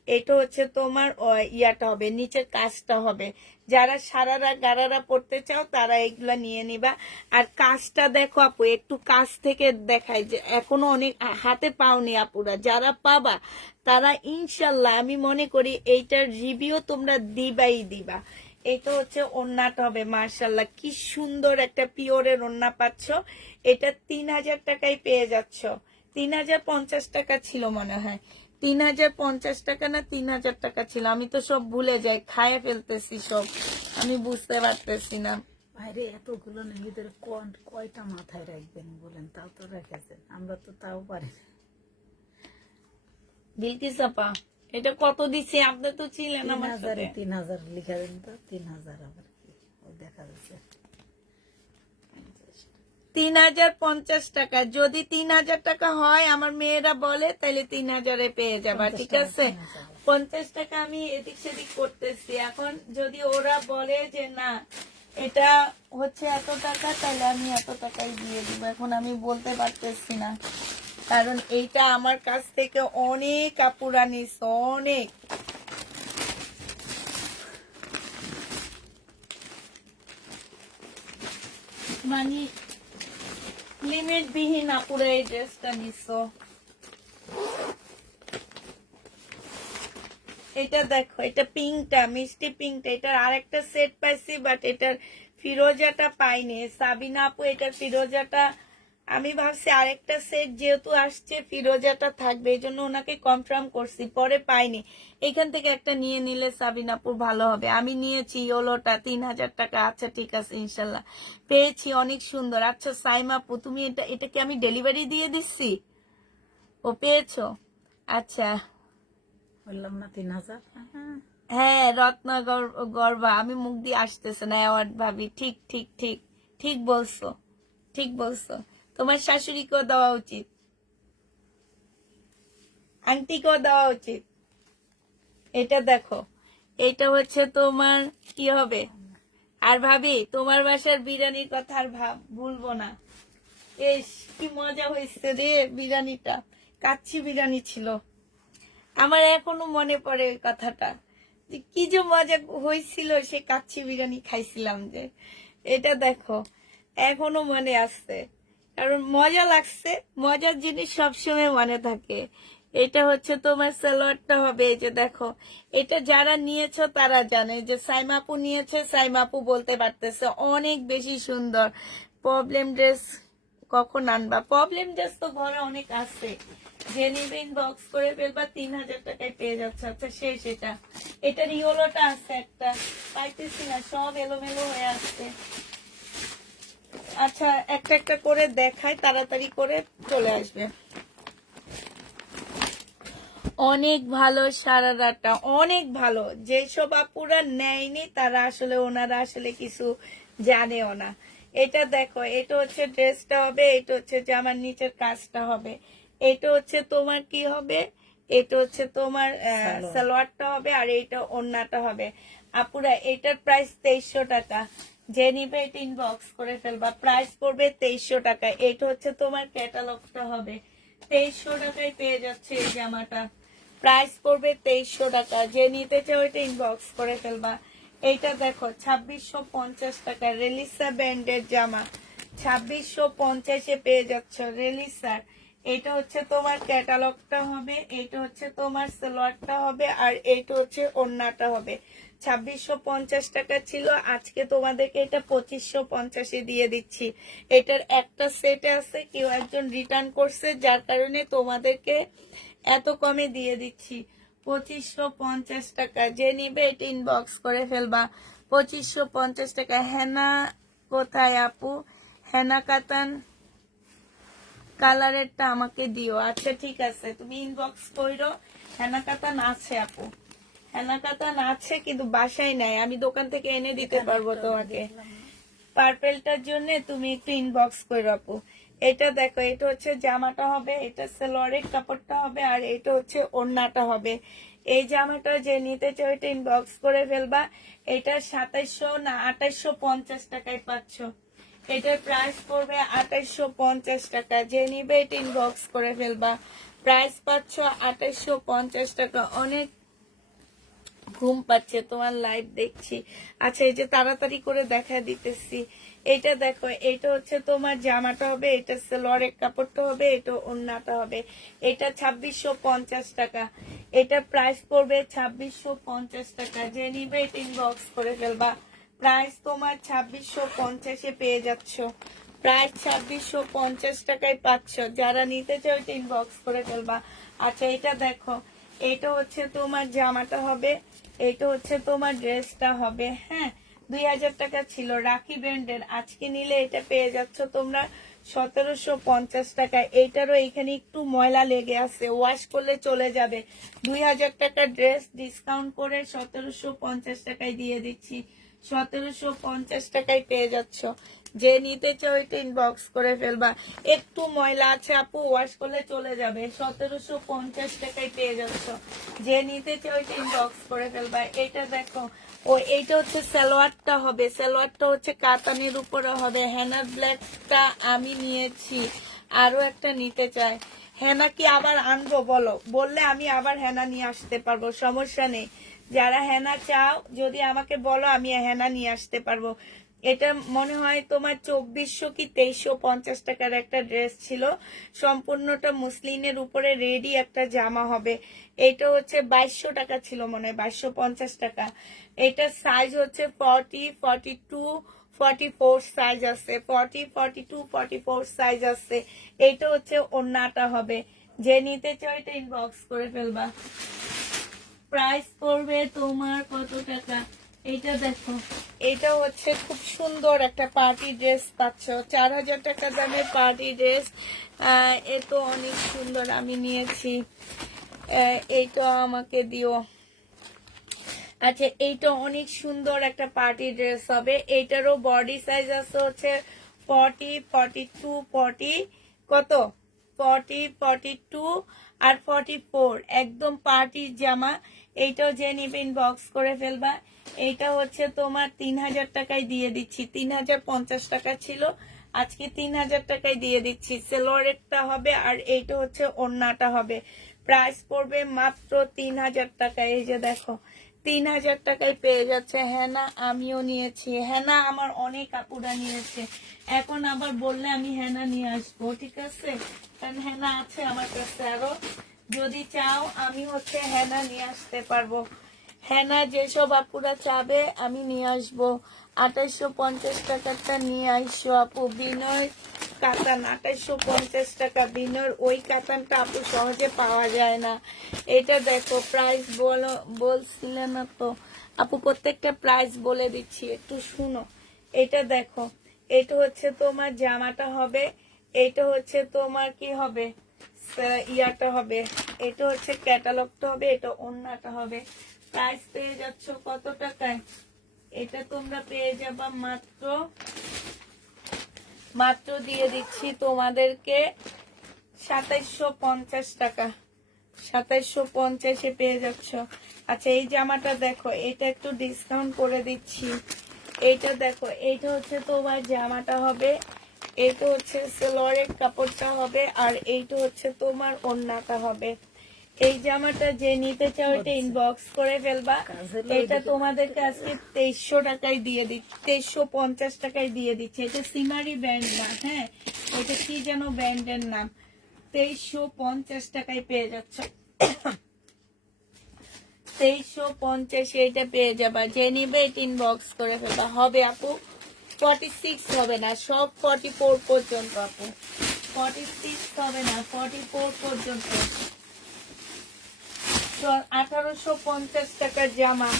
এটা হচ্ছে তোমার ইয়াটা হবে, নিচের কাজটা হবে। যারা সারারা গারারা পড়তে চাও তারা এগুলা নিয়ে নিবা। আর কাজটা দেখো আপু, একটু কাছ থেকে দেখাই যে এখনো অনেক হাতে পাওনি আপুরা, যারা পাবা তারা ইনশাল্লাহ আমি মনে করি এইটার রিভিউ তোমরা দিবাই দিবা। এটা হচ্ছে ওড়নাটা হবে, মার্শাল্লাহ কি সুন্দর একটা পিওরের ওড়না পাচ্ছ। এটা 3000 টাকায় পেয়ে যাচ্ছ। 3050 টাকা ছিল মনে হয়, 3050 টাকা না 3000 টাকা ছিল, আমি তো সব ভুলে যাই, খায়ে ফেলতেছি সব, আমি বুঝতে পারতেছি না। বাইরে এতগুলো ভিতরে কয়টা মাথায় রাখবেন বলেন, তাও তো রেখেছেন, আমরা তো তাও পারি না। বিলকিস আপা এটা কত দিছি, আপনি তো ছিলেন আমার 3000 সাথে। 3000 লিখে দেন তো, 3000 আবার কি ওই দেখা যাচ্ছে 3050 টাকা, যদি 3000 টাকা হয় আমার মেয়েরা বলে তাহলে 3000-এ পেয়ে যাবা, 50 ঠিক টাকা আছে। 3000 50 টাকা আমি এদিক সেদিক করতেছি, এখন যদি ওরা বলে যে না এটা হচ্ছে এত টাকা, তাহলে আমি এত টাকাই দিয়ে দিব, এখন আমি বলতে পারতেছি না, কারণ এইটা আমার কাছ থেকে অনেক আপুরা নিস, অনেক। মানে লিমিট বিহীন আপুরা এই ড্রেসটা নিছো। এটা দেখো, এটা পিঙ্কটা, মিষ্টি পিঙ্কটা, এটার আরেকটা সেট পাইছি, বাট এটার ফিরোজাটা পাইনি। সাবিনা আপু এটার ফিরোজাটা, আমি ভাবছি আরেকটা সেট যেহেতু আসছে ফিরোজাটা থাকবে, এই জন্য ওনাকে কনফার্ম করছি, পরে পাইনি। এখান থেকে একটা নিয়ে নিলে সাবিনা আপুর ভালো হবে। আমি নিয়েছি ইয়োলোটা 3000 টাকা। আচ্ছা ঠিক আছে, ইনশাল্লাহ পেয়েছি, অনেক সুন্দর। আচ্ছা সাইমা আপু তুমি এটাকে আমি ডেলিভারি দিয়ে দিচ্ছি, ও পেয়েছো? আচ্ছা বললাম না 3000। হ্যাঁ, রত্না গর্বা, আমি মুখ দিয়ে আসতেছে না অ্যাওয়ার্ড ভাবি, ঠিক ঠিক ঠিক ঠিক বলছো, ঠিক বলছো। তোমার শাশুড়িকেও দেওয়া উচিত, আন্টিকেও দেওয়া উচিত। এটা দেখো, এটা হচ্ছে তোমার কি হবে। আর ভাবি তোমার বাসার বিরিয়ানির কথা আর ভুলবো না। এস কি মজা হয়েছে রে বিরিয়ানিটা, কাচ্চি বিরিয়ানি ছিল, আমার এখনো মনে পড়ে ওই কথাটা, যে কি যে মজা হয়েছিল, সে কাচ্চি বিরিয়ানি খাইছিলাম যে। এটা দেখো এখনো মনে আসছে, কারণ মজা লাগছে, মজার জিনিস সবসময় মনে থাকে। এটা হচ্ছে তোমার সালোয়ারটা হবে, এই যে দেখো, এটা যারা নিয়েছো তারা জানে, যে সাইমাপু নিয়েছে, সাইমাপু বলতে পারতেছে অনেক বেশি সুন্দর। প্রবলেম ড্রেস কখন আনবা? প্রবলেম ড্রেস তো ঘরে অনেক আছে, যে নিবেন বক্স করে ফেলবা, 3000 টাকায় পেয়ে যাচ্ছে। আচ্ছা শেষ, এটার ইয়োলোটা আছে একটা, পাইতেছি না, সব এলোমেলো হয়ে আসছে। আচ্ছা একটা একটা করে দেখায়, তাড়াতাড়ি করে চলে আসবে। অনেক ভালো সারারাটা, অনেক ভালো। যেসব আপুরা নেয়নি তারা আসলে, ওনারা আসলে কিছু জানেও না। এটা দেখো, এটা হচ্ছে ড্রেসটা হবে, এটা হচ্ছে জামার নিচের কাজটা হবে, এটা হচ্ছে তোমার কি হবে, এটা হচ্ছে তোমার সালোয়ারটা হবে, আর এইটা ওড়নাটা হবে। আপুরা এটার প্রাইস 2300 টাকা, যে নিবে এটা ইনবক্স করে ফেলবা, প্রাইস পড়বে 2300 টাকা। এটা হচ্ছে তোমার ক্যাটালগটা হবে, 2300 টাকায় পেয়ে যাচ্ছে এই জামাটা, প্রাইস পড়বে 2300 টাকা, যে নিতে চাও এটা ইনবক্স করে ফেলবা। এইটা দেখো 2650 টাকা, রেলিসা ব্র্যান্ডের জামা, 2650-এ পেয়ে যাচ্ছ রেলিসার। এটা হচ্ছে তোমার ক্যাটালগটা হবে, এটা হচ্ছে তোমার সালোয়ারটা হবে, আর এটা হচ্ছে ওড়নাটা হবে। 2650 টাকা ছিল, আজকে তোমাদেরকে এটা 2550-এ দিয়ে দিচ্ছি। এটার একটা সেটে আছে, কেউ একজন রিটার্ন করছে, যার কারণে তোমাদেরকে এত কমে দিয়ে দিচ্ছি। 2550 টাকা, যে নিবে এটা ইনবক্স করে ফেলবা। 2550 টাকা। হেনা কোথায় আপু? হেনা কাতান কালারেরটা আমাকে দিও। আচ্ছা ঠিক আছে, তুমি ইনবক্স করো। হেনা কাতান আছে আপু, হেনা কাতান আছে, কিন্তু বাসায় নাই, আমি দোকান থেকে এনে দিতে পারবো তোমাকে। পার্পেলটার জন্য তুমি একটু ইনবক্স করে আপু। এটা দেখো, এটা হচ্ছে জামাটা হবে, এটা সালোয়ারের কাপড়টা হবে, আর এটা হচ্ছে ওড়নাটা হবে। এই জামাটা যে নিতে চাও এটা ইনবক্স করে ফেলবা। এটা 2700 না 2850 টাকায় পাচ্ছ। এটার প্রাইস পড়বে 2850 টাকা, যে নিবে এটা ইনবক্স করে ফেলবা। প্রাইস পাচ্ছ 2850 টাকা, অনেক ঘুম পাচ্ছে, তোমার লাইভ দেখছি। আচ্ছা, এই যে তাড়াতাড়ি করে দেখা দিতেছি। এটা দেখো, এটা হচ্ছে তোমার জামাটা হবে, এটা সেলোয়ারের কাপড়টা হবে, এটা ওড়নাটা হবে। এটা 2650 টাকা। এটা প্রাইস পড়বে 2650 টাকা। যে নিবে এটা ইনবক্স করে ফেলবা। প্রাইস তোমার 2650-এ পেয়ে যাচ্ছ। প্রাইস 2650 টাকায় পাচ্ছ। যারা নিতে চাও এটা ইনবক্স করে ফেলবা। আচ্ছা, এটা দেখো, এটা হচ্ছে তোমার জামাটা হবে, এটা হচ্ছে তোমার ড্রেসটা হবে। হ্যাঁ, 2000 টাকা ছিল রাখি ব্র্যান্ডের। আজকে নিলে এটা পেয়ে যাচ্ছ তোমরা 1750 টাকায়। এইটারও এখানে একটু ময়লা লেগে আছে, ওয়াশ করলে চলে যাবে। 2000 টাকা ড্রেস ডিসকাউন্ট করে 1750 টাকায় দিয়ে দিচ্ছি। 1750 টাকায় পেয়ে যাচ্ছ। যে নিতে চাও এটা ইনবক্স করে ফেলবা। একটু ময়লা আছে আপু, ওয়াশ করলে চলে যাবে। 1750 টাকায় পেয়ে যাচ্ছ। যে নিতে চাও এটা ইনবক্স করে ফেলবা। এটা দেখো, ও এইটা হচ্ছে সালোয়ারটা হবে, সালোয়ারটা হচ্ছে কাতানের উপরে হবে। হেনার ব্ল্যাকটা আমি নিয়েছি, আরো একটা নিতে চাই। হেনা কি আবার আনবো বলো? বললে আমি আবার হেনা নিয়ে আসতে পারবো, সমস্যা নেই। যারা হেনা চাও যদি আমাকে বলো, আমি হেনা নিয়ে আসতে পারবো। এটা মনে হয় তোমার 2400 কি 2350 টাকার একটা ড্রেস ছিল, সম্পূর্ণটা মুসলিনের উপরে রেডি একটা জামা হবে। এটা হচ্ছে 2200 টাকা ছিল মনে হয়, 2250 টাকা। এটা সাইজ হচ্ছে 40, 42, 44 সাইজ আছে, 40, 42, 44 সাইজ আছে। এটা হচ্ছে ওড়নাটা হবে। যে নিতে চাও এটা ইনবক্স করে ফেলবা। প্রাইস পড়বে তোমার কত টাকা? এটা দেখো, এটা হচ্ছে খুব সুন্দর একটা পার্টি ড্রেস পাচ্ছ। 4000 টাকা দামের পার্টি ড্রেস। এ তো অনেক সুন্দর, আমি নিয়েছি। এইটা আমাকে দিও। আচ্ছা, এইটা অনেক সুন্দর একটা পার্টি ড্রেস হবে। এইটারও বডি সাইজ আছে হচ্ছে 40, 42, 40 কত 40, 42 আর 44, একদম পার্টির জামা। এইটাও যে নিবে ইনবক্স করে ফেলবা। এইটা হচ্ছে তোমার 3000 টাকায় দিয়ে দিচ্ছি। 3050 টাকা ছিল, আজকে 3000 টাকায় দিয়ে দিচ্ছি। সেলোয়ারেরটা হবে আর এইটা হচ্ছে ওড়নাটা হবে। প্রাইস পড়বে মাত্র 3000 টাকা। এই যে দেখো, 3000 টাকায় পেয়ে যাচ্ছে। হেনা আমিও নিয়েছি, হেনা আমার অনেক আপুরা নিয়েছে। এখন আবার বললে আমি হেনা নিয়ে আসবো, ঠিক আছে? কারণ হেনা আছে আমার কাছে আরো। যদি চাও আমি হচ্ছে হেনা নিয়ে আসতে পারবো। হেনা যেসব আপুরা চাবে আমি নিয়ে আসবো। 2850 টাকারটা নিয়ে আসো আপু। বিনয় কাতান 2850 টাকা। বিনয়ের ওই কাতানটা আপু সহজে পাওয়া যায় না। এটা দেখো, প্রাইস বলছিলে না তো আপু, প্রত্যেকটা প্রাইস বলে দিচ্ছি, একটু শুনো। এটা দেখো, এটা হচ্ছে তোমার জামাটা হবে, এটা হচ্ছে তোমার কি হবে, ইয়াটা হবে, এটা হচ্ছে ক্যাটালগটা হবে, এটা ওড়নাটা হবে। প্রাইস পেয়ে যাচ্ছ কত টাকায়? এটা তোমরা পেয়ে যাবা মাত্র দিয়ে দিচ্ছি তোমাদেরকে 2750 টাকা। 2750-এ পেয়ে যাচ্ছ। আচ্ছা, এই জামাটা দেখো, এটা একটু ডিসকাউন্ট করে দিচ্ছি। এইটা দেখো, এইটা হচ্ছে তোমার জামাটা হবে, এটা হচ্ছে সেলোয়ারের কাপড়টা হবে, আর এইটা হচ্ছে তোমার ওড়নাটা হবে। এই জামাটা যে নিতে চাও এটা ইনবক্স করে ফেলবা। এটা তোমাদেরকে আজকে 2300 টাকায় দিয়ে দিচ্ছি, 2350 টাকায় দিয়ে দিচ্ছে। এটা সিমারি ব্র্যান্ড না, হ্যাঁ, এটা কি যেন ব্র্যান্ডের নাম। 2350 টাকায় পেয়ে যাচ্ছ। 2350 এটা পেয়ে যাবা। যে নিবে এটা ইনবক্স করে ফেলবা। হবে আপু 46 হবে না, সব 44 পর্যন্ত আপু। 46 হবে না, 44 পর্যন্ত। 1850 টাকার জামা,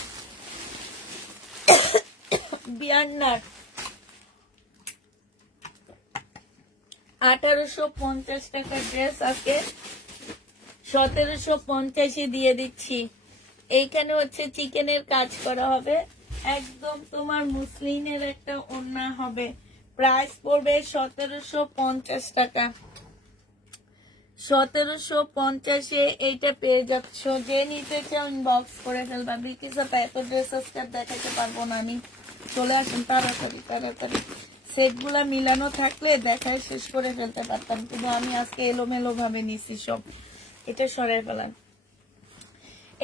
বিয়ান্নার 1850 টাকার ড্রেস আজকে 1750-এ দিয়ে দিচ্ছি। এইখানে হচ্ছে চিকেনের কাজ করা হবে, একদম তোমার মুসলিনের একটা ওড়না হবে। প্রাইস পড়বে 1750 টাকা। 1750-এ এইটা পেয়ে যাচ্ছ। যে নিতে চাও ইনবক্স করে ফেলবা। বিকিস আপা, এত ড্রেস আজকে দেখাতে পারবো না আমি, চলে আসুন তাড়াতাড়ি তাড়াতাড়ি। সেটগুলা মিলানো থাকলে দেখায় শেষ করে ফেলতে পারতাম, কিন্তু আমি আজকে এলোমেলো ভাবে নিছি সব। এটা সরাই ফেলাম।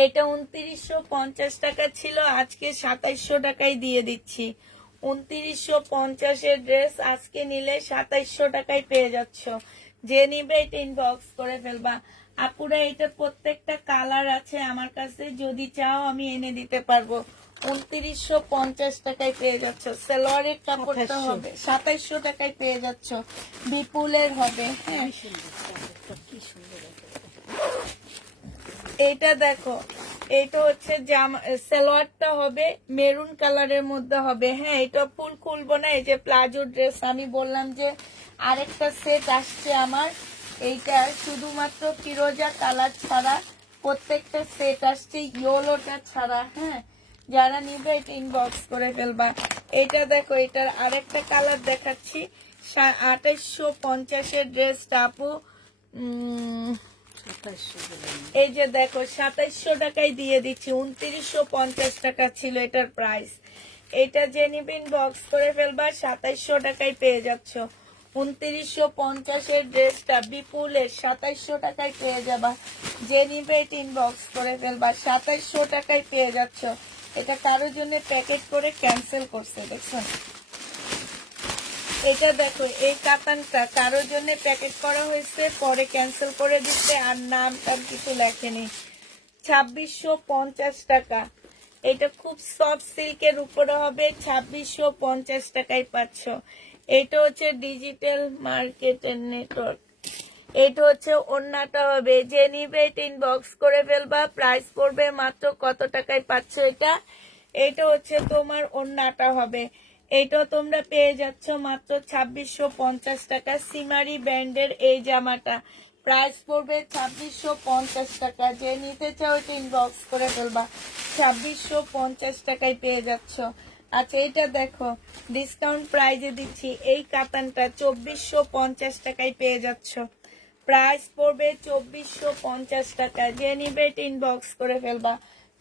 এটা 2950 টাকা ছিল, আজকে 2700 টাকায় দিয়ে দিচ্ছি। 2950 ড্রেস আজকে নিলে 2700 টাকায় পেয়ে যাচ্ছ। যে নিবে এটা ইনবক্স করে ফেলবা। আপুরা এটা প্রত্যেকটা কালার আছে আমার কাছে, যদি চাও আমি এনে দিতে পারবো। 2950 টাকায় পেয়ে যাচ্ছ। সালোয়ারের কাপড়টা হবে 2700 টাকায় পেয়ে যাচ্ছ। বিপুলের হবে। হ্যাঁ, কি সুন্দর। এটা দেখো, এটা হচ্ছে জামা, সালোয়ারটা হবে মেরুন কালারের মধ্যে হবে। হ্যাঁ, এটা ফুল খুলবো না, এই যে প্লাজো ড্রেস। আমি বললাম যে আরেকটা সেট আসছে আমার, এইটা শুধুমাত্র ফিরোজা কালার ছাড়া প্রত্যেকটা সেট আসছে, ইয়েলোটা ছাড়া। হ্যাঁ, যারা নিবে এটা ইনবক্স করে ফেলবা। এটা দেখো, এটার আরেকটা কালার দেখাচ্ছি। 2850 ড্রেসটা আপু, এই যে দেখো 2700 টাকায় দিয়ে দিচ্ছি। 2950 টাকা ছিল এটার প্রাইস। এটা যে নিবে ইনবক্স করে ফেলবা, 2700 টাকায় পেয়ে যাচ্ছ। 2950 ড্রেসটা বিপুলের 2700 টাকায় পেয়ে যাবা। যে নিবে এটা ইনবক্স করে ফেলবা, 2700 টাকায় পেয়ে যাচ্ছ। এটা কারোর জন্য প্যাকেট করে ক্যান্সেল করছে, দেখছেন? এটা দেখো, এই কাতানটা কারোর জন্য প্যাকেট করা হয়েছে, পরে ক্যান্সেল করে দিচ্ছে, আর নাম টাম কিছু লেখেনি। 2650 টাকা। এটা খুব সফট সিল্কের উপরে হবে, 2650 টাকায় পাচ্ছ। এটা হচ্ছে ডিজিটাল মার্কেটের নেটওয়ার্ক। এটা হচ্ছে ওড়নাটা হবে। যে নিবে এটা ইনবক্স করে ফেলবা। প্রাইস পড়বে মাত্র কত টাকায় পাচ্ছ এটা? এটা হচ্ছে তোমার ওড়নাটা হবে। এটা তোমরা পেয়ে যাচ্ছ মাত্র 2650 টাকা। সিমারি ব্র্যান্ডের এই জামাটা প্রাইস পড়বে 2650 টাকা। যে নিতে চাও এটা ইনবক্স করে ফেলবা, 2650 টাকায় পেয়ে যাচ্ছ। আচ্ছা, এটা দেখো, ডিসকাউন্ট প্রাইজে দিচ্ছি। এই কাতানটা 2450 টাকায় পেয়ে যাচ্ছ। প্রাইস পড়বে 2450 টাকা। যে নিবে এটা ইনবক্স করে ফেলবা,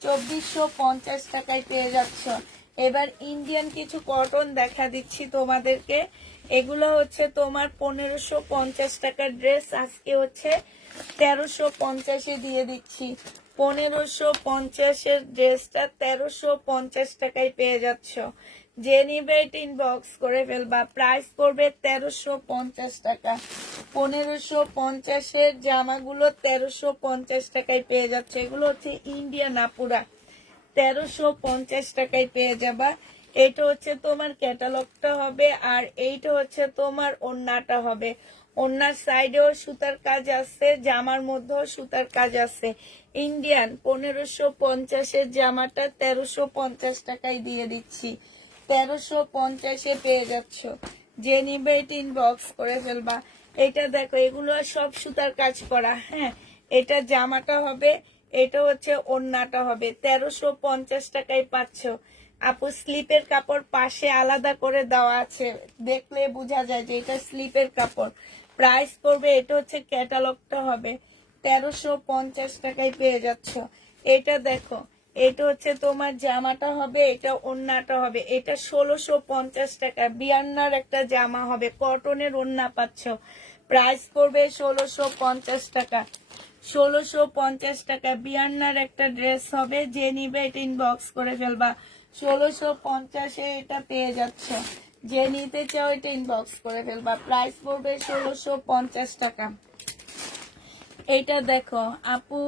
2450 টাকায় পেয়ে যাচ্ছ। এবার ইন্ডিয়ান কিছু কটন দেখা দিচ্ছি তোমাদেরকে। এগুলো হচ্ছে তোমার 1550 টাকার ড্রেস, আজকে হচ্ছে 1350-এ দিয়ে দিচ্ছি। 1550-এর ড্রেসটা 1350 টাকায় পেয়ে যাচ্ছ। যে নিবে এটা ইনবক্স করে ফেলবা। প্রাইস পড়বে 1350 টাকা। 1550-এর জামাগুলো 1350 টাকায় পেয়ে যাচ্ছে। এগুলো হচ্ছে ইন্ডিয়ান আপুরা, 1350 টাকায় পেয়ে যাবা। এটা হচ্ছে তোমার ক্যাটালগটা হবে, আর এইটা হচ্ছে তোমার ওড়নাটা হবে। ওড়নার সাইডেও সুতার কাজ আছে, জামার মধ্যেও সুতার কাজ আছে। ইন্ডিয়ান 1550-এর জামাটা 1350 টাকায় দিয়ে দিচ্ছি। 1350-এ পেয়ে যাচ্ছ। যে নিবে এটা ইনবক্স করে ফেলবা। এটা দেখো, এগুলো সব সুতার কাজ করা। হ্যাঁ, এটা জামাটা হবে, এটা হচ্ছে ওড়নাটা হবে। 1350 টাকায় পাচ্ছ। আপু স্লিপের কাপড় পাশে আলাদা করে দেওয়া আছে, দেখলে বোঝা যায় যে এটা স্লিপের কাপড়। প্রাইস পড়বে, এটা হচ্ছে ক্যাটালগটা হবে, 1350 টাকায় পেয়ে যাচ্ছ। এটা দেখো, এটা হচ্ছে তোমার জামাটা হবে, এটা ওড়নাটা হবে। এটা 1650 টাকা। বিয়ান্নার একটা জামা হবে, কটনের ওড়না পাচ্ছ। প্রাইস পড়বে 1650 টাকা। 1650 টাকা বিয়ান্নার একটা ড্রেস হবে। যে নিবে এটা ইনবক্স করে ফেলবা, 1650-এ এটা পেয়ে যাচ্ছ। যে নিতে চাও এটা ইনবক্স করে ফেলবা। প্রাইস পড়বে 1650 টাকা। এটা দেখো আপু,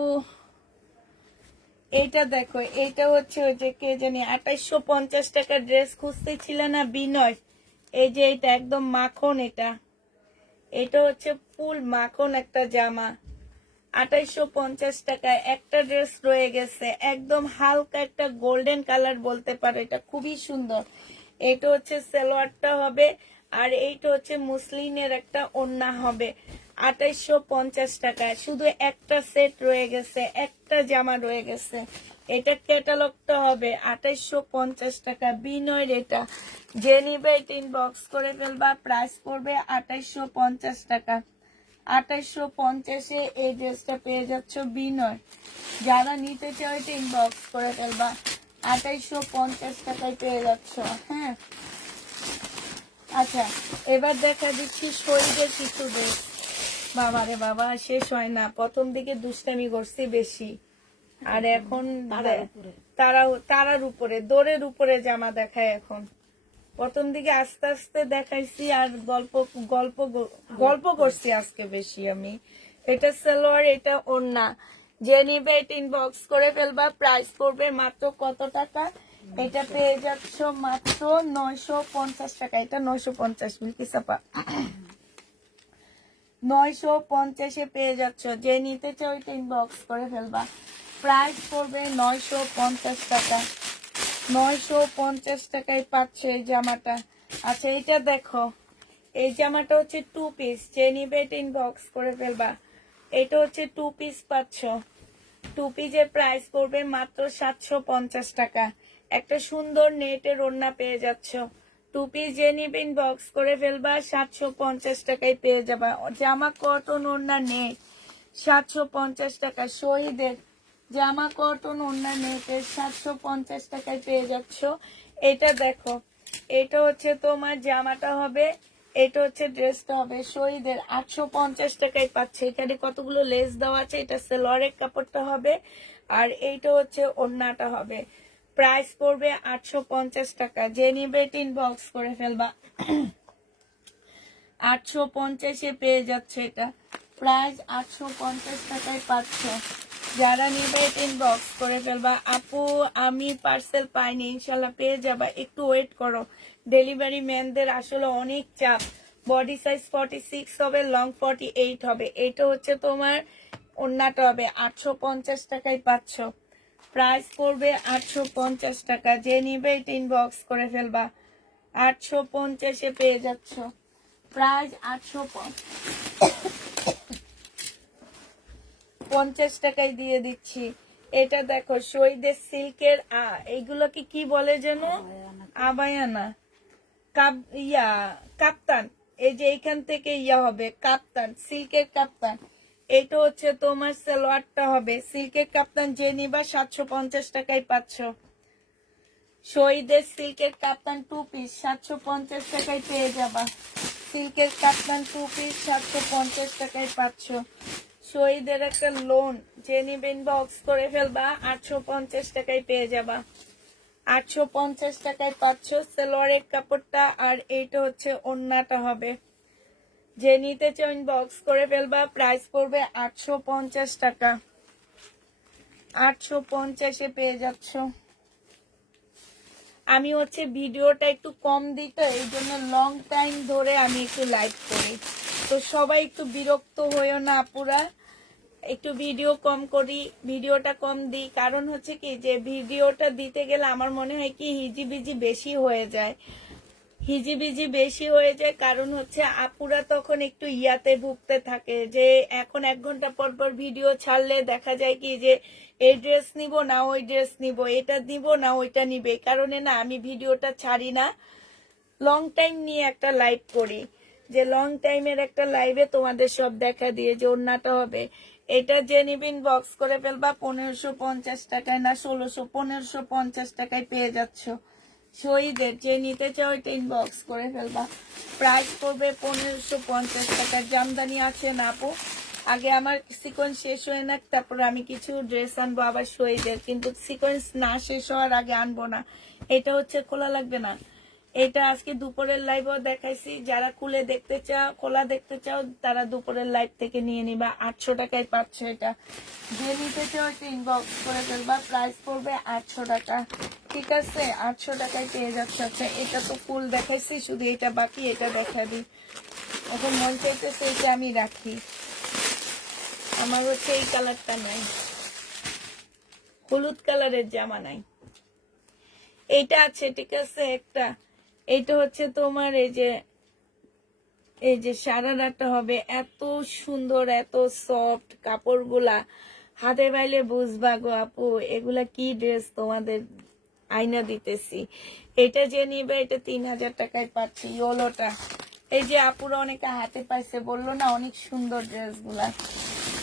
এটা দেখো, এটা হচ্ছে ওই যে কে জানি 2850 টাকার ড্রেস খুঁজতেছিল না বিনয়, এই যে এটা একদম মাখন। এটা এটা হচ্ছে ফুল মাখন একটা জামা, 2850 টাকায় একটা ড্রেস রয়ে গেছে। একদম হালকা একটা গোল্ডেন কালার বলতে পারো, এটা খুবই সুন্দর। এটা হচ্ছে সালোয়ারটা হবে, আর এইটা হচ্ছে মুসলিনের একটা ওড়না হবে। 2850 টাকায় শুধু একটা সেট রয়ে গেছে, একটা জামা রয়ে গেছে। এটা ক্যাটালগটা হবে 2850 টাকা। বিনয়ের এটা। যে নিবে এটা ইনবক্স করে ফেলবা। প্রাইস পড়বে 2850 টাকা। 2850-এ এই ড্রেসটা পেয়ে যাচ্ছ বিনয়। যারা নিতে চাও এটা ইনবক্স করে ফেলবা, 2850 টাকায় পেয়ে যাচ্ছ। হ্যাঁ, আচ্ছা, এবার দেখা দিচ্ছি শহীদের কিছু ড্রেস। বাবারে বাবা, শেষ হয় না, প্রথম দিকে দুষ্টামি করছি বেশি। আর এখন তারার উপরে। তারার উপরে দৌড়ের উপরে জামা দেখায় এখন। প্রথম দিকে আস্তে আস্তে দেখাইছি আর গল্প করছি আজকে বেশি আমি। এটা সালোয়ার, এটা ওড়না। যে নিবে এটা ইনবক্স করে ফেলবা। প্রাইস পড়বে মাত্র কত টাকা? এটা পেয়ে যাচ্ছ মাত্র 950 টাকা। এটা 950 মিল্কি সাপা 950-এ পেয়ে যাচ্ছ। যে নিতে চাও ওইটা ইনবক্স করে ফেলবা। প্রাইস পড়বে 950 টাকা। 950 টাকায় পাচ্ছ এই জামাটা। আচ্ছা এটা দেখো, এই জামাটা হচ্ছে 2 পিস। যে নিবে এটা ইনবক্স করে ফেলবা। এটা হচ্ছে 2 পিস পাচ্ছ। 2 পিসের প্রাইস পড়বে মাত্র 750 টাকা। একটা সুন্দর নেটের ওড়না পেয়ে যাচ্ছ। 2 পিস যে নিবে ইনবক্স করে ফেলবা। 750 টাকায় পেয়ে যাবা। জামা কটন ওড়না নেট 750 টাকা। শহীদের জামা কটন ওড়না নেটের 750 টাকায় পেয়ে যাচ্ছ। এটা দেখো, এটা হচ্ছে তোমার জামাটা হবে, এটা হচ্ছে ড্রেসটা হবে। শহীদের 850 টাকায় পাচ্ছে। এখানে কতগুলো লেস দেওয়া আছে। এটা সেলোয়ারের কাপড়টা হবে আর এইটা হচ্ছে ওড়নাটা হবে। প্রাইস পড়বে 850 টাকা। যে নিবে ইনবক্স করে ফেলবা। 850-এ পেয়ে যাচ্ছে এটা। প্রাইস 850 টাকায় পাচ্ছ। যারা নিবে ইনবক্স করে ফেলবা। আপু আমি পার্সেল পাইনি, ইনশাল্লাহ পেয়ে যাবা, একটু ওয়েট করো। ডেলিভারি ম্যানদের আসলে অনেক চাপ। বডি সাইজ 46 হবে, লং 48 হবে। এটা হচ্ছে তোমার ওড়নাটা হবে। 850 টাকায় পাচ্ছ। প্রাইস পড়বে 850 টাকা। যে নিবে এটা ইনবক্স করে ফেলবা। 850-এ পেয়ে যাচ্ছ। প্রাইস 850 টাকায় দিয়ে দিচ্ছি। এটা দেখো শহীদের সিল্কের এইগুলোকে কি বলে যেন? আবায়ানা, কাপ্তান। এই যে এইখান থেকে হবে কাপ্তান, সিল্কের কাপ্তান। এটা হচ্ছে তোমার সালোয়ারটা হবে সিল্কের কাপ্তান। যে নিবা 750 টাকায় পাচ্ছ। শহীদের সিল্কের কাপ্তান 2 পিস 750 টাকায় পেয়ে যাবা। সিল্কের কাপ্তান 2 পিস 750 টাকায় পাচ্ছ। শহীদের একটা লোন, যে নিবে ইনবক্স করে ফেলবা। 850 টাকায় পেয়ে যাবা। 850 টাকায় পাচ্ছ সালোয়ারের কাপড়টা আর এইটা হচ্ছে ওড়নাটা হবে। যে নিতে চাও ইনবক্স করে ফেলবা। প্রাইস পড়বে 850 টাকা। 850-এ পেয়ে যাচ্ছ। আমি হচ্ছে ভিডিওটা একটু কম দিই তো, এই জন্য লং টাইম ধরে আমি একটু লাইভ করি। তো সবাই একটু বিরক্ত হইও না আপুরা, একটু ভিডিও কম করি, ভিডিওটা কম দিই। কারণ হচ্ছে কি যে ভিডিওটা দিতে গেলে আমার মনে হয় কি হিজিবিজি বেশি হয়ে যায়। কারণ হচ্ছে আপুরা তখন একটু ইয়াতে ভুগতে থাকে যে এখন 1 ঘন্টা পর পর ভিডিও ছাড়লে দেখা যায় কি যে এই ড্রেস নিব না ওই ড্রেস নিব, এটা নিব না ওইটা নিবে। এই কারণে না আমি ভিডিওটা ছাড়ি না, লং টাইম নিয়ে একটা লাইভ করি। যে লং টাইমের একটা লাইভে তোমাদের সব দেখা দিয়ে যে ওড়নাটা হবে। এটা যে নিবিন বক্স করে ফেলবা। 1550 টাকায় না 1550 টাকায় পেয়ে যাচ্ছ। শহীদের যে নিতে চাও এটা ইনবক্স করে ফেলবা। প্রাইস পড়বে 1550 টাকা। জামদানি আছে না আপু? আগে আমার সিকোয়েন্স শেষ হয়ে না, তারপর আমি কিছু ড্রেস আনবো আবার শহীদের, কিন্তু সিকোয়েন্স না শেষ হওয়ার আগে আনবো না। এটা হচ্ছে খোলা লাগবে না। এটা আজকে দুপুরের লাইভও দেখাইছি। যারা খুলে দেখতে চাও, খোলা দেখতে চাও, তারা দুপুরের লাইভ থেকে নিয়ে নিবা। 800 টাকায় পাচ্ছ এটা। যে নিতে চাও এটা ইনবক্স করে ফেলবা। প্রাইস পড়বে 800 টাকা। ঠিক আছে, 800 টাকায় পেয়ে যাচ্ছে। আচ্ছা এটা তো ফুল দেখাইছি, শুধু এটা বাকি, এটা দেখাবি। এখন মন চাইতেছে এটা আমি রাখি। আমার হচ্ছে এই কালারটা নাই, হলুদ কালারের জামা নাই। এইটা আছে, ঠিক আছে একটা। এইটা হচ্ছে তোমার এই যে সারারাটা হবে। এত সুন্দর, এত সফট কাপড়গুলা, হাতে পাইলে বুঝবা গো আপু এগুলা কি ড্রেস তোমাদের আয়না দিতেছি। এটা যে নিবে এটা 3000 টাকায় পাচ্ছি। ইয়োলোটা এই যে আপুরা অনেকে হাতে পাইছে, বললো না অনেক সুন্দর ড্রেসগুলা।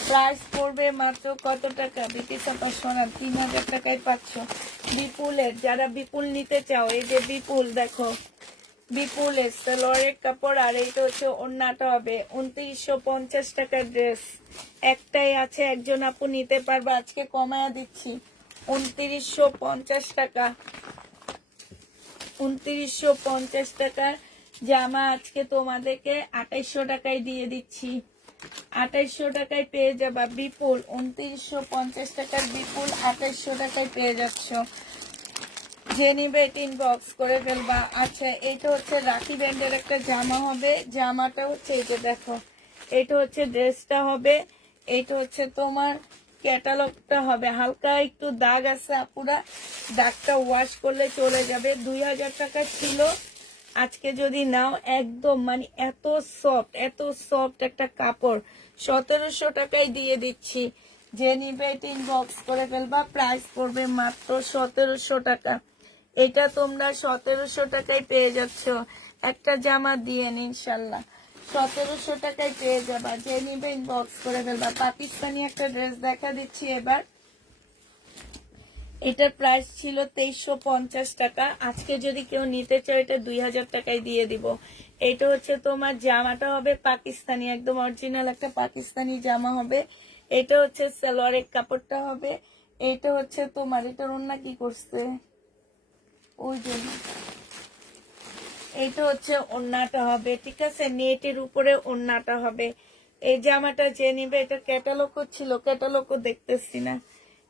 প্রাইস পড়বে মাত্র কত টাকা? বিটিসাপা সোনা 3000 টাকায় পাচ্ছ। বিপুলের, যারা বিপুল নিতে চাও, এই যে বিপুল দেখো, বিপুলের সালোয়ারের কাপড়, আর এইটা হচ্ছে ওড়নাটা হবে 2950 টাকার ড্রেস। একটাই আছে, একজন আপু নিতে পারবে, আজকে কমায়া দিচ্ছি 2950 টাকা। 2950 টাকার জামা আজকে তোমাদেরকে 2800 টাকায় দিয়ে দিচ্ছি। 2800 টাকায় পেয়ে যাবা বিপুল। 2950 টাকার বিপুল 2800 টাকায় পেয়ে যাচ্ছ। যে নিবে ইনবক্স করে ফেলবা। আচ্ছা, এটা হচ্ছে রাখি ব্যান্ডের একটা জামা হবে। জামাটা হচ্ছে এই যে দেখো, এটা হচ্ছে ড্রেসটা হবে, এইটা হচ্ছে তোমার ক্যাটালগটা হবে। হালকা একটু দাগ আছে আপুরা, দাগটা ওয়াশ করলে চলে যাবে। 2000 টাকা ছিল, আজকে যদি নাও একদম মানে এত সফট একটা কাপড় 1700 টাকায় দিয়ে দিচ্ছি। যে নিবে ইনবক্স করে ফেলবা। প্রাইস পড়বে মাত্র 1700 টাকা। এটা তোমরা 1700 টাকায় পেয়ে যাচ্ছ। একটা জামা দিয়ে ইনশাল্লাহ 1700 টাকায় পেয়ে যাবা। যে নিবে ইনবক্স করে ফেলবা। পাকিস্তানি একটা ড্রেস দেখা দিচ্ছি এবার। এটার প্রাইস ছিল 2350 টাকা। আজকে যদি কেউ নিতে চায় এটা 2000 টাকায় দিয়ে দিব। এটা হচ্ছে তোমার জামাটা হবে পাকিস্তানি, একদম অরিজিনাল একটা পাকিস্তানি জামা হবে। এটা হচ্ছে সালোয়ারের কাপড়টা হবে। এটা হচ্ছে তোমার, এটার ওড়না কি করছে ওই জন্য, এইটা হচ্ছে ওড়নাটা হবে, ঠিক আছে। নেটের উপরে ওড়নাটা হবে। এই জামাটা যে নিবে, এটা ক্যাটালগও ছিল, ক্যাটালগও দেখতেছি না।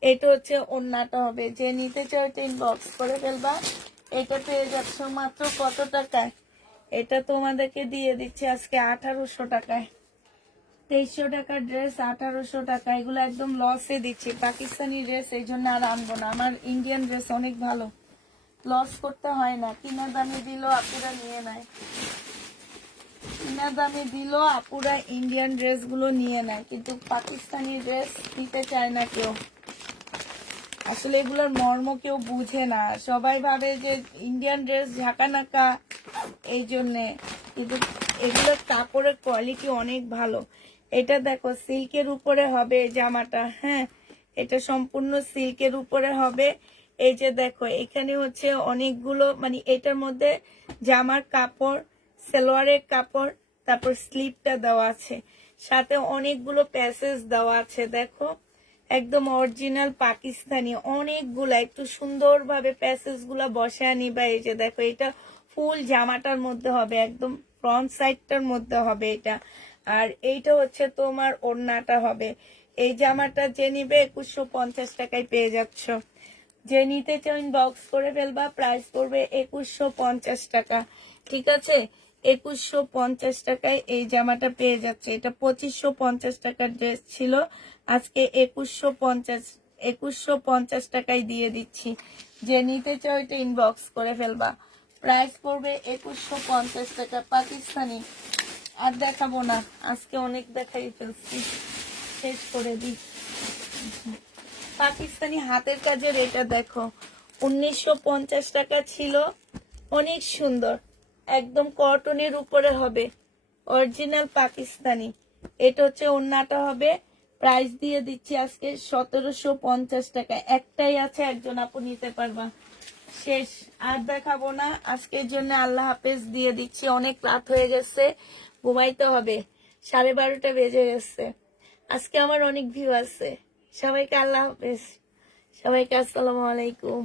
এটা হচ্ছে ওড়নাটা হবে। যে নিতে চাও এটা ইনবক্স করে ফেলবা। এটা পেয়ে যাচ্ছ মাত্র কত টাকায়? এটা তোমাদেরকে দিয়ে দিচ্ছি আজকে 1800 টাকায়। 2300 টাকার ড্রেস 1800 টাকা। এগুলো একদম লসে দিচ্ছি। পাকিস্তানি ড্রেস এই জন্য আর আনবো না। আমার ইন্ডিয়ান ড্রেস অনেক ভালো, লস করতে হয় না। কিনা দামে দিল আপুরা নিয়ে নেয়, কিনা দামে দিল আপুরা ইন্ডিয়ান ড্রেস গুলো নিয়ে নেয়, কিন্তু পাকিস্তানি ড্রেস নিতে চায় না কেউ। আসলে এগুলোর মর্ম কেউ বুঝে না। সবাই ভাবে যে ইন্ডিয়ান ড্রেস ঝাঁকা নাকা, এই জন্যে। কিন্তু এগুলোর কাপড়ের কোয়ালিটি অনেক ভালো। এটা দেখো সিল্কের উপরে হবে এই জামাটা, হ্যাঁ, এটা সম্পূর্ণ সিল্কের উপরে হবে। এই যে দেখো এখানে হচ্ছে অনেকগুলো মানে এটার মধ্যে জামার কাপড়, সালোয়ারের কাপড়, তারপর স্লিপটা দেওয়া আছে, সাথে অনেকগুলো প্যাসেজ দেওয়া আছে। দেখো একদম অরিজিনাল পাকিস্তানি অনেকগুলা, একটু সুন্দরভাবে প্যাসেজ গুলা বসায় নিবা। এই যে দেখো এটা ফুল জামাটার মধ্যে হবে, একদম ফ্রন্ট সাইডটার মধ্যে হবে এটা। আর এইটা হচ্ছে তোমার ওড়নাটা হবে। এই জামাটা যে নিবে 2150 টাকায় পেয়ে যাচ্ছ। যে নিতে চাও ইনবক্স করে ফেলবা। প্রাইস পড়বে 2150 টাকা, ঠিক আছে। 2150 টাকায় এই জামাটা পেয়ে যাচ্ছে। এটা 2550 টাকার ড্রেস ছিল, আজকে 2150 টাকায় দিয়ে দিচ্ছি। যে নিতে চাও এটা ইনবক্স করে ফেলবা। প্রাইস পড়বে 2150 টাকা। পাকিস্তানি আর দেখাবো না, আজকে অনেক দেখাই ফেলছি, শেষ করে দিই। পাকিস্তানি হাতের কাজের এটা দেখো 1950 টাকা ছিল, অনেক সুন্দর, একদম কটনের উপরে হবে, অরিজিনাল পাকিস্তানি। এটা হচ্ছে ওড়নাটা হবে। প্রাইস দিয়ে দিচ্ছি আজকে 1750 টাকা। একটাই আছে, একজন আপু নিতে পারবা। শেষ, আর দেখাবো না আজকের জন্য। আল্লাহ হাফেজ দিয়ে দিচ্ছি, অনেক রাত হয়ে গেছে, ঘুমাইতে হবে, 12:30 বেজে গেছে। আজকে আমার অনেক ভিউ আছে। সবাইকে আল্লাহ হাফেজ, সবাইকে আসসালামু আলাইকুম।